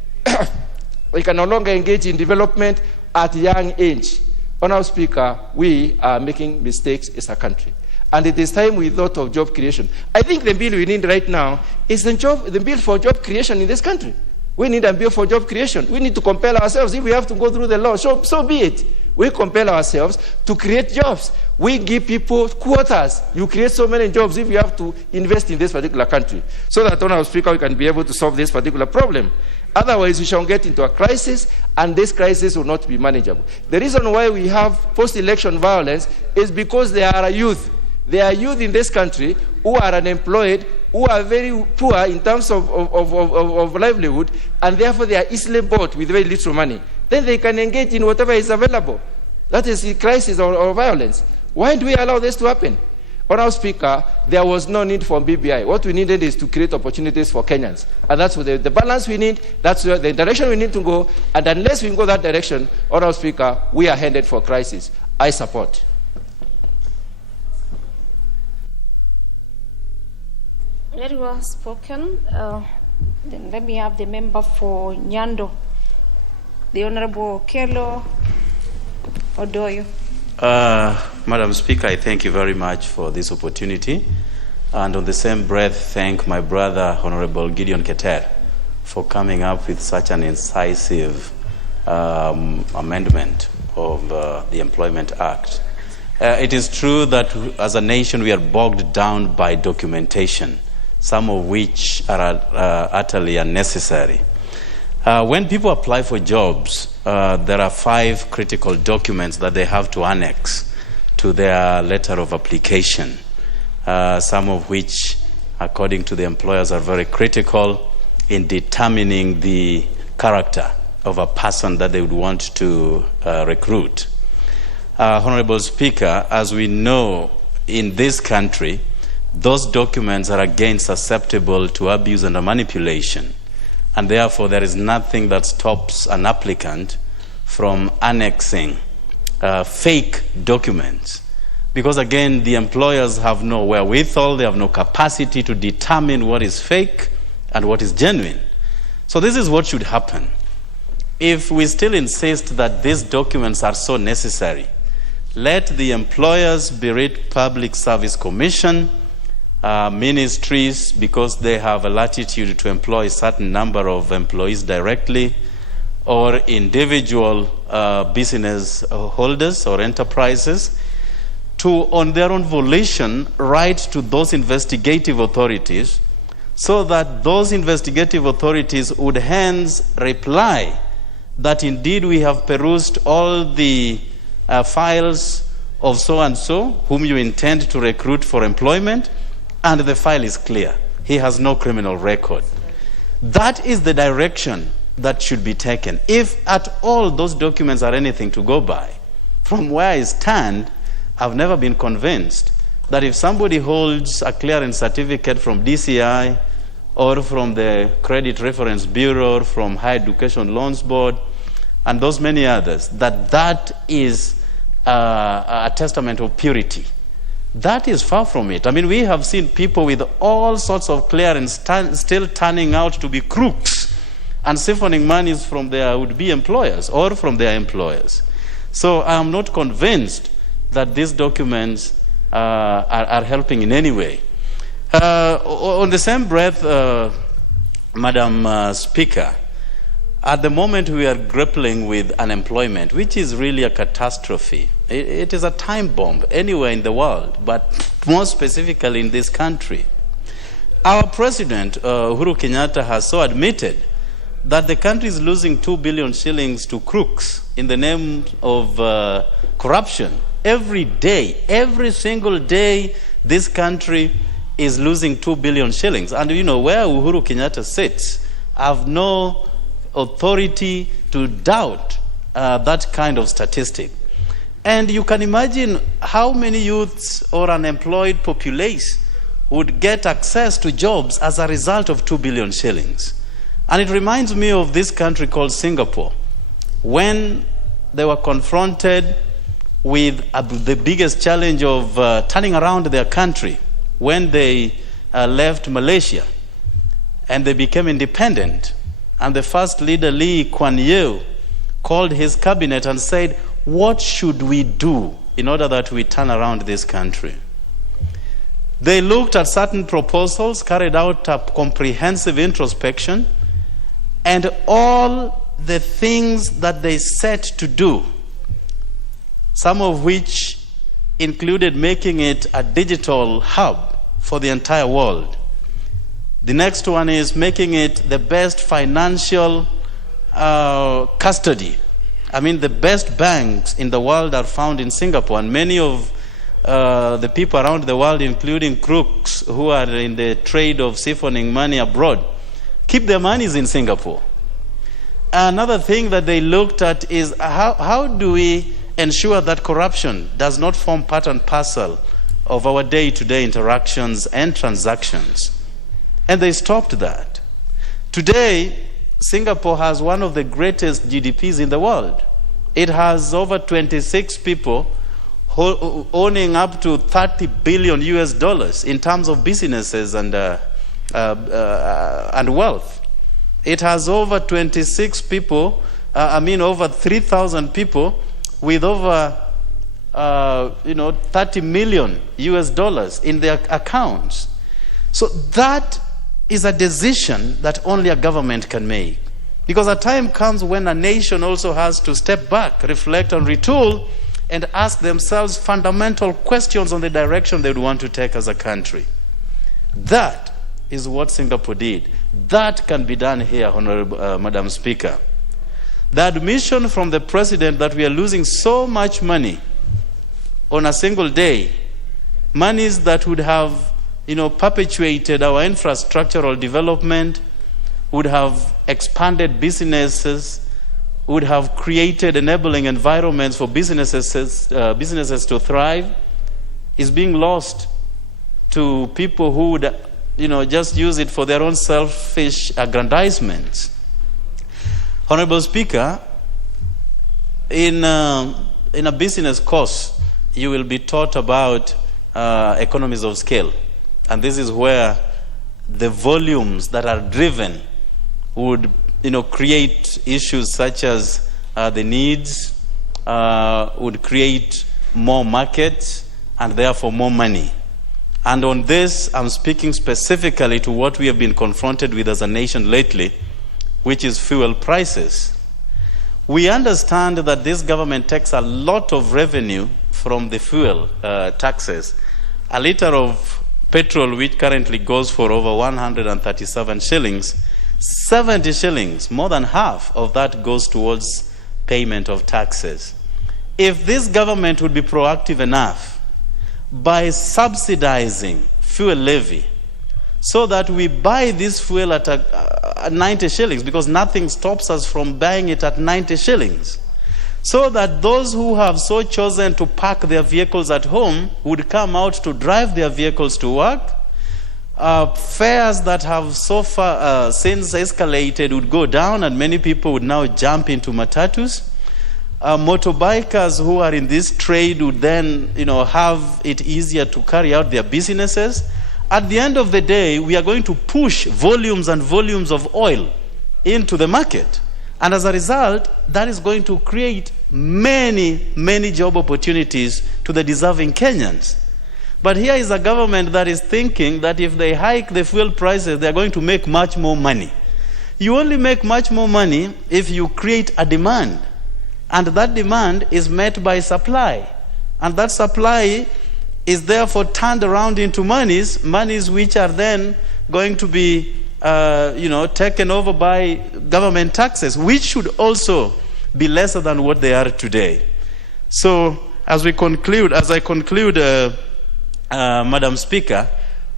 we can no longer engage in development at young age? Honorable Speaker, we are making mistakes as a country. And it is time we thought of job creation. I think the bill we need right now is the bill for job creation in this country. We need a bill for job creation. We need to compel ourselves. If we have to go through the law, so be it. We compel ourselves to create jobs. We give people quotas. You create so many jobs if you have to invest in this particular country. So that, Honorable Speaker, we can be able to solve this particular problem. Otherwise, we shall get into a crisis, and this crisis will not be manageable. The reason why we have post-election violence is because there are youth. There are youth in this country who are unemployed, who are very poor in terms of livelihood, and therefore they are easily bought with very little money. Then they can engage in whatever is available. That is the crisis or violence. Why do we allow this to happen? Honorable Speaker, there was no need for BBI. What we needed is to create opportunities for Kenyans. And that's the balance we need, that's the direction we need to go. And unless we go that direction, Honorable Speaker, we are headed for crisis. I support. Very well spoken. Then let me have the member for Nyando, the Honorable Kelo Odoyo. Madam Speaker, I thank you very much for this opportunity. And on the same breath, thank my brother, Honorable Gideon Keter, for coming up with such an incisive amendment of the Employment Act. It is true that as a nation we are bogged down by documentation, some of which are utterly unnecessary. When people apply for jobs, there are 5 critical documents that they have to annex to their letter of application, some of which, according to the employers, are very critical in determining the character of a person that they would want to recruit. Honorable Speaker, as we know in this country, those documents are again susceptible to abuse and manipulation. And therefore, there is nothing that stops an applicant from annexing fake documents. Because again, the employers have no wherewithal, they have no capacity to determine what is fake and what is genuine. So this is what should happen. If we still insist that these documents are so necessary, Let the employers berate Public Service Commission, ministries, because they have a latitude to employ a certain number of employees directly, or individual business holders or enterprises, to, on their own volition, write to those investigative authorities, so that those investigative authorities would hence reply that indeed we have perused all the files of so-and-so whom you intend to recruit for employment, and the file is clear. He has no criminal record. That is the direction that should be taken. If at all those documents are anything to go by, from where I stand, I've never been convinced that if somebody holds a clearance certificate from DCI or from the Credit Reference Bureau, or from Higher Education Loans Board, and those many others, that is a testament of purity. That is far from it. I mean, we have seen people with all sorts of clearance still turning out to be crooks and siphoning monies from their would-be employers or from their employers. So I am not convinced that these documents are helping in any way. On the same breath, Madam Speaker, at the moment we are grappling with unemployment, which is really a catastrophe. It is a time bomb anywhere in the world, but more specifically in this country. Our President, Uhuru Kenyatta, has so admitted that the country is losing 2 billion shillings to crooks in the name of corruption. Every day, every single day, this country is losing 2 billion shillings. And you know, where Uhuru Kenyatta sits, I have no authority to doubt that kind of statistic. And you can imagine how many youths or unemployed populace would get access to jobs as a result of 2 billion shillings. And it reminds me of this country called Singapore, when they were confronted with the biggest challenge of turning around their country when they left Malaysia and they became independent. And the first leader, Lee Kuan Yew, called his cabinet and said, what should we do in order that we turn around this country? They looked at certain proposals, carried out a comprehensive introspection, and all the things that they set to do, some of which included making it a digital hub for the entire world. The next one is making it the best financial custody. I mean, the best banks in the world are found in Singapore, and many of the people around the world, including crooks who are in the trade of siphoning money abroad, keep their monies in Singapore. Another thing that they looked at is how do we ensure that corruption does not form part and parcel of our day-to-day interactions and transactions. And they stopped that. Today, Singapore has one of the greatest GDPs in the world. It has over 26 people owning up to $30 billion in terms of businesses and wealth. It has over 26 people, over 3,000 people with over $30 million in their accounts. So that is a decision that only a government can make. Because a time comes when a nation also has to step back, reflect and retool, and ask themselves fundamental questions on the direction they would want to take as a country. That is what Singapore did. That can be done here, Honorable Madam Speaker. The admission from the President that we are losing so much money on a single day, monies that would have perpetuated our infrastructural development, would have expanded businesses, would have created enabling environments for businesses to thrive, is being lost to people who would just use it for their own selfish aggrandizements. Honorable Speaker, in a business course, you will be taught about economies of scale. And this is where the volumes that are driven would create issues such as the needs, would create more market, and therefore more money. And on this, I'm speaking specifically to what we have been confronted with as a nation lately, which is fuel prices. We understand that this government takes a lot of revenue from the fuel taxes. A liter of petrol, which currently goes for over 137 shillings, 70 shillings, more than half of that goes towards payment of taxes. If this government would be proactive enough by subsidizing fuel levy so that we buy this fuel at 90 shillings, because nothing stops us from buying it at 90 shillings, so that those who have so chosen to park their vehicles at home would come out to drive their vehicles to work. Fares that have so far since escalated would go down, and many people would now jump into matatus. Motorbikers who are in this trade would then, have it easier to carry out their businesses. At the end of the day, we are going to push volumes and volumes of oil into the market. And as a result, that is going to create many, many job opportunities to the deserving Kenyans. But here is a government that is thinking that if they hike the fuel prices, they are going to make much more money. You only make much more money if you create a demand. And that demand is met by supply. And that supply is therefore turned around into monies which are then going to be taken over by government taxes, which should also be lesser than what they are today. So as I conclude, Madam Speaker,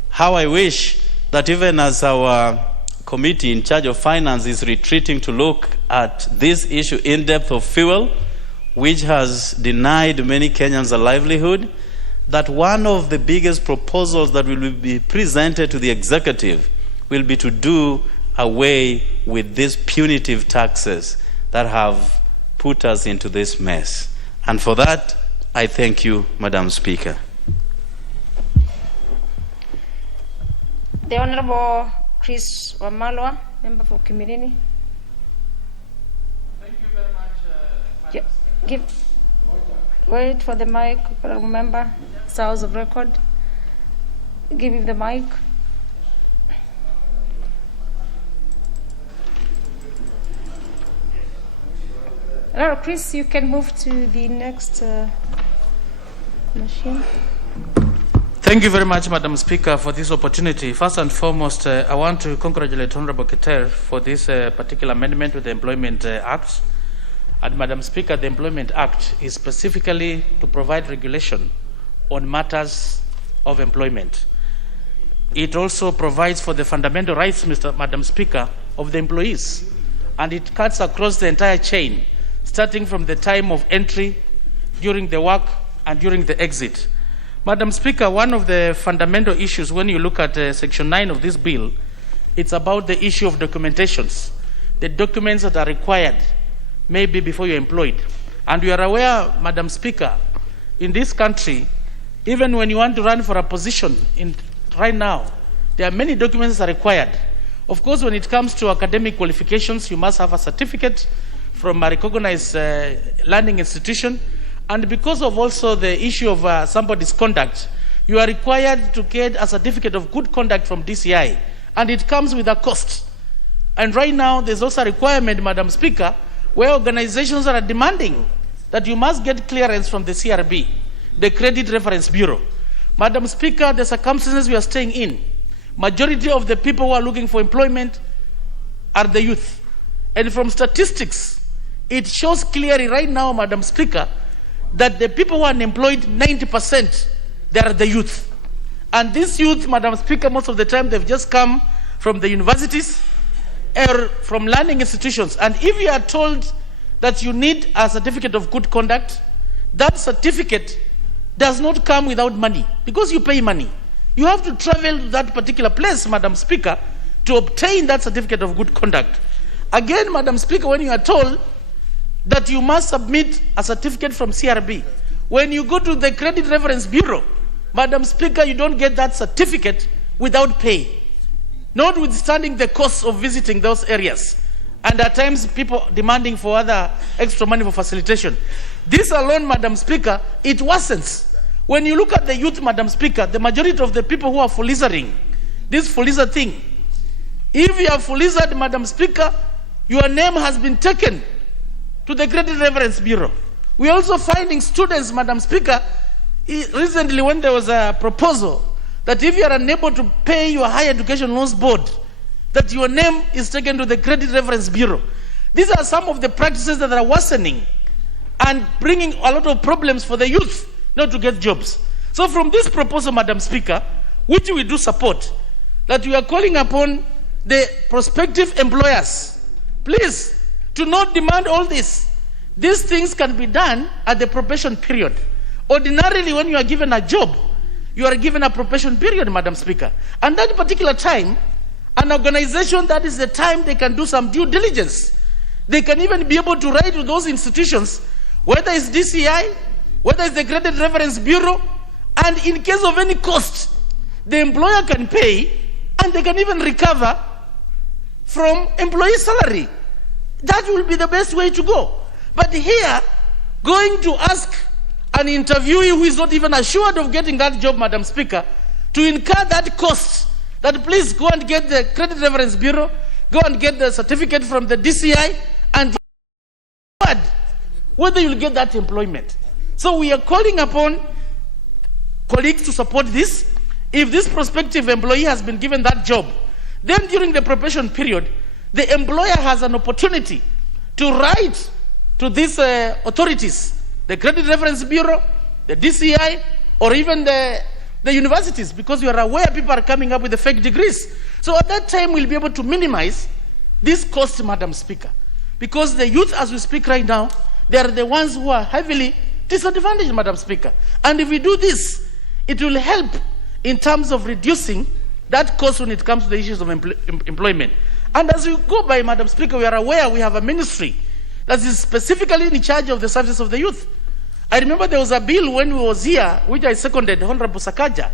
how I wish that even as our committee in charge of finance is retreating to look at this issue in depth of fuel, which has denied many Kenyans a livelihood, that one of the biggest proposals that will be presented to the executive will be to do away with these punitive taxes that have put us into this mess. And for that, I thank you, Madam Speaker. The Honorable Chris Wamalwa, Member for Kiminini. Thank you very much, Madam. Wait for the mic, Honorable Member. Sounds of record. Give him the mic. Hello, Chris, you can move to the next machine. Thank you very much, Madam Speaker, for this opportunity. First and foremost, I want to congratulate Honorable Keter for this particular amendment to the Employment Act. And Madam Speaker, the Employment Act is specifically to provide regulation on matters of employment. It also provides for the fundamental rights, Madam Speaker, of the employees. And it cuts across the entire chain, starting from the time of entry, during the work, and during the exit. Madam Speaker, one of the fundamental issues when you look at Section 9 of this bill, it's about the issue of documentations, the documents that are required maybe before you're employed. And you are aware, Madam Speaker, in this country, even when you want to run for a position right now, there are many documents that are required. Of course, when it comes to academic qualifications, you must have a certificate from a recognized learning institution. And because of also the issue of somebody's conduct, you are required to get a certificate of good conduct from DCI. And it comes with a cost. And right now, there's also a requirement, Madam Speaker, where organizations are demanding that you must get clearance from the CRB, the Credit Reference Bureau. Madam Speaker, the circumstances we are staying in, majority of the people who are looking for employment are the youth. And from statistics, it shows clearly right now, Madam Speaker, that the people who are unemployed, 90%, they are the youth. And this youth, Madam Speaker, most of the time they've just come from the universities or from learning institutions. And if you are told that you need a certificate of good conduct, that certificate does not come without money, because you pay money. You have to travel to that particular place, Madam Speaker, to obtain that certificate of good conduct. Again, Madam Speaker, when you are told that you must submit a certificate from CRB, when you go to the Credit Reference Bureau, Madam Speaker, you don't get that certificate without pay, notwithstanding the cost of visiting those areas. and at times people demanding for other extra money for facilitation. This alone, Madam Speaker, it worsens. When you look at the youth, Madam Speaker, the majority of the people who are fulizering, this fulizer thing, if you are fulizered, Madam Speaker, your name has been taken to the Credit Reference Bureau. We are also finding students, Madam Speaker, recently when there was a proposal that if you are unable to pay your higher education loans board, that your name is taken to the Credit Reference Bureau. These are some of the practices that are worsening and bringing a lot of problems for the youth not to get jobs. So from this proposal, Madam Speaker, which we do support, that we are calling upon the prospective employers, please, to not demand all this. These things can be done at the probation period. Ordinarily, when you are given a job, you are given a probation period, Madam Speaker. And that particular time, an organization, that is the time they can do some due diligence. They can even be able to write to those institutions, whether it's DCI, whether it's the Credit Reference Bureau, and in case of any cost, the employer can pay, and they can even recover from employee salary. That will be the best way to go. But here, going to ask an interviewee who is not even assured of getting that job, Madam Speaker, to incur that cost, that please go and get the Credit Reference Bureau, go and get the certificate from the DCI, and whether you'll get that employment. So we are calling upon colleagues to support this. If this prospective employee has been given that job, then during the probation period, the employer has an opportunity to write to these authorities, the Credit Reference Bureau, the DCI, or even the universities, because you are aware people are coming up with the fake degrees. So at that time, we'll be able to minimize this cost, Madam Speaker. Because the youth, as we speak right now, they are the ones who are heavily disadvantaged, Madam Speaker. And if we do this, it will help in terms of reducing that cost when it comes to the issues of employment. And as we go by, Madam Speaker, we are aware we have a ministry that is specifically in charge of the services of the youth. I remember there was a bill when we was here, which I seconded, Honorable Sakaja,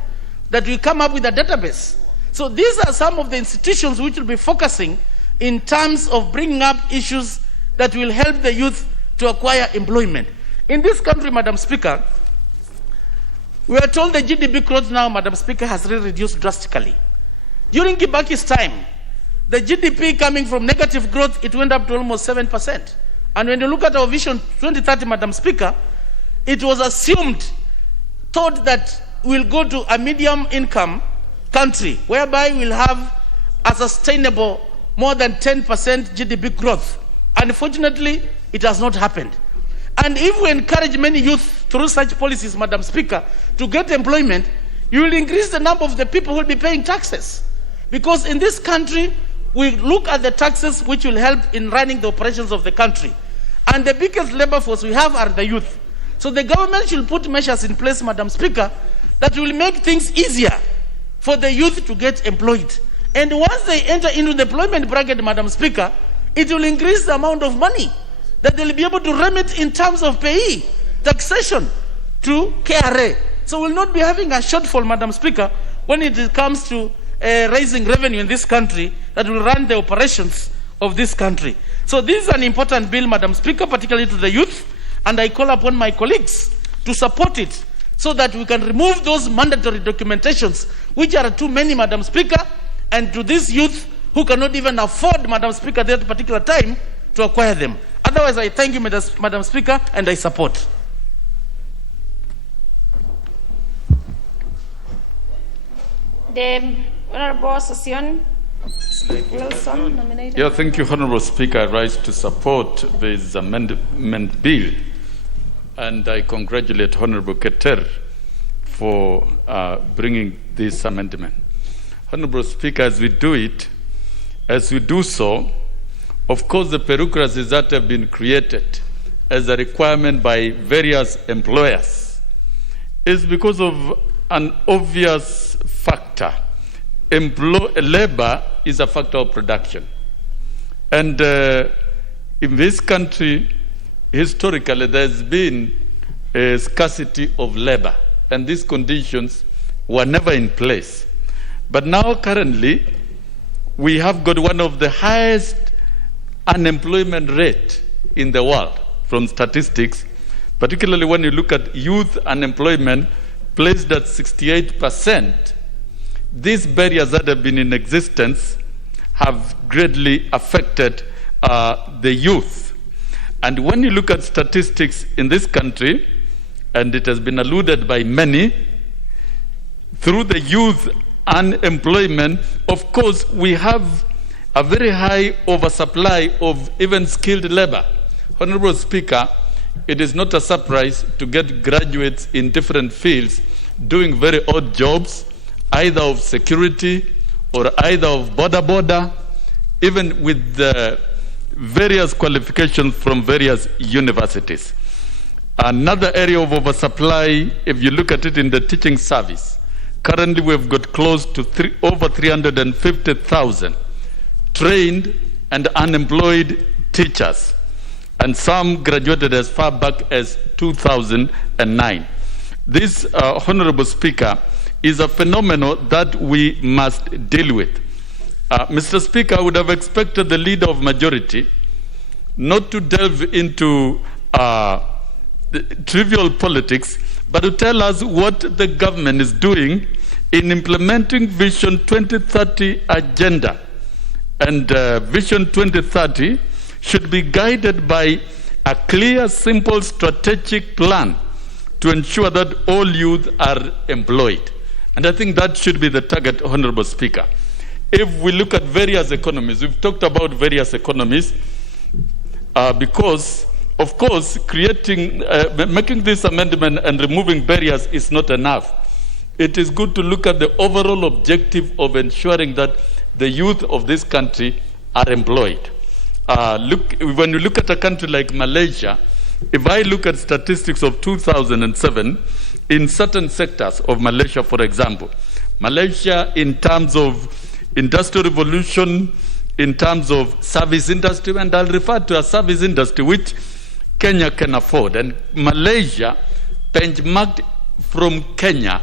that we come up with a database. So these are some of the institutions which will be focusing in terms of bringing up issues that will help the youth to acquire employment. In this country, Madam Speaker, we are told the GDP growth now, Madam Speaker, has really reduced drastically. During Kibaki's time, the GDP coming from negative growth, it went up to almost 7%. And when you look at our vision 2030, Madam Speaker, it was thought that we'll go to a medium income country, whereby we'll have a sustainable more than 10% GDP growth. Unfortunately, it has not happened. And if we encourage many youth through such policies, Madam Speaker, to get employment, you will increase the number of the people who will be paying taxes. Because in this country, we look at the taxes which will help in running the operations of the country. And the biggest labor force we have are the youth. So the government should put measures in place, Madam Speaker, that will make things easier for the youth to get employed. And once they enter into the employment bracket, Madam Speaker, it will increase the amount of money that they'll be able to remit in terms of payee, taxation to KRA. So we'll not be having a shortfall, Madam Speaker, when it comes to raising revenue in this country that will run the operations of this country. So this is an important bill, Madam Speaker, particularly to the youth, and I call upon my colleagues to support it so that we can remove those mandatory documentations, which are too many, Madam Speaker, and to these youth who cannot even afford, Madam Speaker, at that particular time to acquire them. Otherwise, I thank you, Madam Speaker, and I support. The Honorable Session Wilson, nominated. Yeah, thank you, Honorable Speaker. I rise to support this amendment bill, and I congratulate Honorable Keter for bringing this amendment. Honorable Speaker, as we do so, of course, the bureaucracies that have been created as a requirement by various employers is because of an obvious factor. Labor is a factor of production. And in this country, historically, there's been a scarcity of labor, and these conditions were never in place. But now, currently, we have got one of the highest unemployment rate in the world from statistics, particularly when you look at youth unemployment placed at 68%, these barriers that have been in existence have greatly affected the youth. And when you look at statistics in this country, and it has been alluded by many, through the youth unemployment, of course, we have a very high oversupply of even skilled labor. Honorable Speaker, it is not a surprise to get graduates in different fields doing very odd jobs, either of security or either of border, even with various qualifications from various universities. Another area of oversupply, if you look at it in the teaching service, currently we've got close to over 350,000 trained and unemployed teachers, and some graduated as far back as 2009. This, Honorable Speaker, is a phenomenon that we must deal with. Mr. Speaker, I would have expected the leader of majority not to delve into trivial politics, but to tell us what the government is doing in implementing Vision 2030 agenda. And Vision 2030 should be guided by a clear, simple, strategic plan to ensure that all youth are employed. And I think that should be the target, Honorable Speaker. If we look at various economies, we've talked about various economies, because, of course, making this amendment and removing barriers is not enough. It is good to look at the overall objective of ensuring that the youth of this country are employed. When you look at a country like Malaysia, if I look at statistics of 2007, in certain sectors of Malaysia, for example, Malaysia in terms of industrial revolution, in terms of service industry, and I'll refer to a service industry which Kenya can afford. And Malaysia benchmarked from Kenya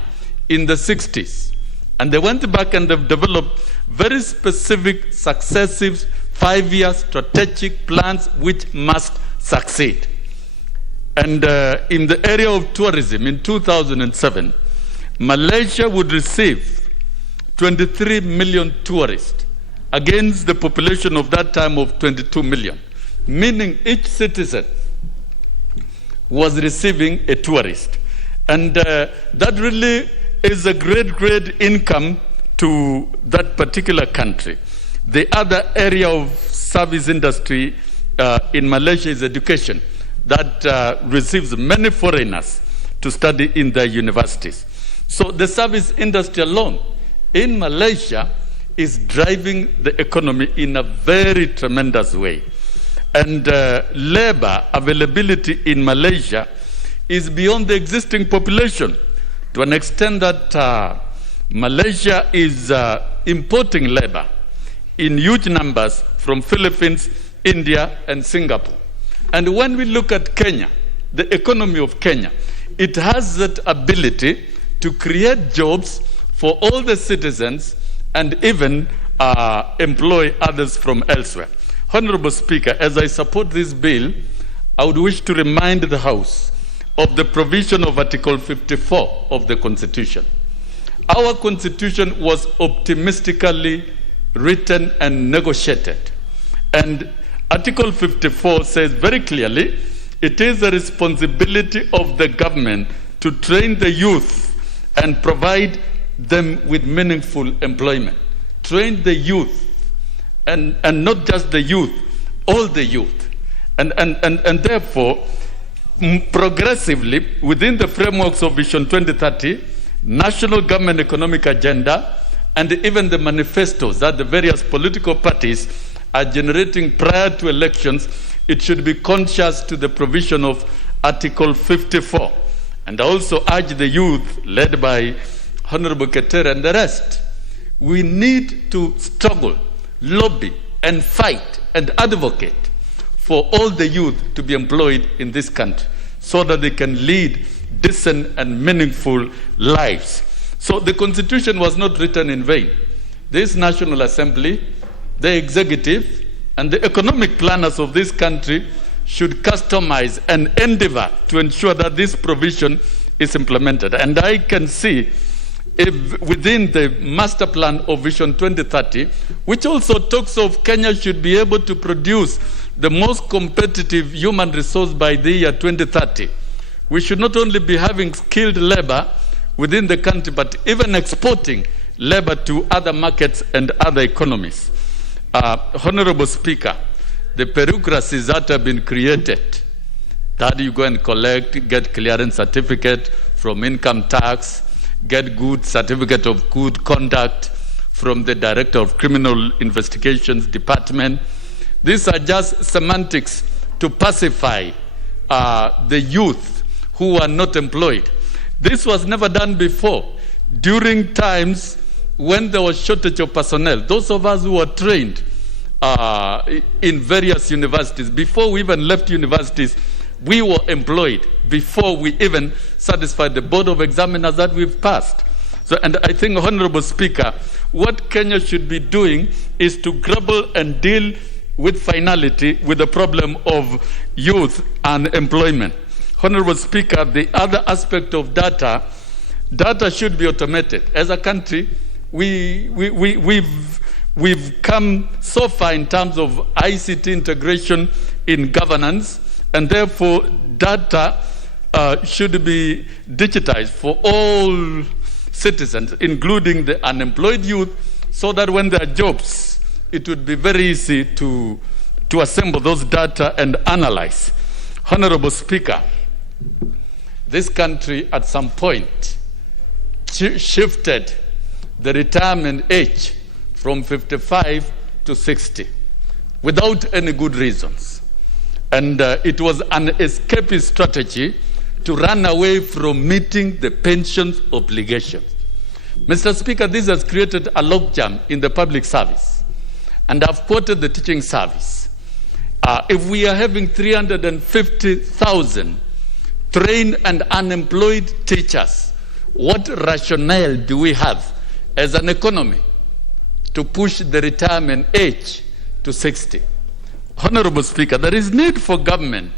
in the 60s. And they went back and they've developed very specific, successive, 5-year strategic plans which must succeed. And in the area of tourism, in 2007, Malaysia would receive 23 million tourists against the population of that time of 22 million, meaning each citizen was receiving a tourist. And that really is a great income to that particular country. The other area of service industry in Malaysia is education, that receives many foreigners to study in their universities. So the service industry alone in Malaysia is driving the economy in a very tremendous way. And labor availability in Malaysia is beyond the existing population, to an extent that Malaysia is importing labor in huge numbers from Philippines, India, and Singapore. And when we look at Kenya, the economy of Kenya, it has that ability to create jobs for all the citizens and even employ others from elsewhere. Honorable Speaker, as I support this bill, I would wish to remind the House of the provision of Article 54 of the Constitution. Our Constitution was optimistically written and negotiated. And Article 54 says very clearly, it is the responsibility of the government to train the youth and provide them with meaningful employment. Train the youth, and not just the youth, all the youth. And therefore, progressively, within the frameworks of Vision 2030, National Government Economic Agenda, and even the manifestos that the various political parties are generating prior to elections, it should be conscious to the provision of Article 54. And I also urge the youth, led by Honorable Keter and the rest, we need to struggle, lobby, and fight and advocate for all the youth to be employed in this country so that they can lead decent and meaningful lives. So the Constitution was not written in vain. This National Assembly, the executive, And the economic planners of this country should customize and endeavor to ensure that this provision is implemented. And I can see if within the master plan of Vision 2030, which also talks of Kenya should be able to produce the most competitive human resource by the year 2030, we should not only be having skilled labor within the country, but even exporting labor to other markets and other economies. Honorable Speaker, the bureaucracies that have been created, that you go and collect, get clearance certificate from income tax, get good certificate of good conduct from the Director of Criminal Investigations Department. These are just semantics to pacify the youth who are not employed. This was never done before. During times when there was shortage of personnel, those of us who were trained in various universities, before we even left universities, we were employed before we even satisfied the Board of Examiners that we've passed. So, and I think, Honorable Speaker, what Kenya should be doing is to grapple and deal with finality with the problem of youth and employment. Honorable Speaker, the other aspect of data should be automated. As a country, we've come so far in terms of ICT integration in governance, and therefore data should be digitized for all citizens, including the unemployed youth, so that when there are jobs, it would be very easy to assemble those data and analyze. Honorable Speaker, this country at some point shifted the retirement age from 55 to 60 without any good reasons. And it was an escapist strategy to run away from meeting the pensions obligations. Mr. Speaker, this has created a logjam in the public service. And I've quoted the teaching service. If we are having 350,000 trained and unemployed teachers, what rationale do we have as an economy to push the retirement age to 60? Honorable Speaker, there is need for government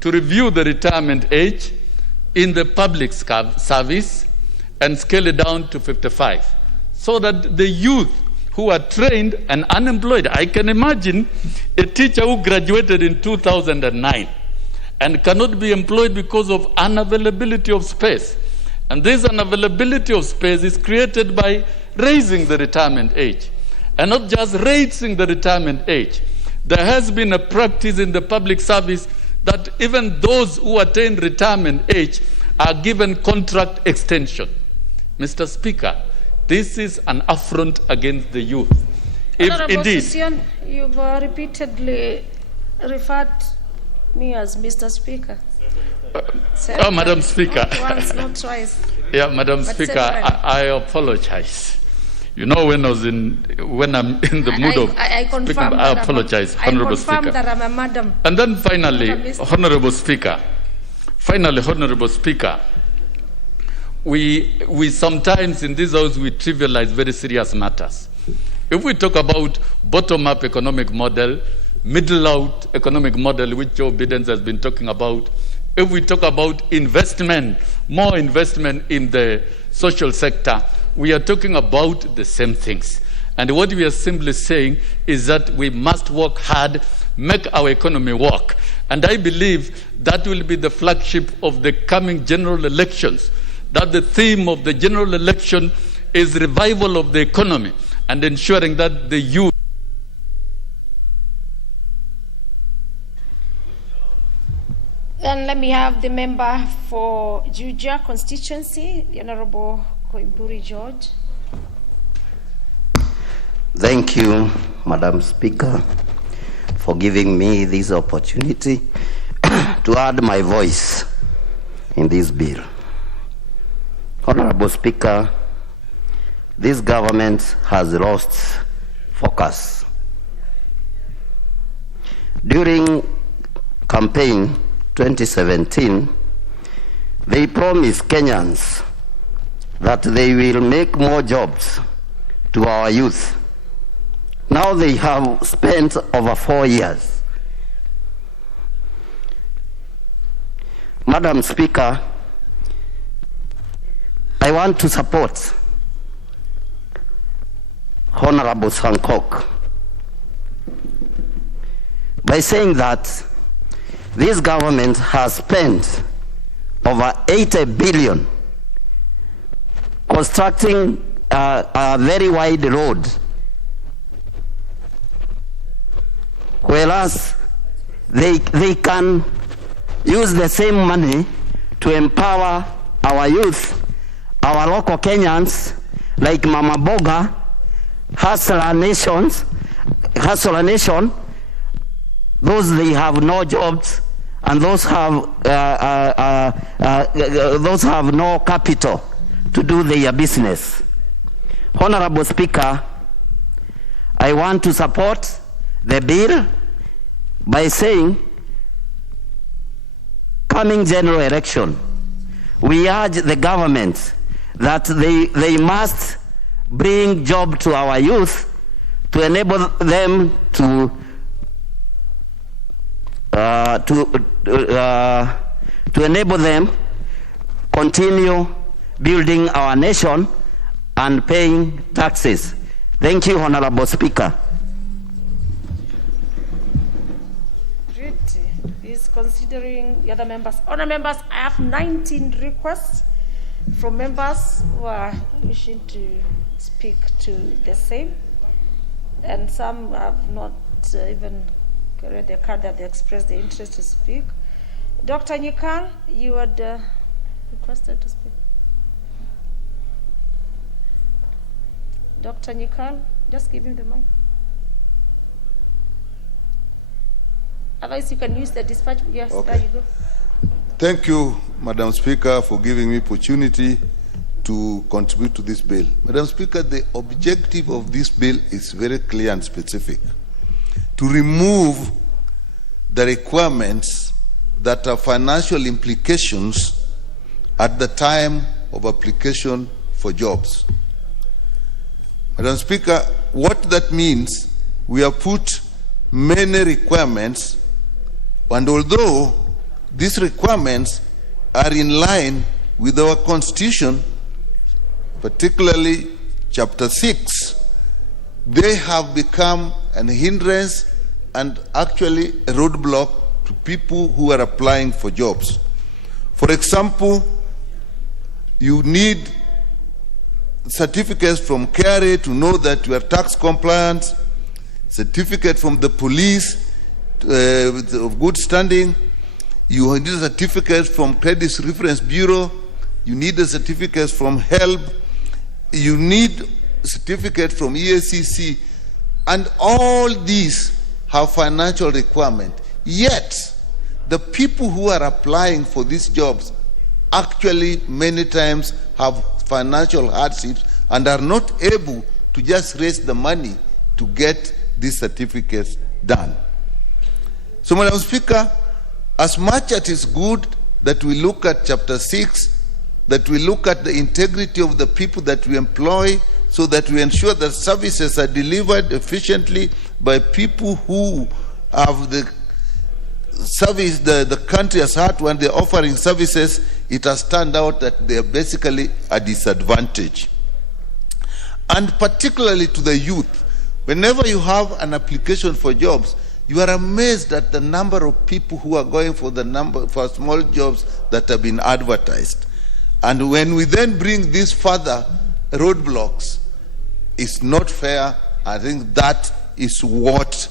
to review the retirement age in the public service and scale it down to 55, so that the youth who are trained and unemployed, I can imagine a teacher who graduated in 2009 and cannot be employed because of unavailability of space. And this unavailability of space is created by raising the retirement age. And not just raising the retirement age. There has been a practice in the public service that even those who attain retirement age are given contract extension. Mr. Speaker, this is an affront against the youth. If Honorable indeed, Session, you've repeatedly referred me as Mr. Speaker. Madam Speaker. Not once, not twice. Yeah, Madam But Speaker, several. I apologize. You know, when I'm in the mood of speaking, I apologize, Honorable I confirm Speaker. that I'm a madam. And then finally, Not a Mr. Honorable Speaker, we sometimes in this house we trivialize very serious matters. If we talk about bottom-up economic model, middle-out economic model, which Joe Biden has been talking about, if we talk about investment, more investment in the social sector, we are talking about the same things. And what we are simply saying is that we must work hard, make our economy work. And I believe that will be the flagship of the coming general elections, that the theme of the general election is revival of the economy and ensuring that the youth. Then let me have the member for Juja constituency, the Honorable Koiburi George. Thank you, Madam Speaker, for giving me this opportunity to add my voice in this bill. Honorable Speaker, this government has lost focus. During campaign 2017, they promised Kenyans that they will make more jobs to our youth. Now they have spent over 4 years. Madam Speaker, I want to support Honorable Sankok by saying that this government has spent over 80 billion constructing a very wide road, whereas they can use the same money to empower our youth, our local Kenyans, like Mama Boga, Hustler Nation, those they have no jobs, and those have no capital to do their business. Honorable Speaker, I want to support the bill by saying, coming general election, we urge the government that they must bring job to our youth to enable them to enable them continue building our nation and paying taxes. Thank you, Honorable Speaker. Is considering the other members. Honour members, I have 19 requests from members who are wishing to speak to the same, and some have not even carried the card that they expressed the interest to speak. Dr. Nyikal, you had requested to speak. Dr. Nyikal, just give him the mic. Otherwise, you can use the dispatch. Yes, okay. There you go. Thank you, Madam Speaker, for giving me opportunity to contribute to this bill. Madam Speaker, the objective of this bill is very clear and specific: to remove the requirements that have financial implications at the time of application for jobs. Madam Speaker, what that means, we have put many requirements, and although these requirements are in line with our Constitution, particularly Chapter 6, they have become an hindrance and actually a roadblock to people who are applying for jobs. For example, you need certificates from KRA to know that you are tax compliant, certificate from the police of good standing, you need a certificate from Credit Reference Bureau, you need a certificate from HELB, you need a certificate from EACC, and all these have financial requirement. Yet, the people who are applying for these jobs actually many times have financial hardships and are not able to just raise the money to get these certificates done. So, Madam Speaker, as much as it is good that we look at Chapter 6, that we look at the integrity of the people that we employ, so that we ensure that services are delivered efficiently by people who have the service the country has had when they're offering services, it has turned out that they are basically a disadvantage. And particularly to the youth, whenever you have an application for jobs, you are amazed at the number of people who are going for for small jobs that have been advertised. And when we then bring these further roadblocks, it's not fair. I think that is what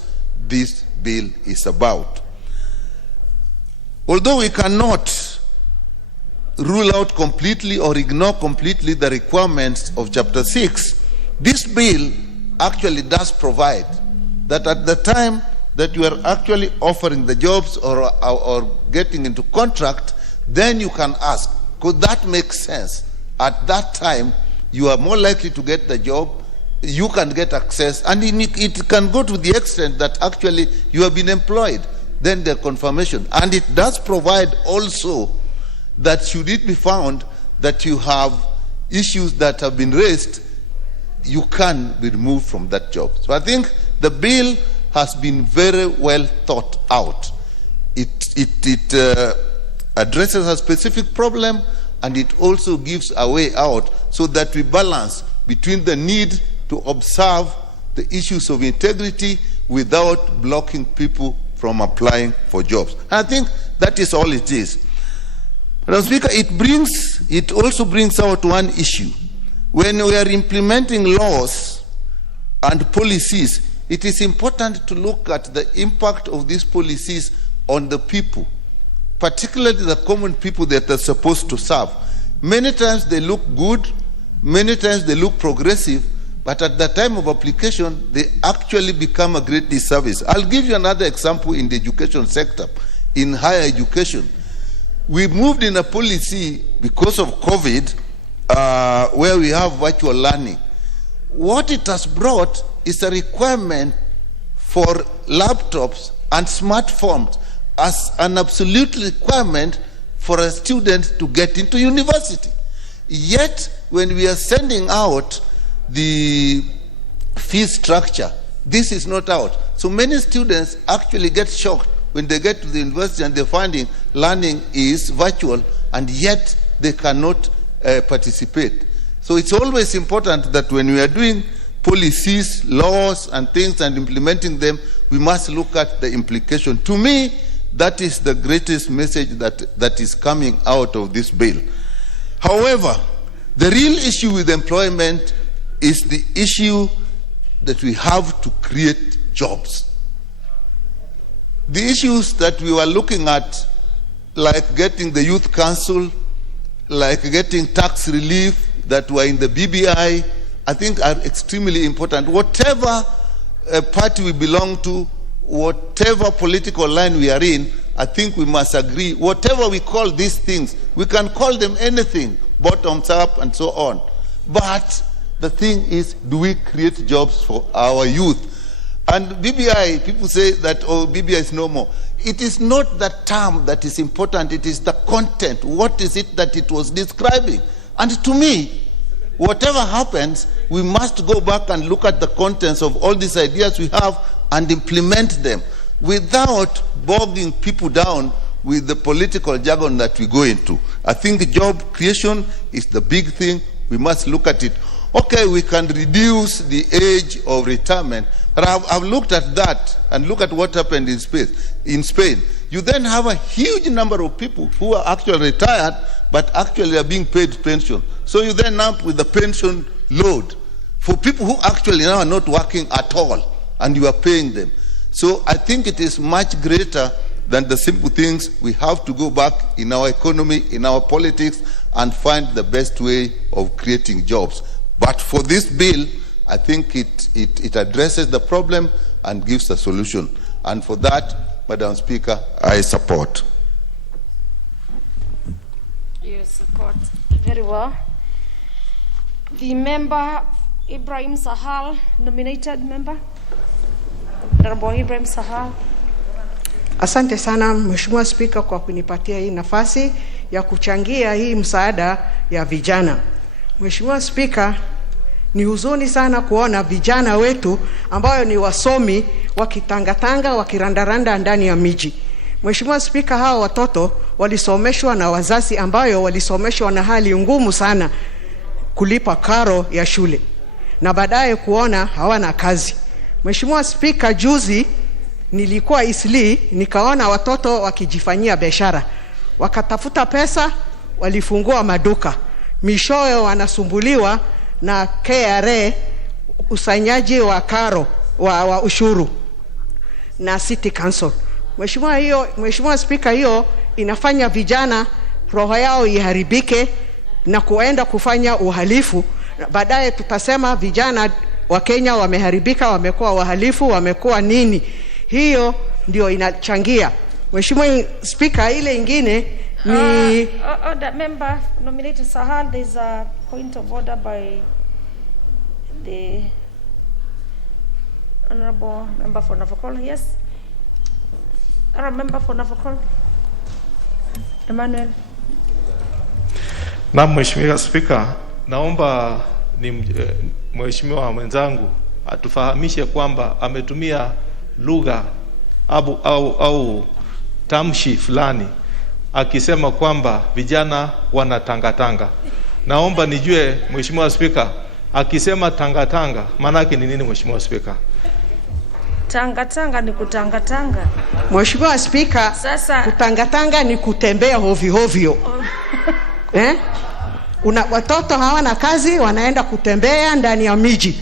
this bill is about. Although we cannot rule out completely or ignore completely the requirements of Chapter 6, this bill actually does provide that at the time that you are actually offering the jobs or getting into contract, then you can ask, could that make sense? At that time, you are more likely to get the job, you can get access, and it can go to the extent that actually you have been employed. Then the confirmation. And it does provide also that should it be found that you have issues that have been raised, you can be removed from that job. So I think The bill has been very well thought out. It addresses a specific problem, and it also gives a way out so that we balance between the need to observe the issues of integrity without blocking people from applying for jobs. And I think that is all it is. Madam Speaker, it also brings out one issue. When we are implementing laws and policies, it is important to look at the impact of these policies on the people, particularly the common people that they're supposed to serve. Many times they look good, many times they look progressive, but at the time of application, they actually become a great disservice. I'll give you another example in the education sector, in higher education. We moved in a policy because of COVID, where we have virtual learning. What it has brought is a requirement for laptops and smartphones as an absolute requirement for a student to get into university. Yet, when we are sending out the fee structure, this is not out. So many students actually get shocked when they get to the university and they're finding learning is virtual, and yet they cannot participate. So it's always important that when we are doing policies, laws, and things and implementing them, we must look at the implication. To me, that is the greatest message that is coming out of this bill. However, the real issue with employment is the issue that we have to create jobs. The issues that we were looking at, like getting the youth council, like getting tax relief that were in the BBI, I think are extremely important. Whatever party we belong to, whatever political line we are in, I think we must agree. Whatever we call these things, we can call them anything, bottoms up and so on. But the thing is, do we create jobs for our youth? And BBI, people say that, oh, BBI is no more. It is not the term that is important, it is the content. What is it that it was describing? And to me, whatever happens, we must go back and look at the contents of all these ideas we have and implement them without bogging people down with the political jargon that we go into. I think job creation is the big thing. We must look at it. Okay, we can reduce the age of retirement, but I've looked at that and look at what happened in Spain. You then have a huge number of people who are actually retired, but actually are being paid pension. So you then up with the pension load for people who actually now are not working at all, and you are paying them. So I think it is much greater than the simple things. We have to go back in our economy, in our politics, and find the best way of creating jobs. But for this bill, I think it addresses the problem and gives a solution. And for that, Madam Speaker, I support. You support very well. The member, Ibrahim Sahal, nominated member. Honorable Ibrahim Sahal. Asante sana Mheshimiwa Spika kwa kunipatia hii nafasi ya kuchangia hii msaada ya vijana. Mheshimiwa Spika, ni huzuni sana kuona vijana wetu ambao ni wasomi wakitangatanga wakirandaranda ndani ya miji. Mheshimiwa Spika, hao watoto walisomeshwa na wazazi ambayo walisomeshwa na hali ngumu sana kulipa karo ya shule, na baadaye kuona hawana kazi. Mheshimiwa Spika, juzi nilikuwa Isli, nikaona watoto wakijifanyia biashara. Wakatafuta pesa, walifungua maduka. Mishoe wanasumbuliwa na KRA, usanyaji wa karo wa ushuru na City Council. Mheshimiwa Spika, hiyo inafanya vijana roho yao iharibike na kuenda kufanya uhalifu. Baadaye tutasema vijana wa Kenya wameharibika, wamekuwa wahalifu, wamekuwa nini. Hiyo ndio inachangia. Mheshimiwa Spika, ile ingine ni order member nominated Sahal. There's a point of order by the honorable member for Navakol. Yes, honorable member for Navakol, Emmanuel. Na Mheshimiwa Spika, naomba ni Mheshimiwa mwenzangu atufahamishe kwamba ametumia lugha au tamshi fulani akisema kwamba vijana wanatangatanga. Naomba nijue, Mheshimiwa Spika, akisema tangatanga maana yake ni nini, Mheshimiwa Spika? Tangatanga ni kutangatanga. Mheshimiwa Spika, sasa kutangatanga ni kutembea hovyo. Watoto hawana kazi, wanaenda kutembea ndani ya miji.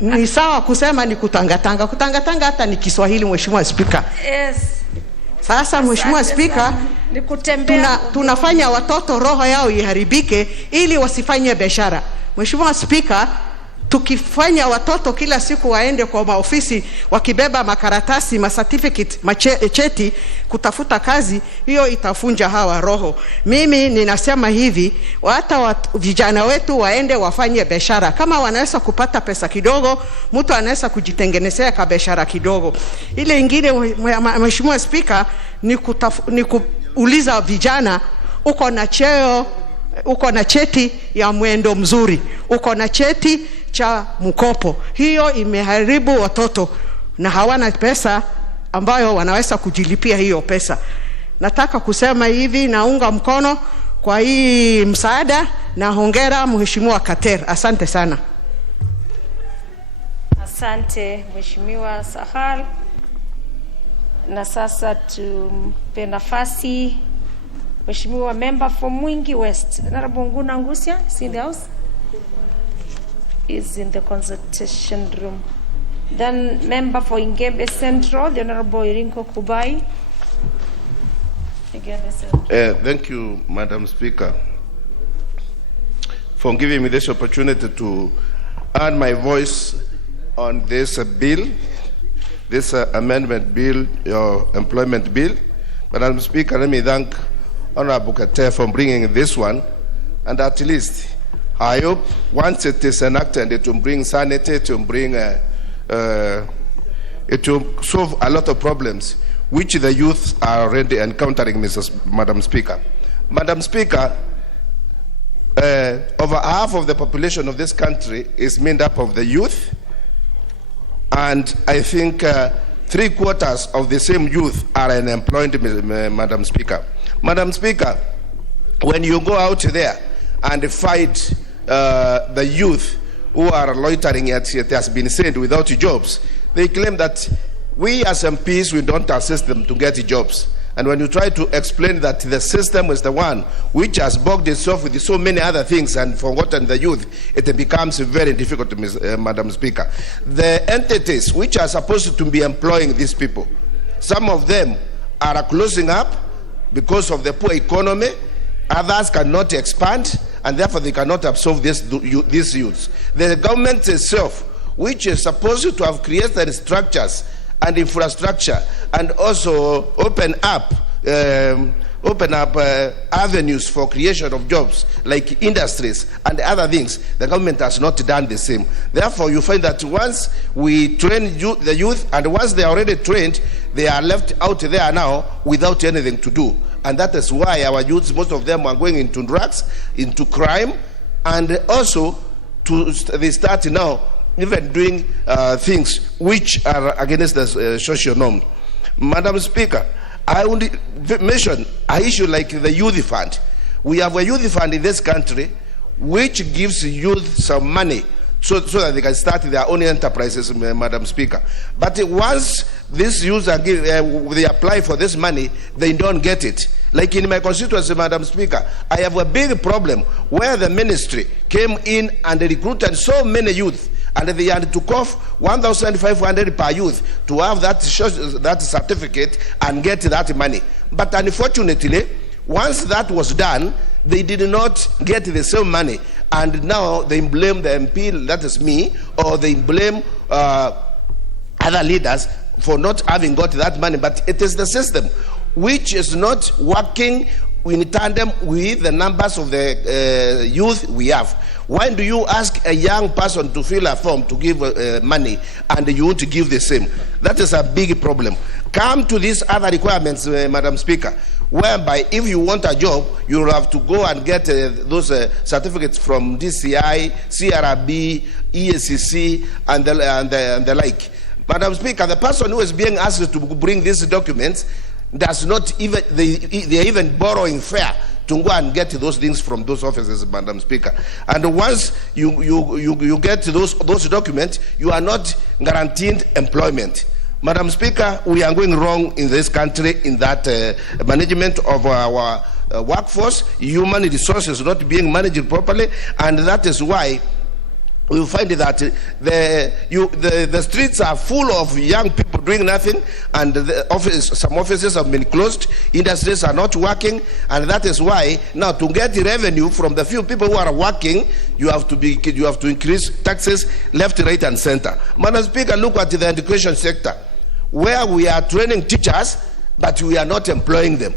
Ni sawa kusema ni kutangatanga. Kutangatanga hata ni Kiswahili, Mheshimiwa Spika. Yes. Sasa Mheshimiwa Spika, tunafanya watoto roho yao iharibike ili wasifanye biashara. Mheshimiwa Spika, tukifanya watoto kila siku waende kwa maofisi wakibeba makaratasi, certificate, cheti kutafuta kazi, hiyo itafunja hawa roho. Mimi ninasema hivi, hata vijana wetu waende wafanye biashara. Kama wanaweza kupata pesa kidogo, mtu anaweza kujitengenezea ka biashara kidogo. Ile ingine, Mheshimiwa Spika, ni kuuliza vijana, uko na cheo, uko na cheti ya mwendo mzuri, uko na cheti cha mkopo. Hiyo imeharibu watoto na hawana pesa ambayo wanaweza kujilipia hiyo pesa. Nataka kusema hivi, naunga mkono kwa hii msaada na hongera Mheshimiwa Kater. Asante sana. Asante Mheshimiwa Sahal. Na sasa tumpe nafasi Mheshimiwa member for Mwingi West, Honorable Nguna Ngusia, is in the house? Is in the consultation room. Then member for Ingebe Central, the Honorable Irinko Kubai. Thank you, Madam Speaker, for giving me this opportunity to add my voice on this bill, this amendment bill, your employment bill. Madam Speaker, let me thank Honorable Kater for bringing this one, and at least I hope once it is enacted, it will bring sanity, it will bring, it will solve a lot of problems which the youth are already encountering, Madam Speaker. Madam Speaker, over half of the population of this country is made up of the youth, and I think 3/4 of the same youth are unemployed, Madam Speaker. Madam Speaker, when you go out there and fight the youth who are loitering, yet it has been said, without jobs, they claim that we as MPs, we don't assist them to get jobs. And when you try to explain that the system is the one which has bogged itself with so many other things and forgotten the youth, it becomes very difficult, Madam Speaker. The entities which are supposed to be employing these people, some of them are closing up because of the poor economy, others cannot expand, and therefore they cannot absorb these youths. The government itself, which is supposed to have created structures and infrastructure and also open up avenues for creation of jobs like industries and other things, the government has not done the same. Therefore, you find that once we train the youth, and once they are already trained, they are left out there now without anything to do. And that is why our youths, most of them are going into drugs, into crime, and also they start now even doing things which are against the social norm. Madam Speaker, I only mention an issue like the youth fund. We have a youth fund in this country which gives youth some money so that they can start their own enterprises, Madam Speaker. But once these youths they apply for this money, they don't get it. Like in my constituency, Madam Speaker, I have a big problem where the ministry came in and recruited so many youth, and they had to cough 1,500 per youth to have that certificate and get that money. But unfortunately, once that was done, they did not get the same money, and now they blame the MP, that is me, or they blame other leaders for not having got that money. But it is the system which is not working in tandem with the numbers of the youth we have. Why do you ask a young person to fill a form to give money and you want to give the same? That is a big problem. Come to these other requirements, Madam Speaker. whereby if you want a job, you will have to go and get those certificates from DCI, CRB, ESCC, and the like. Madam Speaker, the person who is being asked to bring these documents does not even, they are even borrowing fare to go and get those things from those offices, Madam Speaker. And once you get those documents, you are not guaranteed employment. Madam Speaker, we are going wrong in this country in that management of our workforce, human resources not being managed properly, and that is why we find that the streets are full of young people doing nothing, and some offices have been closed, industries are not working, and that is why now to get the revenue from the few people who are working, you have to increase taxes left, right, and center. Madam Speaker, look at the education sector, where we are training teachers, but we are not employing them.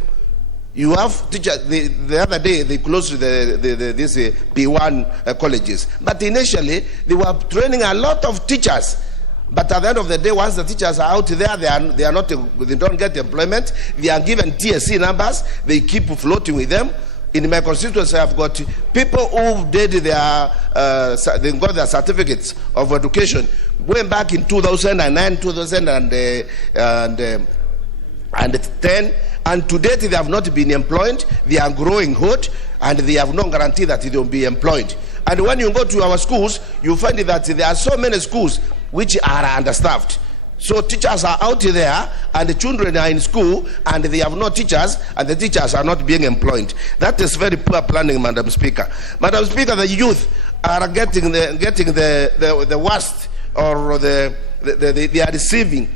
You have teachers. The other day they closed these B1 colleges, but initially they were training a lot of teachers. But at the end of the day, once the teachers are out there, they don't get employment. They are given TSC numbers. They keep floating with them. In my constituency, I've got people who did they got their certificates of education going back in 2009, 2010. And to date, they have not been employed. They are growing hot, and they have no guarantee that they will be employed. And when you go to our schools, you find that there are so many schools which are understaffed. So teachers are out there, and the children are in school, and they have no teachers, and the teachers are not being employed. That is very poor planning, Madam Speaker. Madam Speaker, the youth are getting the worst, or they are receiving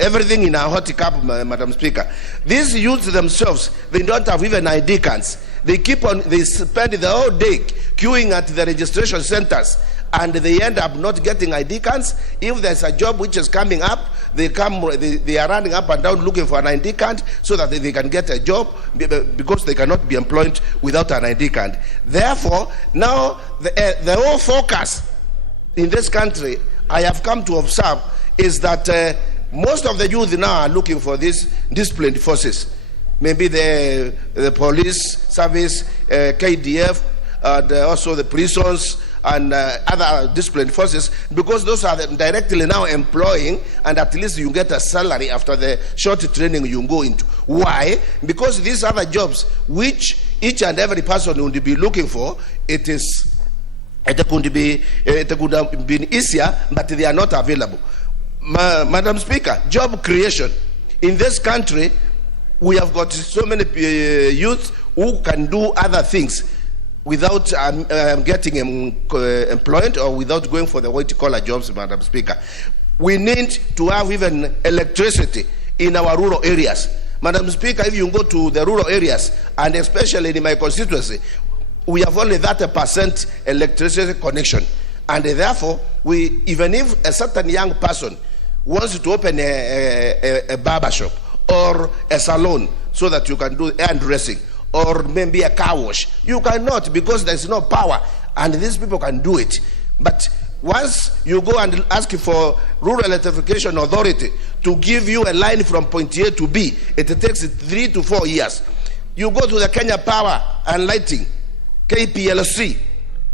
everything in our hot cup, Madam Speaker. These youths themselves, they don't have even ID cards. They spend the whole day queuing at the registration centers, and they end up not getting ID cards. If there's a job which is coming up, they are running up and down looking for an ID card so that they can get a job, because they cannot be employed without an ID card. Therefore, now the whole focus in this country, I have come to observe, is that most of the youth now are looking for these disciplined forces. Maybe the police service, KDF, and also the prisons and other disciplined forces, because those are directly now employing, and at least you get a salary after the short training you go into. Why? Because these other jobs, which each and every person would be looking for, it could have been easier, but they are not available. Madam Speaker, job creation in this country, we have got so many youth who can do other things without getting employed, or without going for the white-collar jobs, Madam Speaker. We need to have even electricity in our rural areas. Madam Speaker, if you go to the rural areas, and especially in my constituency, we have only 30% electricity connection. And therefore, even if a certain young person wants to open a barber shop or a salon so that you can do hairdressing, or maybe a car wash, you cannot, because there's no power, and these people can do it. But once you go and ask for Rural Electrification Authority to give you a line from point A to B, it takes 3 to 4 years. You go to the Kenya Power and Lighting, KPLC,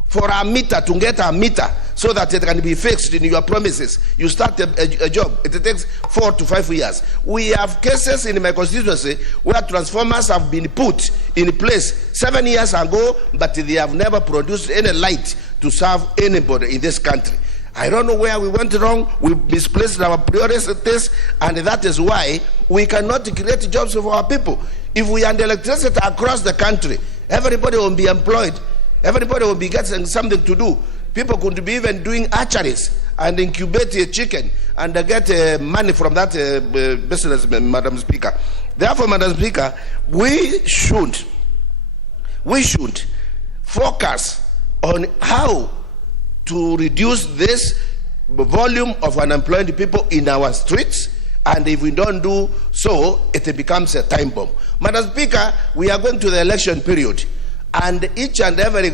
for a meter, to get a meter so that it can be fixed in your premises. You start a job, it takes 4 to 5 years. We have cases in my constituency where transformers have been put in place 7 years ago, but they have never produced any light to serve anybody in this country. I don't know where we went wrong. We misplaced our priorities, and that is why we cannot create jobs for our people. If we had electricity across the country, everybody will be employed. Everybody will be getting something to do. People could be even doing hatcheries and incubate a chicken and get money from that business, Madam Speaker. Therefore, Madam Speaker, we should focus on how to reduce this volume of unemployed people in our streets, and if we don't do so, it becomes a time bomb. Madam Speaker, we are going to the election period, and each and every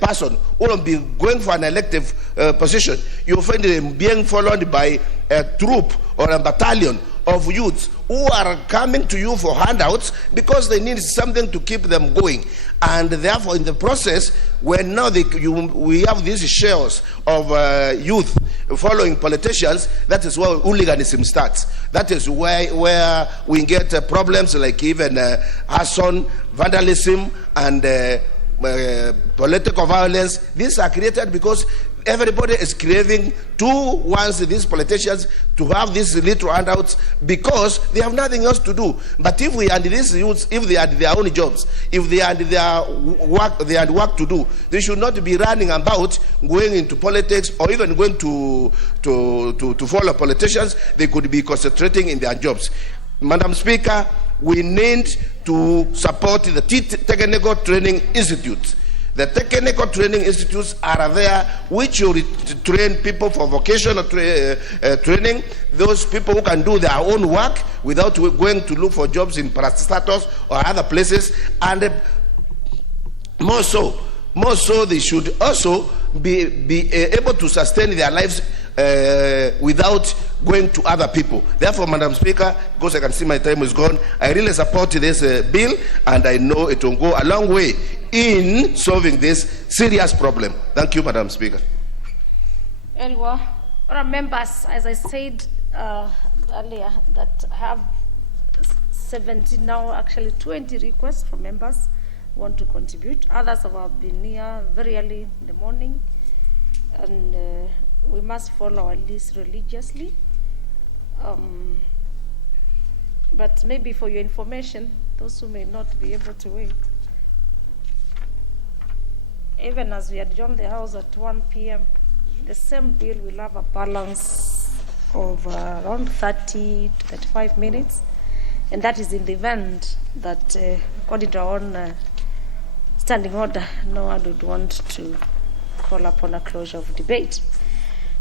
person who will be going for an elective position, you find them being followed by a troop or a battalion of youth who are coming to you for handouts because they need something to keep them going. And therefore, in the process, when now we have these shares of youth following politicians, that is where hooliganism starts. That is where we get problems like even arson, vandalism, and political violence. These are created because everybody is craving these politicians to have these little handouts because they have nothing else to do. But if we had these youths, if they had their own jobs, if they had their work, they had work to do, they should not be running about going into politics or even going to follow politicians. They could be concentrating in their jobs. Madam Speaker, we need to support the Technical Training Institute. The technical training institutes are there which will train people for vocational training, those people who can do their own work without going to look for jobs in parastatus or other places. And more so they should also be able to sustain their lives without going to other people. Therefore, Madam Speaker, because I can see my time is gone, I really support this bill, and I know it will go a long way in solving this serious problem. Thank you, Madam Speaker. Very well. Members, as I said earlier, that I have 17 now, actually 20 requests from members who want to contribute. Others have been here very early in the morning, and we must follow our list religiously. But maybe for your information, those who may not be able to wait, even as we adjourn the House at 1 p.m., the same bill will have a balance of around 30 to 35 minutes, and that is in the event that, according to our own standing order, no one would want to call upon a closure of debate.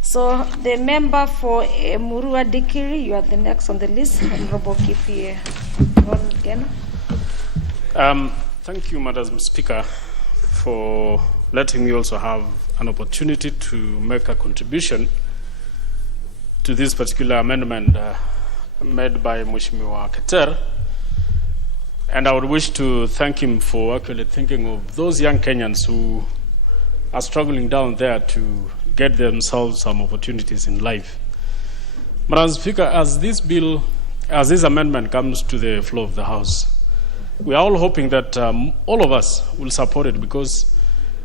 So the member for Murua Dikiri, you are the next on the list, Honorable Kipi again. Thank you, Madam Speaker, for letting me also have an opportunity to make a contribution to this particular amendment made by Mheshimiwa Keter. And I would wish to thank him for actually thinking of those young Kenyans who are struggling down there to get themselves some opportunities in life. Madam Speaker, as this amendment comes to the floor of the House, we are all hoping that all of us will support it, because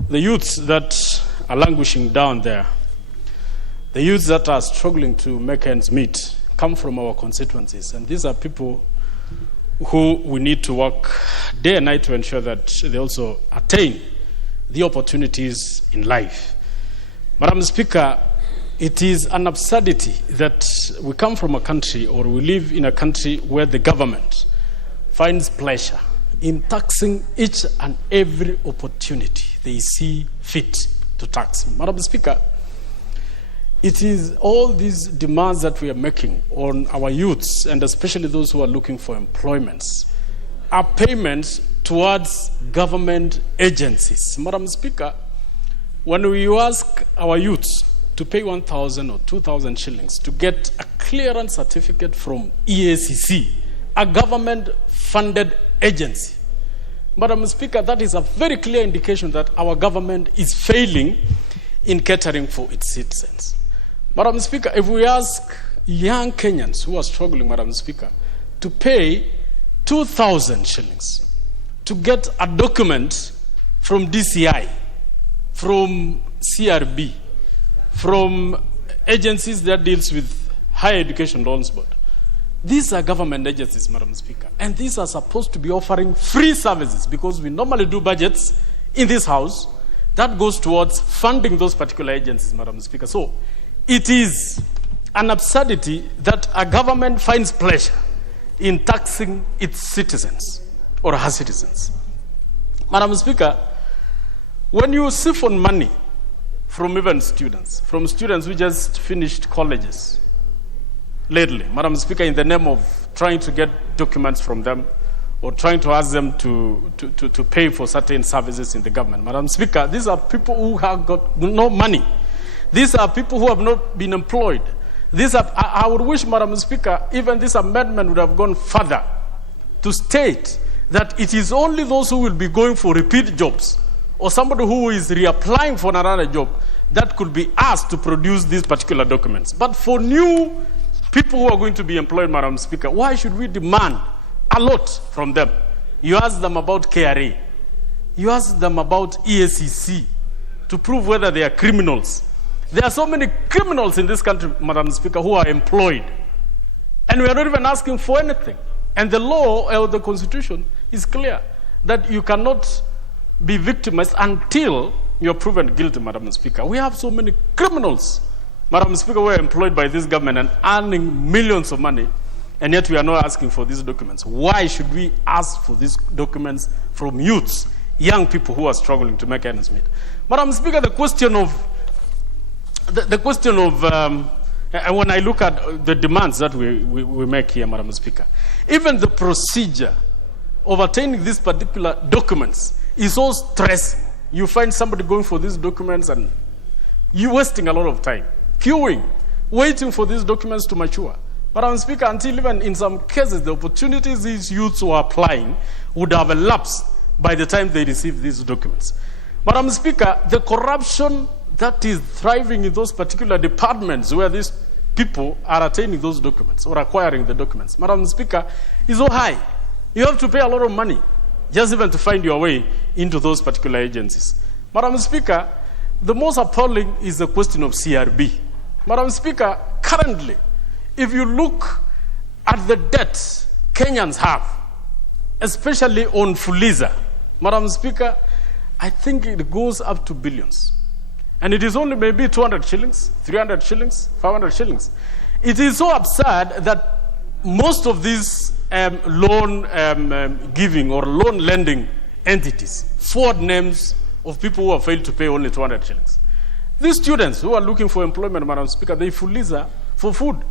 the youths that are languishing down there, the youths that are struggling to make ends meet, come from our constituencies. And these are people who we need to work day and night to ensure that they also attain the opportunities in life. Madam Speaker, it is an absurdity that we come from a country, or we live in a country, where the government finds pleasure in taxing each and every opportunity they see fit to tax. Madam Speaker, it is all these demands that we are making on our youths, and especially those who are looking for employments, are payments towards government agencies. Madam Speaker, when we ask our youths to pay 1,000 or 2,000 shillings to get a clearance certificate from EACC, a government-funded agency, Madam Speaker, that is a very clear indication that our government is failing in catering for its citizens. Madam Speaker, if we ask young Kenyans who are struggling, Madam Speaker, to pay 2,000 shillings to get a document from DCI, from CRB, from agencies that deals with higher education loans board, these are government agencies, Madam Speaker, and these are supposed to be offering free services, because we normally do budgets in this House that goes towards funding those particular agencies, Madam Speaker. So it is an absurdity that a government finds pleasure in taxing its citizens or her citizens. Madam Speaker, when you siphon money from even students, from students who just finished colleges lately, Madam Speaker, in the name of trying to get documents from them or trying to ask them to pay for certain services in the government, Madam Speaker, these are people who have got no money. These are people who have not been employed. I would wish, Madam Speaker, even this amendment would have gone further to state that it is only those who will be going for repeat jobs or somebody who is reapplying for another job that could be asked to produce these particular documents. But for new people who are going to be employed, Madam Speaker, why should we demand a lot from them? You ask them about KRA. You ask them about EACC to prove whether they are criminals. There are so many criminals in this country, Madam Speaker, who are employed. And we are not even asking for anything. And the law or the Constitution is clear that you cannot be victimized until you're proven guilty, Madam Speaker. We have so many criminals, Madam Speaker, who are employed by this government and earning millions of money, and yet we are not asking for these documents. Why should we ask for these documents from youths, young people who are struggling to make ends meet? Madam Speaker, the question of when I look at the demands that we make here, Madam Speaker, even the procedure of attaining these particular documents is so stressing. You find somebody going for these documents and you're wasting a lot of time, queuing, waiting for these documents to mature. Madam Speaker, until even in some cases, the opportunities these youths who are applying would have elapsed by the time they receive these documents. Madam Speaker, the corruption that is thriving in those particular departments where these people are attaining those documents or acquiring the documents, Madam Speaker, is so high. You have to pay a lot of money just even to find your way into those particular agencies. Madam Speaker, the most appalling is the question of CRB. Madam Speaker, currently, if you look at the debts Kenyans have, especially on Fuliza, Madam Speaker, I think it goes up to billions. And it is only maybe 200 shillings, 300 shillings, 500 shillings. It is so absurd that most of these loan giving or loan lending entities forward names of people who have failed to pay only 200 shillings. These students who are looking for employment, Madam Speaker, they Fuliza for food.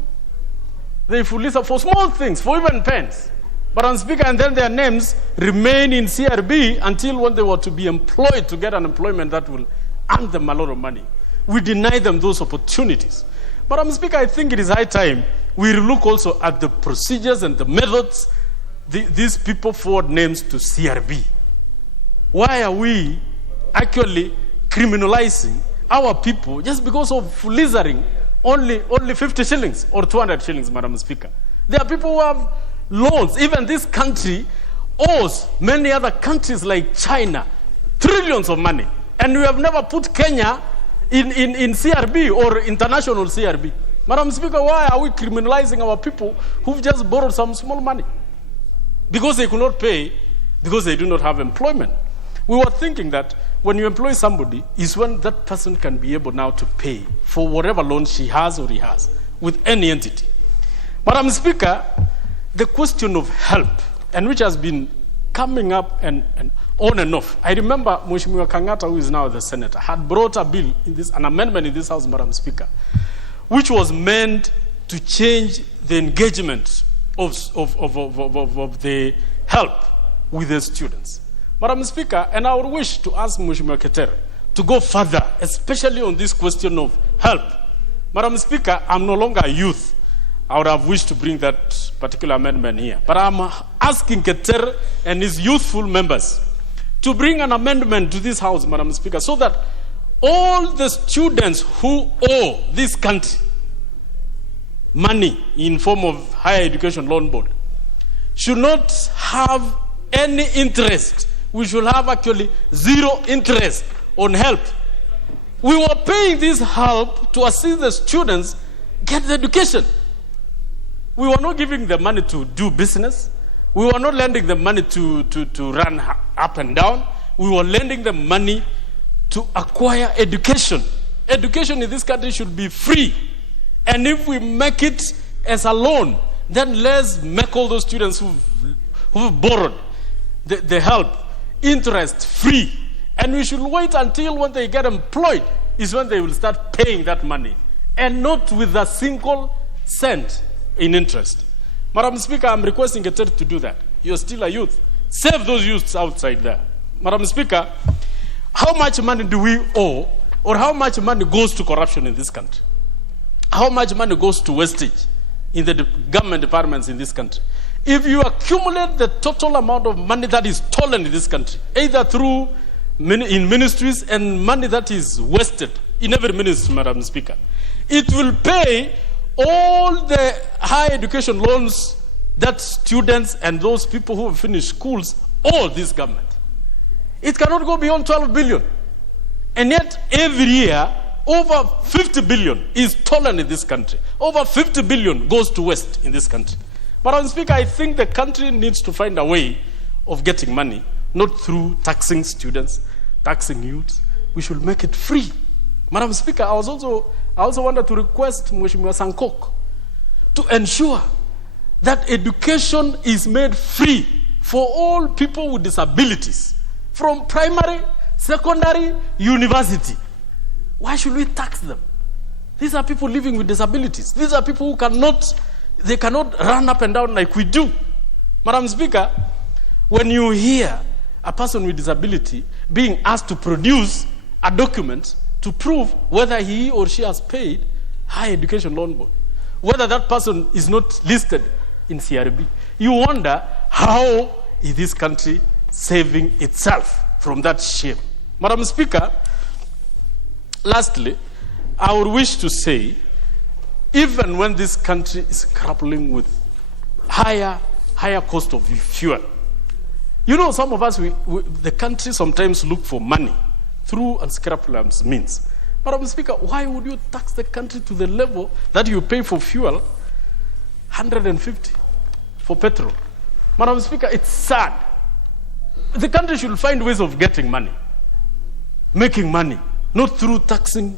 They Fuliza for small things, for even pens. Madam Speaker, and then their names remain in CRB until when they were to be employed to get an employment that will earn them a lot of money. We deny them those opportunities. Madam Speaker, I think it is high time we look also at the procedures and the methods these people forward names to CRB. Why are we actually criminalizing our people just because of Fulizering only 50 shillings or 200 shillings, Madam Speaker? There are people who have loans. Even this country owes many other countries like China trillions of money. And we have never put Kenya in CRB or international CRB. Madam Speaker, why are we criminalizing our people who've just borrowed some small money? Because they could not pay, because they do not have employment. We were thinking that when you employ somebody is when that person can be able now to pay for whatever loan she has or he has with any entity. Madam Speaker, the question of help, and which has been coming up and on and off. I remember Mheshimiwa Kangata, who is now the senator, had brought a bill in this, an amendment in this House, Madam Speaker, which was meant to change the engagement of the help with the students. Madam Speaker, and I would wish to ask Mheshimiwa Keter to go further, especially on this question of help. Madam Speaker, I'm no longer a youth. I would have wished to bring that particular amendment here. But I'm asking Keter and his youthful members to bring an amendment to this House, Madam Speaker, so that all the students who owe this country money in form of higher education loan board should not have any interest. We should have actually zero interest on help. We were paying this help to assist the students get the education. We were not giving them money to do business. We were not lending them money to run up and down. We were lending them money to acquire education. Education in this country should be free. And if we make it as a loan, then let's make all those students who've borrowed the help interest free. And we should wait until when they get employed is when they will start paying that money, and not with a single cent in interest. Madam Speaker, I'm requesting Keter to do that. You're still a youth. Save those youths outside there. Madam Speaker, how much money do we owe, or how much money goes to corruption in this country? how much money goes to wastage in the government departments in this country. If you accumulate the total amount of money that is stolen in this country, either through in ministries and money that is wasted in every ministry, Madam Speaker, it will pay all the higher education loans that students and those people who have finished schools owe this government. It cannot go beyond 12 billion. And yet every year, over 50 billion is stolen in this country. Over 50 billion goes to waste in this country. Madam Speaker, I think the country needs to find a way of getting money, not through taxing students, taxing youths. We should make it free. Madam Speaker, I also wanted to request Mheshimiwa Sankok to ensure that education is made free for all people with disabilities, from primary, secondary, university. Why should we tax them? These are people living with disabilities. These are people who cannot run up and down like we do. Madam Speaker, when you hear a person with disability being asked to produce a document to prove whether he or she has paid higher education loan board, whether that person is not listed in CRB, you wonder how is this country saving itself from that shame. Madam Speaker, lastly, I would wish to say, even when this country is grappling with higher cost of fuel, you know, some of us, the country sometimes look for money through unscrupulous means. Madam Speaker, why would you tax the country to the level that you pay for fuel 150 for petrol? Madam Speaker, it's sad. The country should find ways of getting money, making money, not through taxing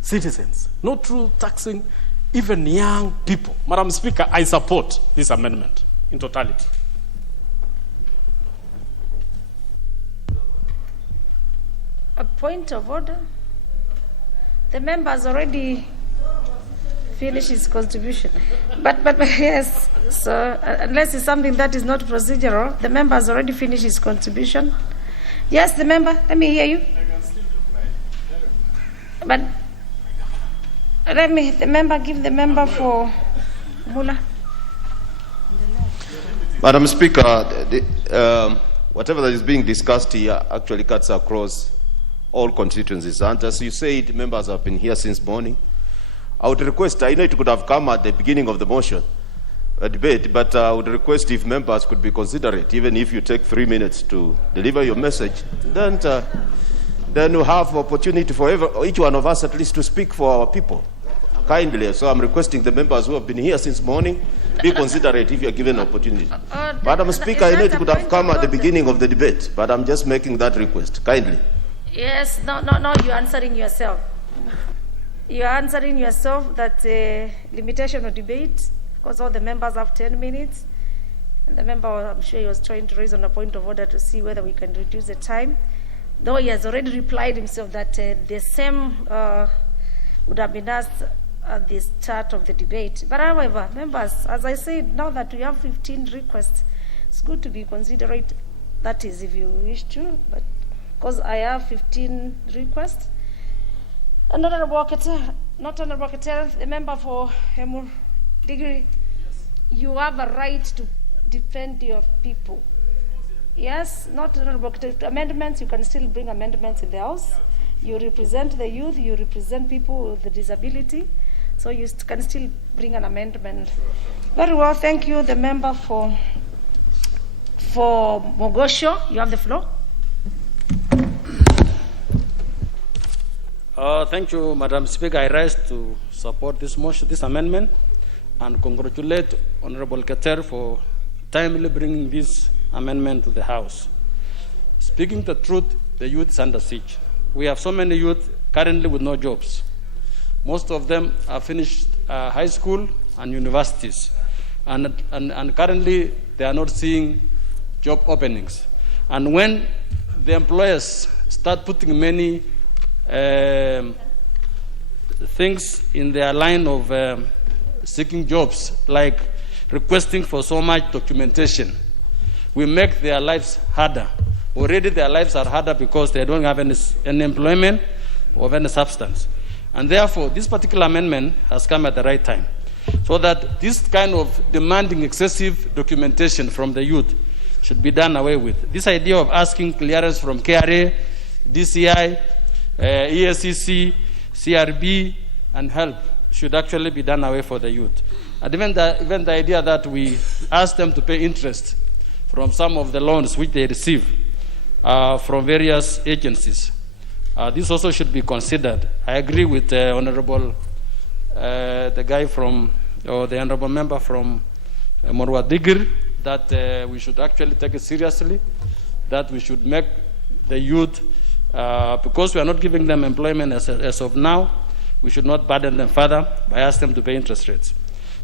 citizens, not through taxing even young people. Madam Speaker, I support this amendment in totality. A point of order. The member has already finished his contribution. But yes, so unless it's something that is not procedural, the member has already finished his contribution. Yes, the member, let me hear you. But the member give the member for Mula. Madam Speaker, whatever that is being discussed here actually cuts across all constituencies. And as you said, members have been here since morning. I would request, I know it could have come at the beginning of the motion, debate, but I would request if members could be considerate, even if you take 3 minutes to deliver your message, then we have opportunity for each one of us at least to speak for our people, kindly. So I'm requesting the members who have been here since morning, be considerate if you're given an opportunity. Madam Speaker, I know it could have come at the beginning of the debate, but I'm just making that request, kindly. Yes, no, you're answering yourself. You're answering yourself that limitation of debate, because all the members have 10 minutes. And the member, I'm sure he was trying to raise on a point of order to see whether we can reduce the time. Though he has already replied himself that the same would have been asked at the start of the debate. But however, members, as I said, now that we have 15 requests, it's good to be considerate. That is, if you wish to, but because I have 15 requests. And Honorable Keter, the member for Hemur Degree, you have a right to defend your people. Yes, not Honorable Keter. Amendments, you can still bring amendments in the House. You represent the youth, you represent people with disability, so you can still bring an amendment. Very well, thank you. The member for Mogosho, you have the floor. Thank you, Madam Speaker. I rise to support this motion, this amendment, and congratulate Honorable Keter for timely bringing this amendment to the House. Speaking the truth, the youth is under siege. We have so many youth currently with no jobs. Most of them have finished high school and universities, and currently they are not seeing job openings. And when the employers start putting many things in their line of seeking jobs, like requesting for so much documentation, we make their lives harder. Already their lives are harder because they don't have any employment or any substance. And therefore, this particular amendment has come at the right time, so that this kind of demanding excessive documentation from the youth should be done away with. This idea of asking clearance from KRA, DCI, ESCC, CRB, and HELP should actually be done away for the youth. And even the idea that we ask them to pay interest from some of the loans which they receive from various agencies. This also should be considered. I agree with the honorable, the honorable member from Morwa Digir, that we should actually take it seriously, that we should make the youth, because we are not giving them employment as of now, we should not burden them further by asking them to pay interest rates.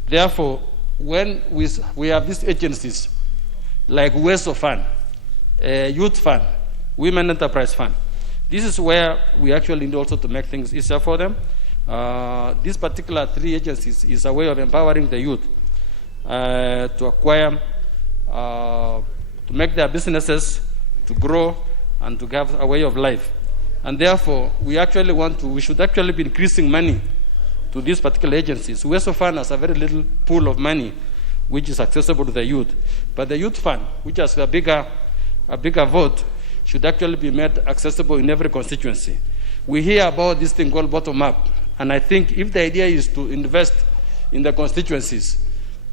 Therefore, when we have these agencies like WESO Fund, Youth Fund, Women Enterprise Fund, this is where we actually need also to make things easier for them. These particular three agencies is a way of empowering the youth to acquire, to make their businesses to grow and to have a way of life. And therefore, we should actually be increasing money to these particular agencies. WESO Fund has a very little pool of money which is accessible to the youth. But the Youth Fund, which has a bigger vote, should actually be made accessible in every constituency. We hear about this thing called bottom-up, and I think if the idea is to invest in the constituencies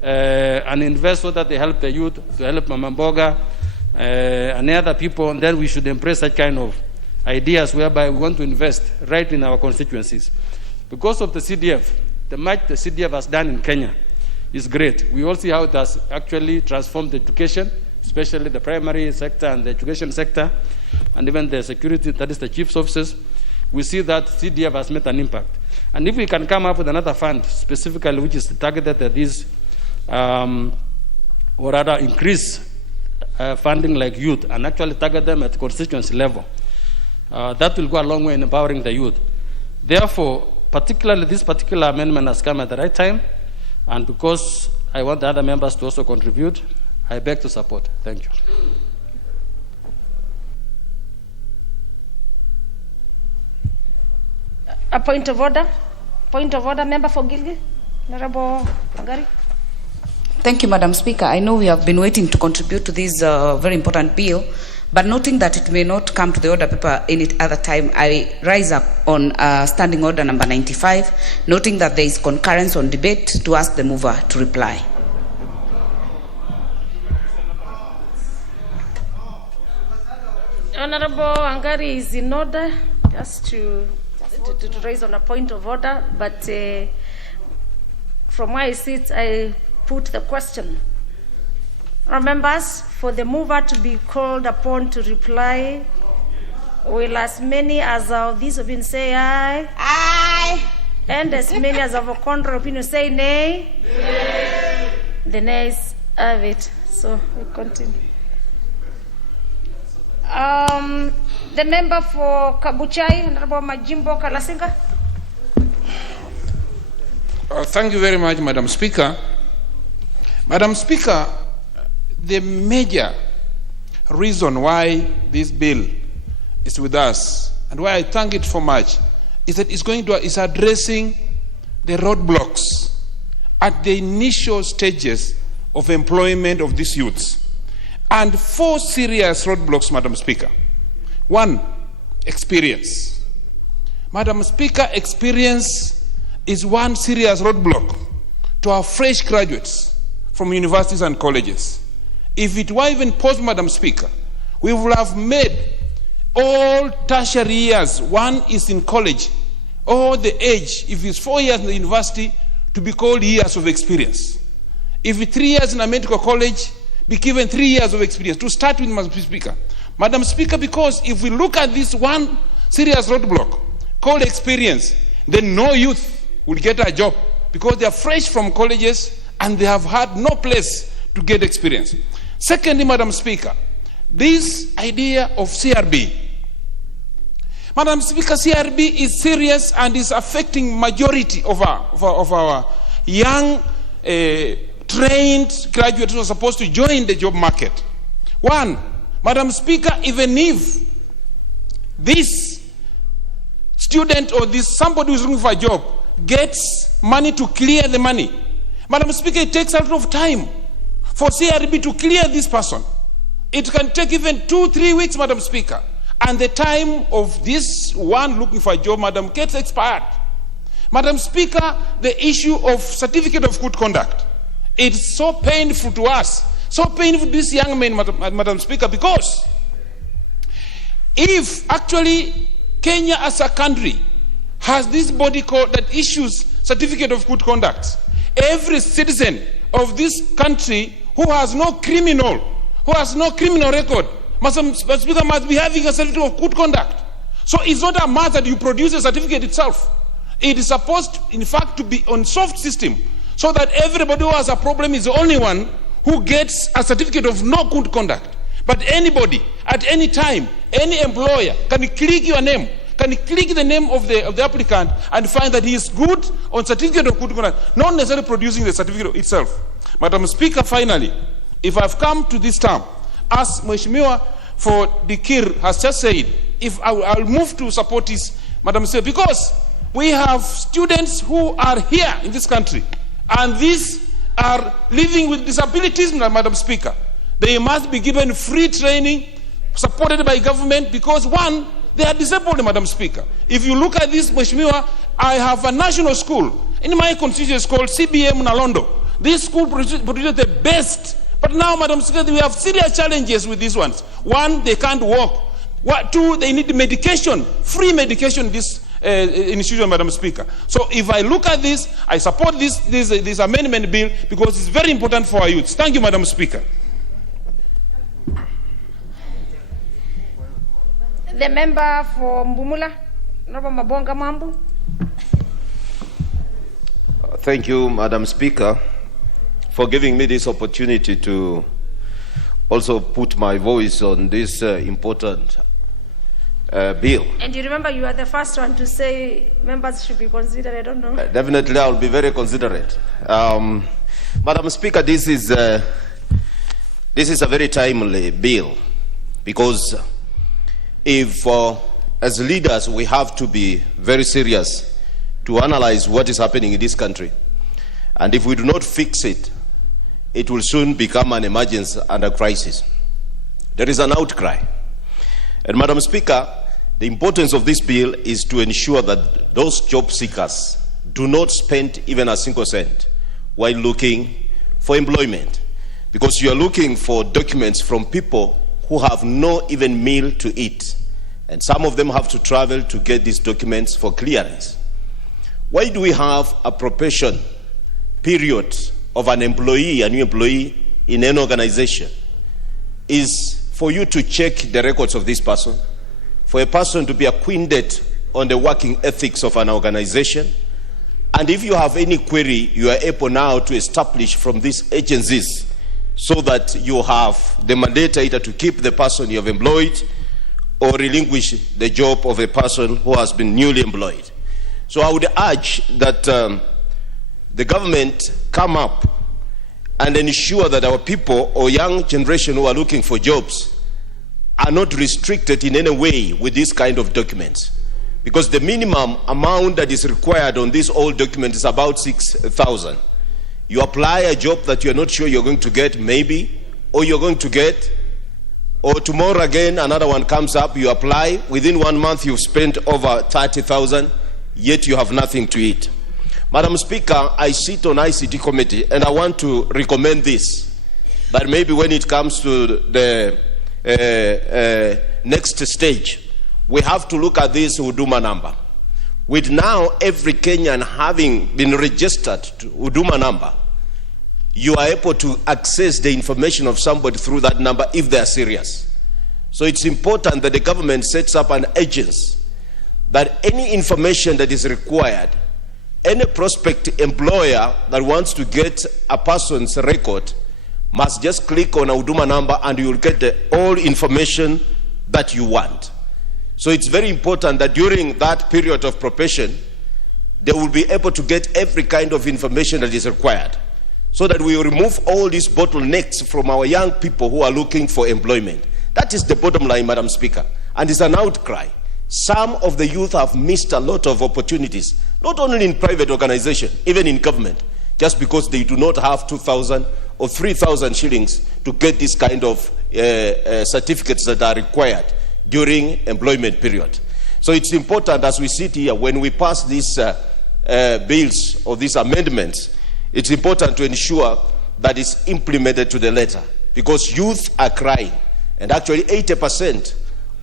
and invest so that they help the youth, to help Mama Mboga and other people, then we should embrace that kind of ideas whereby we want to invest right in our constituencies. Because of the CDF, the much the CDF has done in Kenya is great. We all see how it has actually transformed education, especially the primary sector and the education sector, and even the security, that is the chief's offices. We see that CDF has made an impact. And if we can come up with another fund specifically which is targeted at these, or rather increase funding like youth and actually target them at constituency level, that will go a long way in empowering the youth. Therefore, particularly this particular amendment has come at the right time, and because I want the other members to also contribute, I beg to support. Thank you. A point of order. Point of order, member for Gilgil. Honorable Magari. Thank you, Madam Speaker. I know we have been waiting to contribute to this very important bill, but noting that it may not come to the order paper any other time, I rise up on standing order number 95, noting that there is concurrence on debate, to ask the mover to reply. Honorable Angari is in order, just to raise on a point of order, but from where I sit, I put the question. Members, for the mover to be called upon to reply, will as many as of this opinion say aye? Aye. And as many as of a contrary opinion say nay? Nay. The nays have it. So we continue. The member for Kabuchai, Honorable Majimbo Kalasinga. Thank you very much, Madam Speaker. Madam Speaker, the major reason why this bill is with us, and why I thank it for much, is that it's addressing the roadblocks at the initial stages of employment of these youths. And 4 serious roadblocks, Madam Speaker. 1, experience. Madam Speaker, experience is one serious roadblock to our fresh graduates from universities and colleges. If it were even possible, Madam Speaker, we would have made all tertiary years, one is in college, or the age, if it's 4 years in the university, to be called years of experience. If it's 3 years in a medical college, be given 3 years of experience. To start with, Madam Speaker. Madam Speaker, because if we look at this one serious roadblock called experience, then no youth will get a job because they are fresh from colleges and they have had no place to get experience. Secondly, Madam Speaker, this idea of CRB. Madam Speaker, CRB is serious and is affecting majority of our young trained graduates who are supposed to join the job market. 1, Madam Speaker, even if this student or this somebody who's looking for a job gets money to clear the money. Madam Speaker, it takes a lot of time for CRB to clear this person. It can take even 2-3 weeks, Madam Speaker. And the time of this one looking for a job, Madam, gets expired. Madam Speaker, the issue of certificate of good conduct, it's so painful to us, so painful to this young man, Madam Speaker, because if actually Kenya as a country has this body code that issues certificate of good conduct, every citizen of this country who has no criminal record, Madam Speaker, must be having a certificate of good conduct. So it's not a matter that you produce a certificate itself. It is supposed, in fact, to be on soft system, so that everybody who has a problem is the only one who gets a certificate of no good conduct. But anybody, at any time, any employer can click your name, can click the name of the applicant and find that he is good on certificate of good conduct, not necessarily producing the certificate itself. Madam Speaker, finally, if I've come to this term, as Mheshimiwa for Dikir has just said, if I'll move to support this, Madam Speaker, because we have students who are here in this country, and these are living with disabilities, Madam Speaker. They must be given free training, supported by government, because one, they are disabled, Madam Speaker. If you look at this, Mheshimiwa, I have a national school in my constituency called CBM Nalondo. This school produces the best. But now, Madam Speaker, we have serious challenges with these ones. One, they can't walk. Two, they need medication, free medication in this institution, Madam Speaker. So if I look at this, I support this amendment bill because it's very important for our youth. Thank you, Madam Speaker. The member for Mbumula, Honorable Mabonga Mambu. Thank you, Madam Speaker, for giving me this opportunity to also put my voice on this important bill. And you remember you are the first one to say members should be considered. I don't know. Definitely, I will be very considerate. Madam Speaker, this is a very timely bill because if, as leaders, we have to be very serious to analyze what is happening in this country, and if we do not fix it, it will soon become an emergency and a crisis. There is an outcry. And Madam Speaker, the importance of this bill is to ensure that those job seekers do not spend even a single cent while looking for employment, because you are looking for documents from people who have no even meal to eat, and some of them have to travel to get these documents for clearance. Why do we have a probation period of an employee, a new employee in an organization? Is for you to check the records of this person, for a person to be acquainted on the working ethics of an organization, and if you have any query, you are able now to establish from these agencies so that you have the mandate either to keep the person you have employed or relinquish the job of a person who has been newly employed. So I would urge that the government come up and ensure that our people or young generation who are looking for jobs are not restricted in any way with this kind of documents. Because the minimum amount that is required on this old document is about 6,000. You apply a job that you're not sure you're going to get, maybe, or you're going to get, or tomorrow again another one comes up, you apply, within 1 month you've spent over 30,000, yet you have nothing to eat. Madam Speaker, I sit on ICT committee and I want to recommend this, that maybe when it comes to the next stage, we have to look at this Huduma number. With now every Kenyan having been registered to Huduma number, you are able to access the information of somebody through that number if they are serious. So it's important that the government sets up an agency that any information that is required, any prospective employer that wants to get a person's record must just click on a Huduma number and you will get all information that you want. So it's very important that during that period of probation, they will be able to get every kind of information that is required, so that we remove all these bottlenecks from our young people who are looking for employment. That is the bottom line, Madam Speaker. And it's an outcry. Some of the youth have missed a lot of opportunities, not only in private organization, even in government, just because they do not have 2,000 or 3,000 shillings to get this kind of certificates that are required during employment period. So it's important as we sit here, when we pass these bills or these amendments, it's important to ensure that it's implemented to the letter, because youth are crying, and actually 80%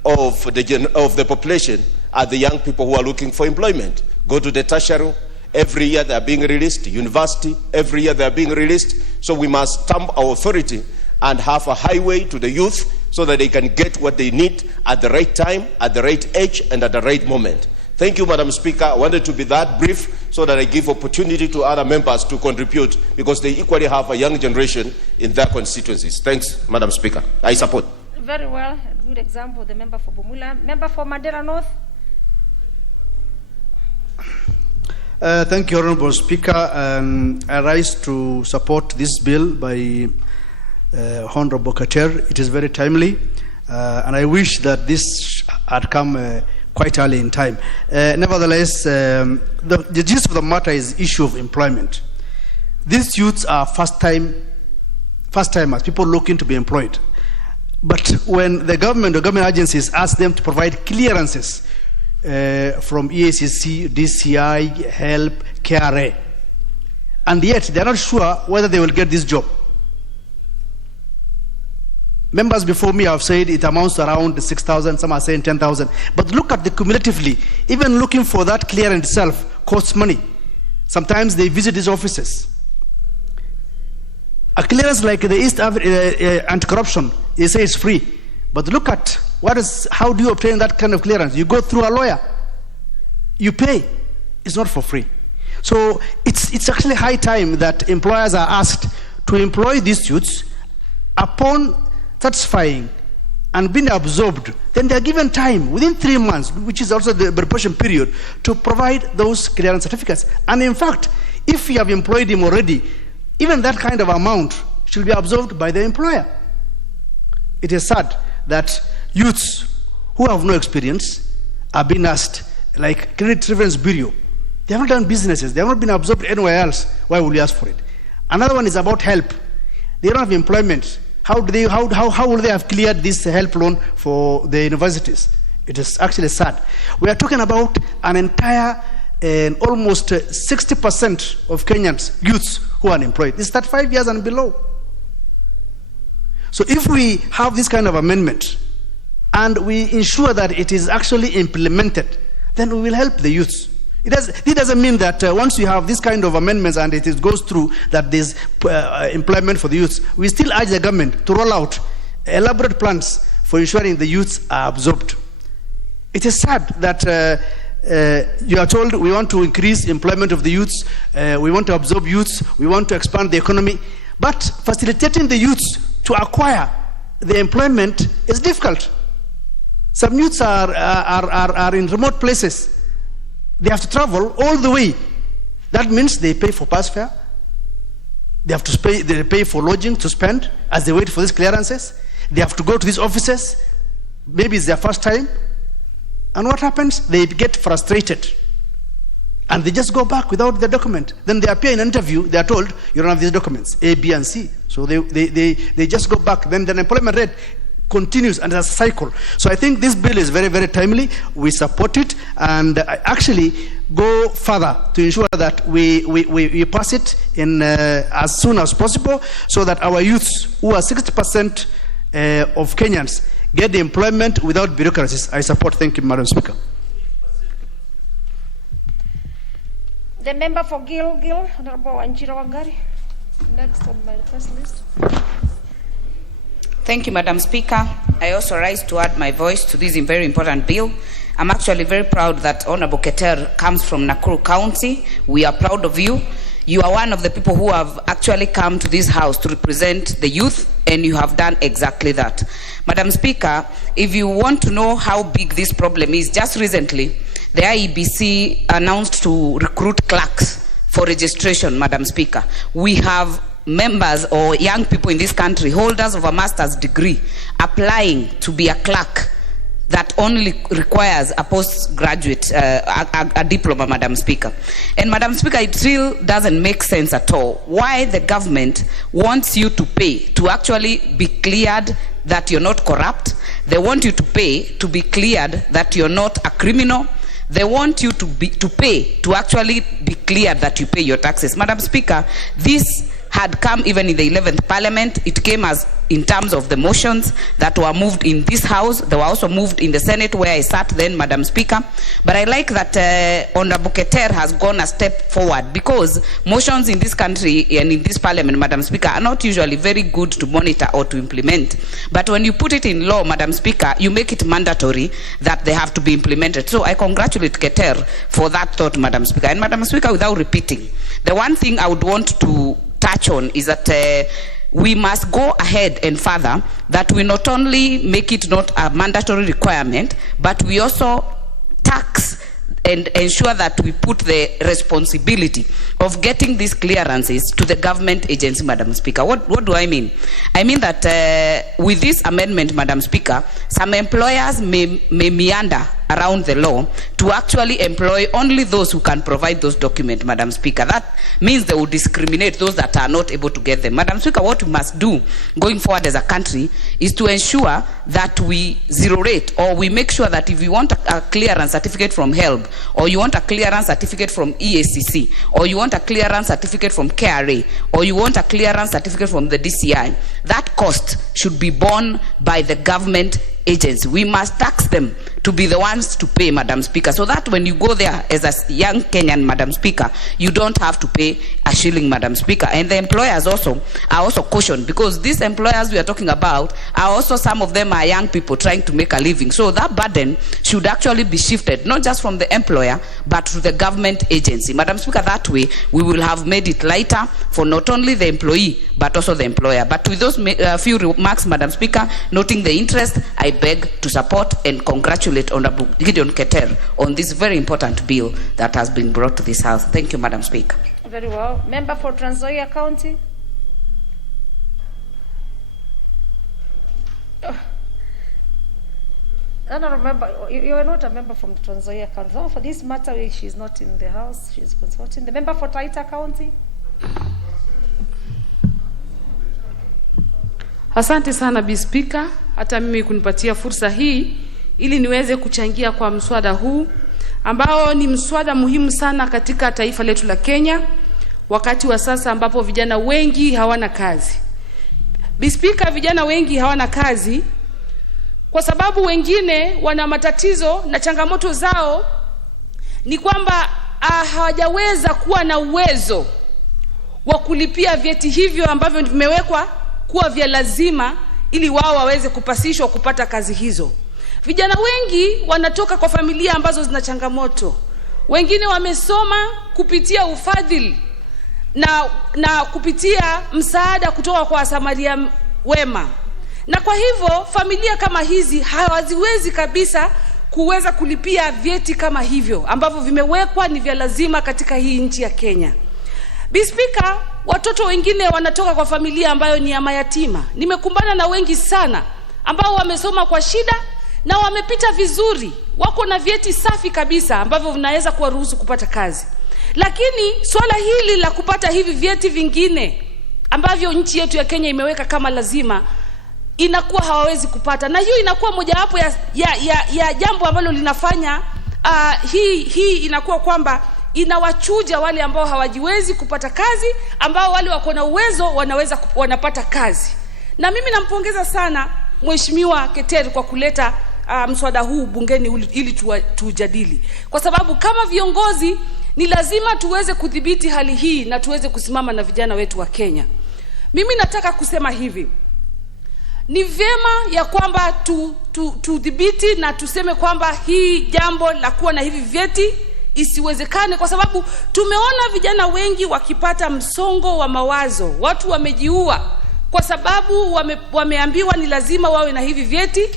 of the population are the young people who are looking for employment. Go to the tertiary, every year they are being released. University, every year they are being released. So we must stamp our authority and have a highway to the youth so that they can get what they need at the right time, at the right age, and at the right moment. Thank you, Madam Speaker. I wanted to be that brief so that I give opportunity to other members to contribute, because they equally have a young generation in their constituencies. Thanks, Madam Speaker. I support. Very well. A good example, the member for Bumula. Member for Mandela North. Thank you, Honorable Speaker. I rise to support this bill by Honorable Keter. It is very timely, and I wish that this had come quite early in time. Nevertheless, the gist of the matter is issue of employment. These youths are first-timers, people looking to be employed. But when the government agencies ask them to provide clearances from EACC, DCI, HELP, KRA, and yet they're not sure whether they will get this job. Members before me have said it amounts to around 6,000, some are saying 10,000. But look at the cumulatively, even looking for that clearance itself costs money. Sometimes they visit these offices. A clearance like the East Anti-Corruption, they say it's free. But look at how do you obtain that kind of clearance? You go through a lawyer. You pay. It's not for free. So it's actually high time that employers are asked to employ these youths. Upon satisfying and being absorbed, then they are given time within 3 months, which is also the preparation period, to provide those clearance certificates. And in fact, if you have employed him already, even that kind of amount should be absorbed by the employer. It is sad that youths who have no experience are being asked, like Credit Reference Bureau, they haven't done businesses, they have not been absorbed anywhere else. Why will you ask for it? Another one is about help. They don't have employment. How will they have cleared this help loan for the universities? It is actually sad. We are talking about an entire and almost 60% of Kenyans youths who are unemployed. This is 35 years and below. So if we have this kind of amendment and we ensure that it is actually implemented, then we will help the youths. It doesn't mean that once you have this kind of amendments and it goes through, that there's employment for the youths. We still urge the government to roll out elaborate plans for ensuring the youths are absorbed. It is sad that you are told we want to increase employment of the youths, we want to absorb youths, we want to expand the economy, but facilitating the youths to acquire the employment is difficult. Some youths are in remote places. They have to travel all the way. That means they pay for bus fare. They have to pay for lodging to spend as they wait for these clearances. They have to go to these offices. Maybe it's their first time. And what happens? They get frustrated. And they just go back without the document. Then they appear in an interview. They are told, you don't have these documents, A, B, and C. So they just go back. Then the unemployment rate continues, and it's a cycle. So I think this bill is very, very timely. We support it, and actually go further to ensure that we pass it in as soon as possible, so that our youths, who are 60% of Kenyans, get the employment without bureaucracies. I support. Thank you, Madam Speaker. The member for Gil, Honorable Wanjira Wangari, next on my request list. Thank you, Madam Speaker. I also rise to add my voice to this very important bill. I'm actually very proud that Honorable Keter comes from Nakuru County. We are proud of you. You are one of the people who have actually come to this house to represent the youth, and you have done exactly that. Madam Speaker, if you want to know how big this problem is, just recently, the IEBC announced to recruit clerks for registration, Madam Speaker. We have members or young people in this country, holders of a master's degree, applying to be a clerk that only requires a postgraduate, a diploma, Madam Speaker. And Madam Speaker, it still doesn't make sense at all why the government wants you to pay to actually be cleared that you're not corrupt. They want you to pay to be cleared that you're not a criminal. They want you to pay to actually be cleared that you pay your taxes. Madam Speaker, this had come even in the 11th Parliament. It came as in terms of the motions that were moved in this House. They were also moved in the Senate where I sat then, Madam Speaker. But I like that Honorable Keter has gone a step forward, because motions in this country and in this Parliament, Madam Speaker, are not usually very good to monitor or to implement. But when you put it in law, Madam Speaker, you make it mandatory that they have to be implemented. So I congratulate Keter for that thought, Madam Speaker. And Madam Speaker, without repeating, the one thing I would want to touch on is that we must go ahead and further that we not only make it not a mandatory requirement, but we also tax and ensure that we put the responsibility of getting these clearances to the government agency, Madam Speaker. What do I mean? I mean that with this amendment, Madam Speaker, some employers may meander around the law to actually employ only those who can provide those documents, Madam Speaker. That means they will discriminate those that are not able to get them. Madam Speaker, what we must do going forward as a country is to ensure that we zero rate, or we make sure that if you want a clearance certificate from HELB, or you want a clearance certificate from EACC, or you want a clearance certificate from KRA, or you want a clearance certificate from the DCI, that cost should be borne by the government agency. We must tax them to be the ones to pay, Madam Speaker, so that when you go there as a young Kenyan, Madam Speaker, you don't have to pay a shilling, Madam Speaker. And the employers also are also cautioned, because these employers we are talking about are also, some of them are young people trying to make a living. So that burden should actually be shifted, not just from the employer, but to the government agency. Madam Speaker, that way we will have made it lighter for not only the employee, but also the employer. But with those few remarks, Madam Speaker, noting the interest, I beg to support and congratulate Honorable Gideon Keter on this very important bill that has been brought to this House. Thank you, Madam Speaker. Very well. Member for Trans Nzoia County. I don't remember. You are not a member from Trans Nzoia County. So for this matter, she's not in the House. She's consulting. The member for Taita County. Asante sana Bi Speaker, hata mimi kunipatia fursa hii ili niweze kuchangia kwa mswada huu ambao ni mswada muhimu sana katika taifa letu la Kenya wakati wa sasa ambapo vijana wengi hawana kazi. Bi Speaker, vijana wengi hawana kazi kwa sababu wengine wana matatizo na changamoto zao ni kwamba hawajaweza kuwa na uwezo wa kulipia vyeti hivyo ambavyo vimewekwa kuwa vya lazima ili wao waweze kupasishwa kupata kazi hizo. Vijana wengi wanatoka kwa familia ambazo zina changamoto. Wengine wamesoma kupitia ufadhili na kupitia msaada kutoka kwa Samaria wema. Na kwa hivyo familia kama hizi hawaziwezi kabisa kuweza kulipia vyeti kama hivyo ambavyo vimewekwa ni vya lazima katika hii nchi ya Kenya. Bi Speaker, watoto wengine wanatoka kwa familia ambayo ni ya mayatima. Nimekumbana na wengi sana ambao wamesoma kwa shida na wamepita vizuri, wako na vyeti safi kabisa ambavyo vinaweza kuwaruhusu kupata kazi. Lakini swala hili la kupata hivi vyeti vingine ambavyo nchi yetu ya Kenya imeweka kama lazima inakuwa hawawezi kupata, na hiyo inakuwa mojawapo ya jambo ambalo linafanya hii inakuwa kwamba inawachuja wale ambao hawajiwezi kupata kazi, ambao wale wako na uwezo wanapata kazi. Na mimi nampongeza sana Mheshimiwa Keter kwa kuleta mswada huu bungeni ili tujadili, kwa sababu kama viongozi ni lazima tuweze kudhibiti hali hii na tuweze kusimama na vijana wetu wa Kenya. Mimi nataka kusema hivi, ni vyema ya kwamba tudhibiti na tuseme kwamba hii jambo la kuwa na hivi vyeti isiwezekane, kwa sababu tumeona vijana wengi wakipata msongo wa mawazo. Watu wamejiua kwa sababu wameambiwa ni lazima wawe na hivi vyeti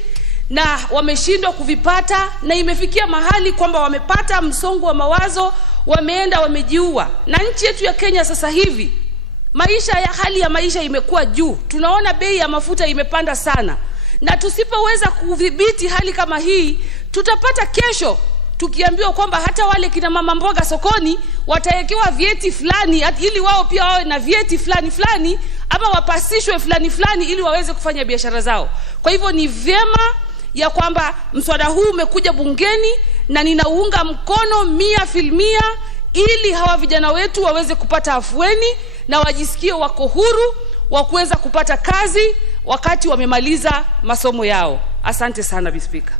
na wameshindwa kuvipata, na imefikia mahali kwamba wamepata msongo wa mawazo, wameenda wamejiua. Na nchi yetu ya Kenya sasa hivi hali ya maisha imekuwa juu. Tunaona bei ya mafuta imepanda sana. Na tusipoweza kudhibiti hali kama hii, tutapata kesho tukiambiwa kwamba hata wale kina mama mboga sokoni watawekewa vyeti fulani ili wao pia wawe na vyeti fulani ama wapasishwe fulani ili waweze kufanya biashara zao. Kwa hivyo ni vyema ya kwamba mswada huu umekuja bungeni, na ninaunga mkono 100% ili hawa vijana wetu waweze kupata afueni na wajisikie wako huru wa kuweza kupata kazi wakati wamemaliza masomo yao. Asante sana, Bi Speaker.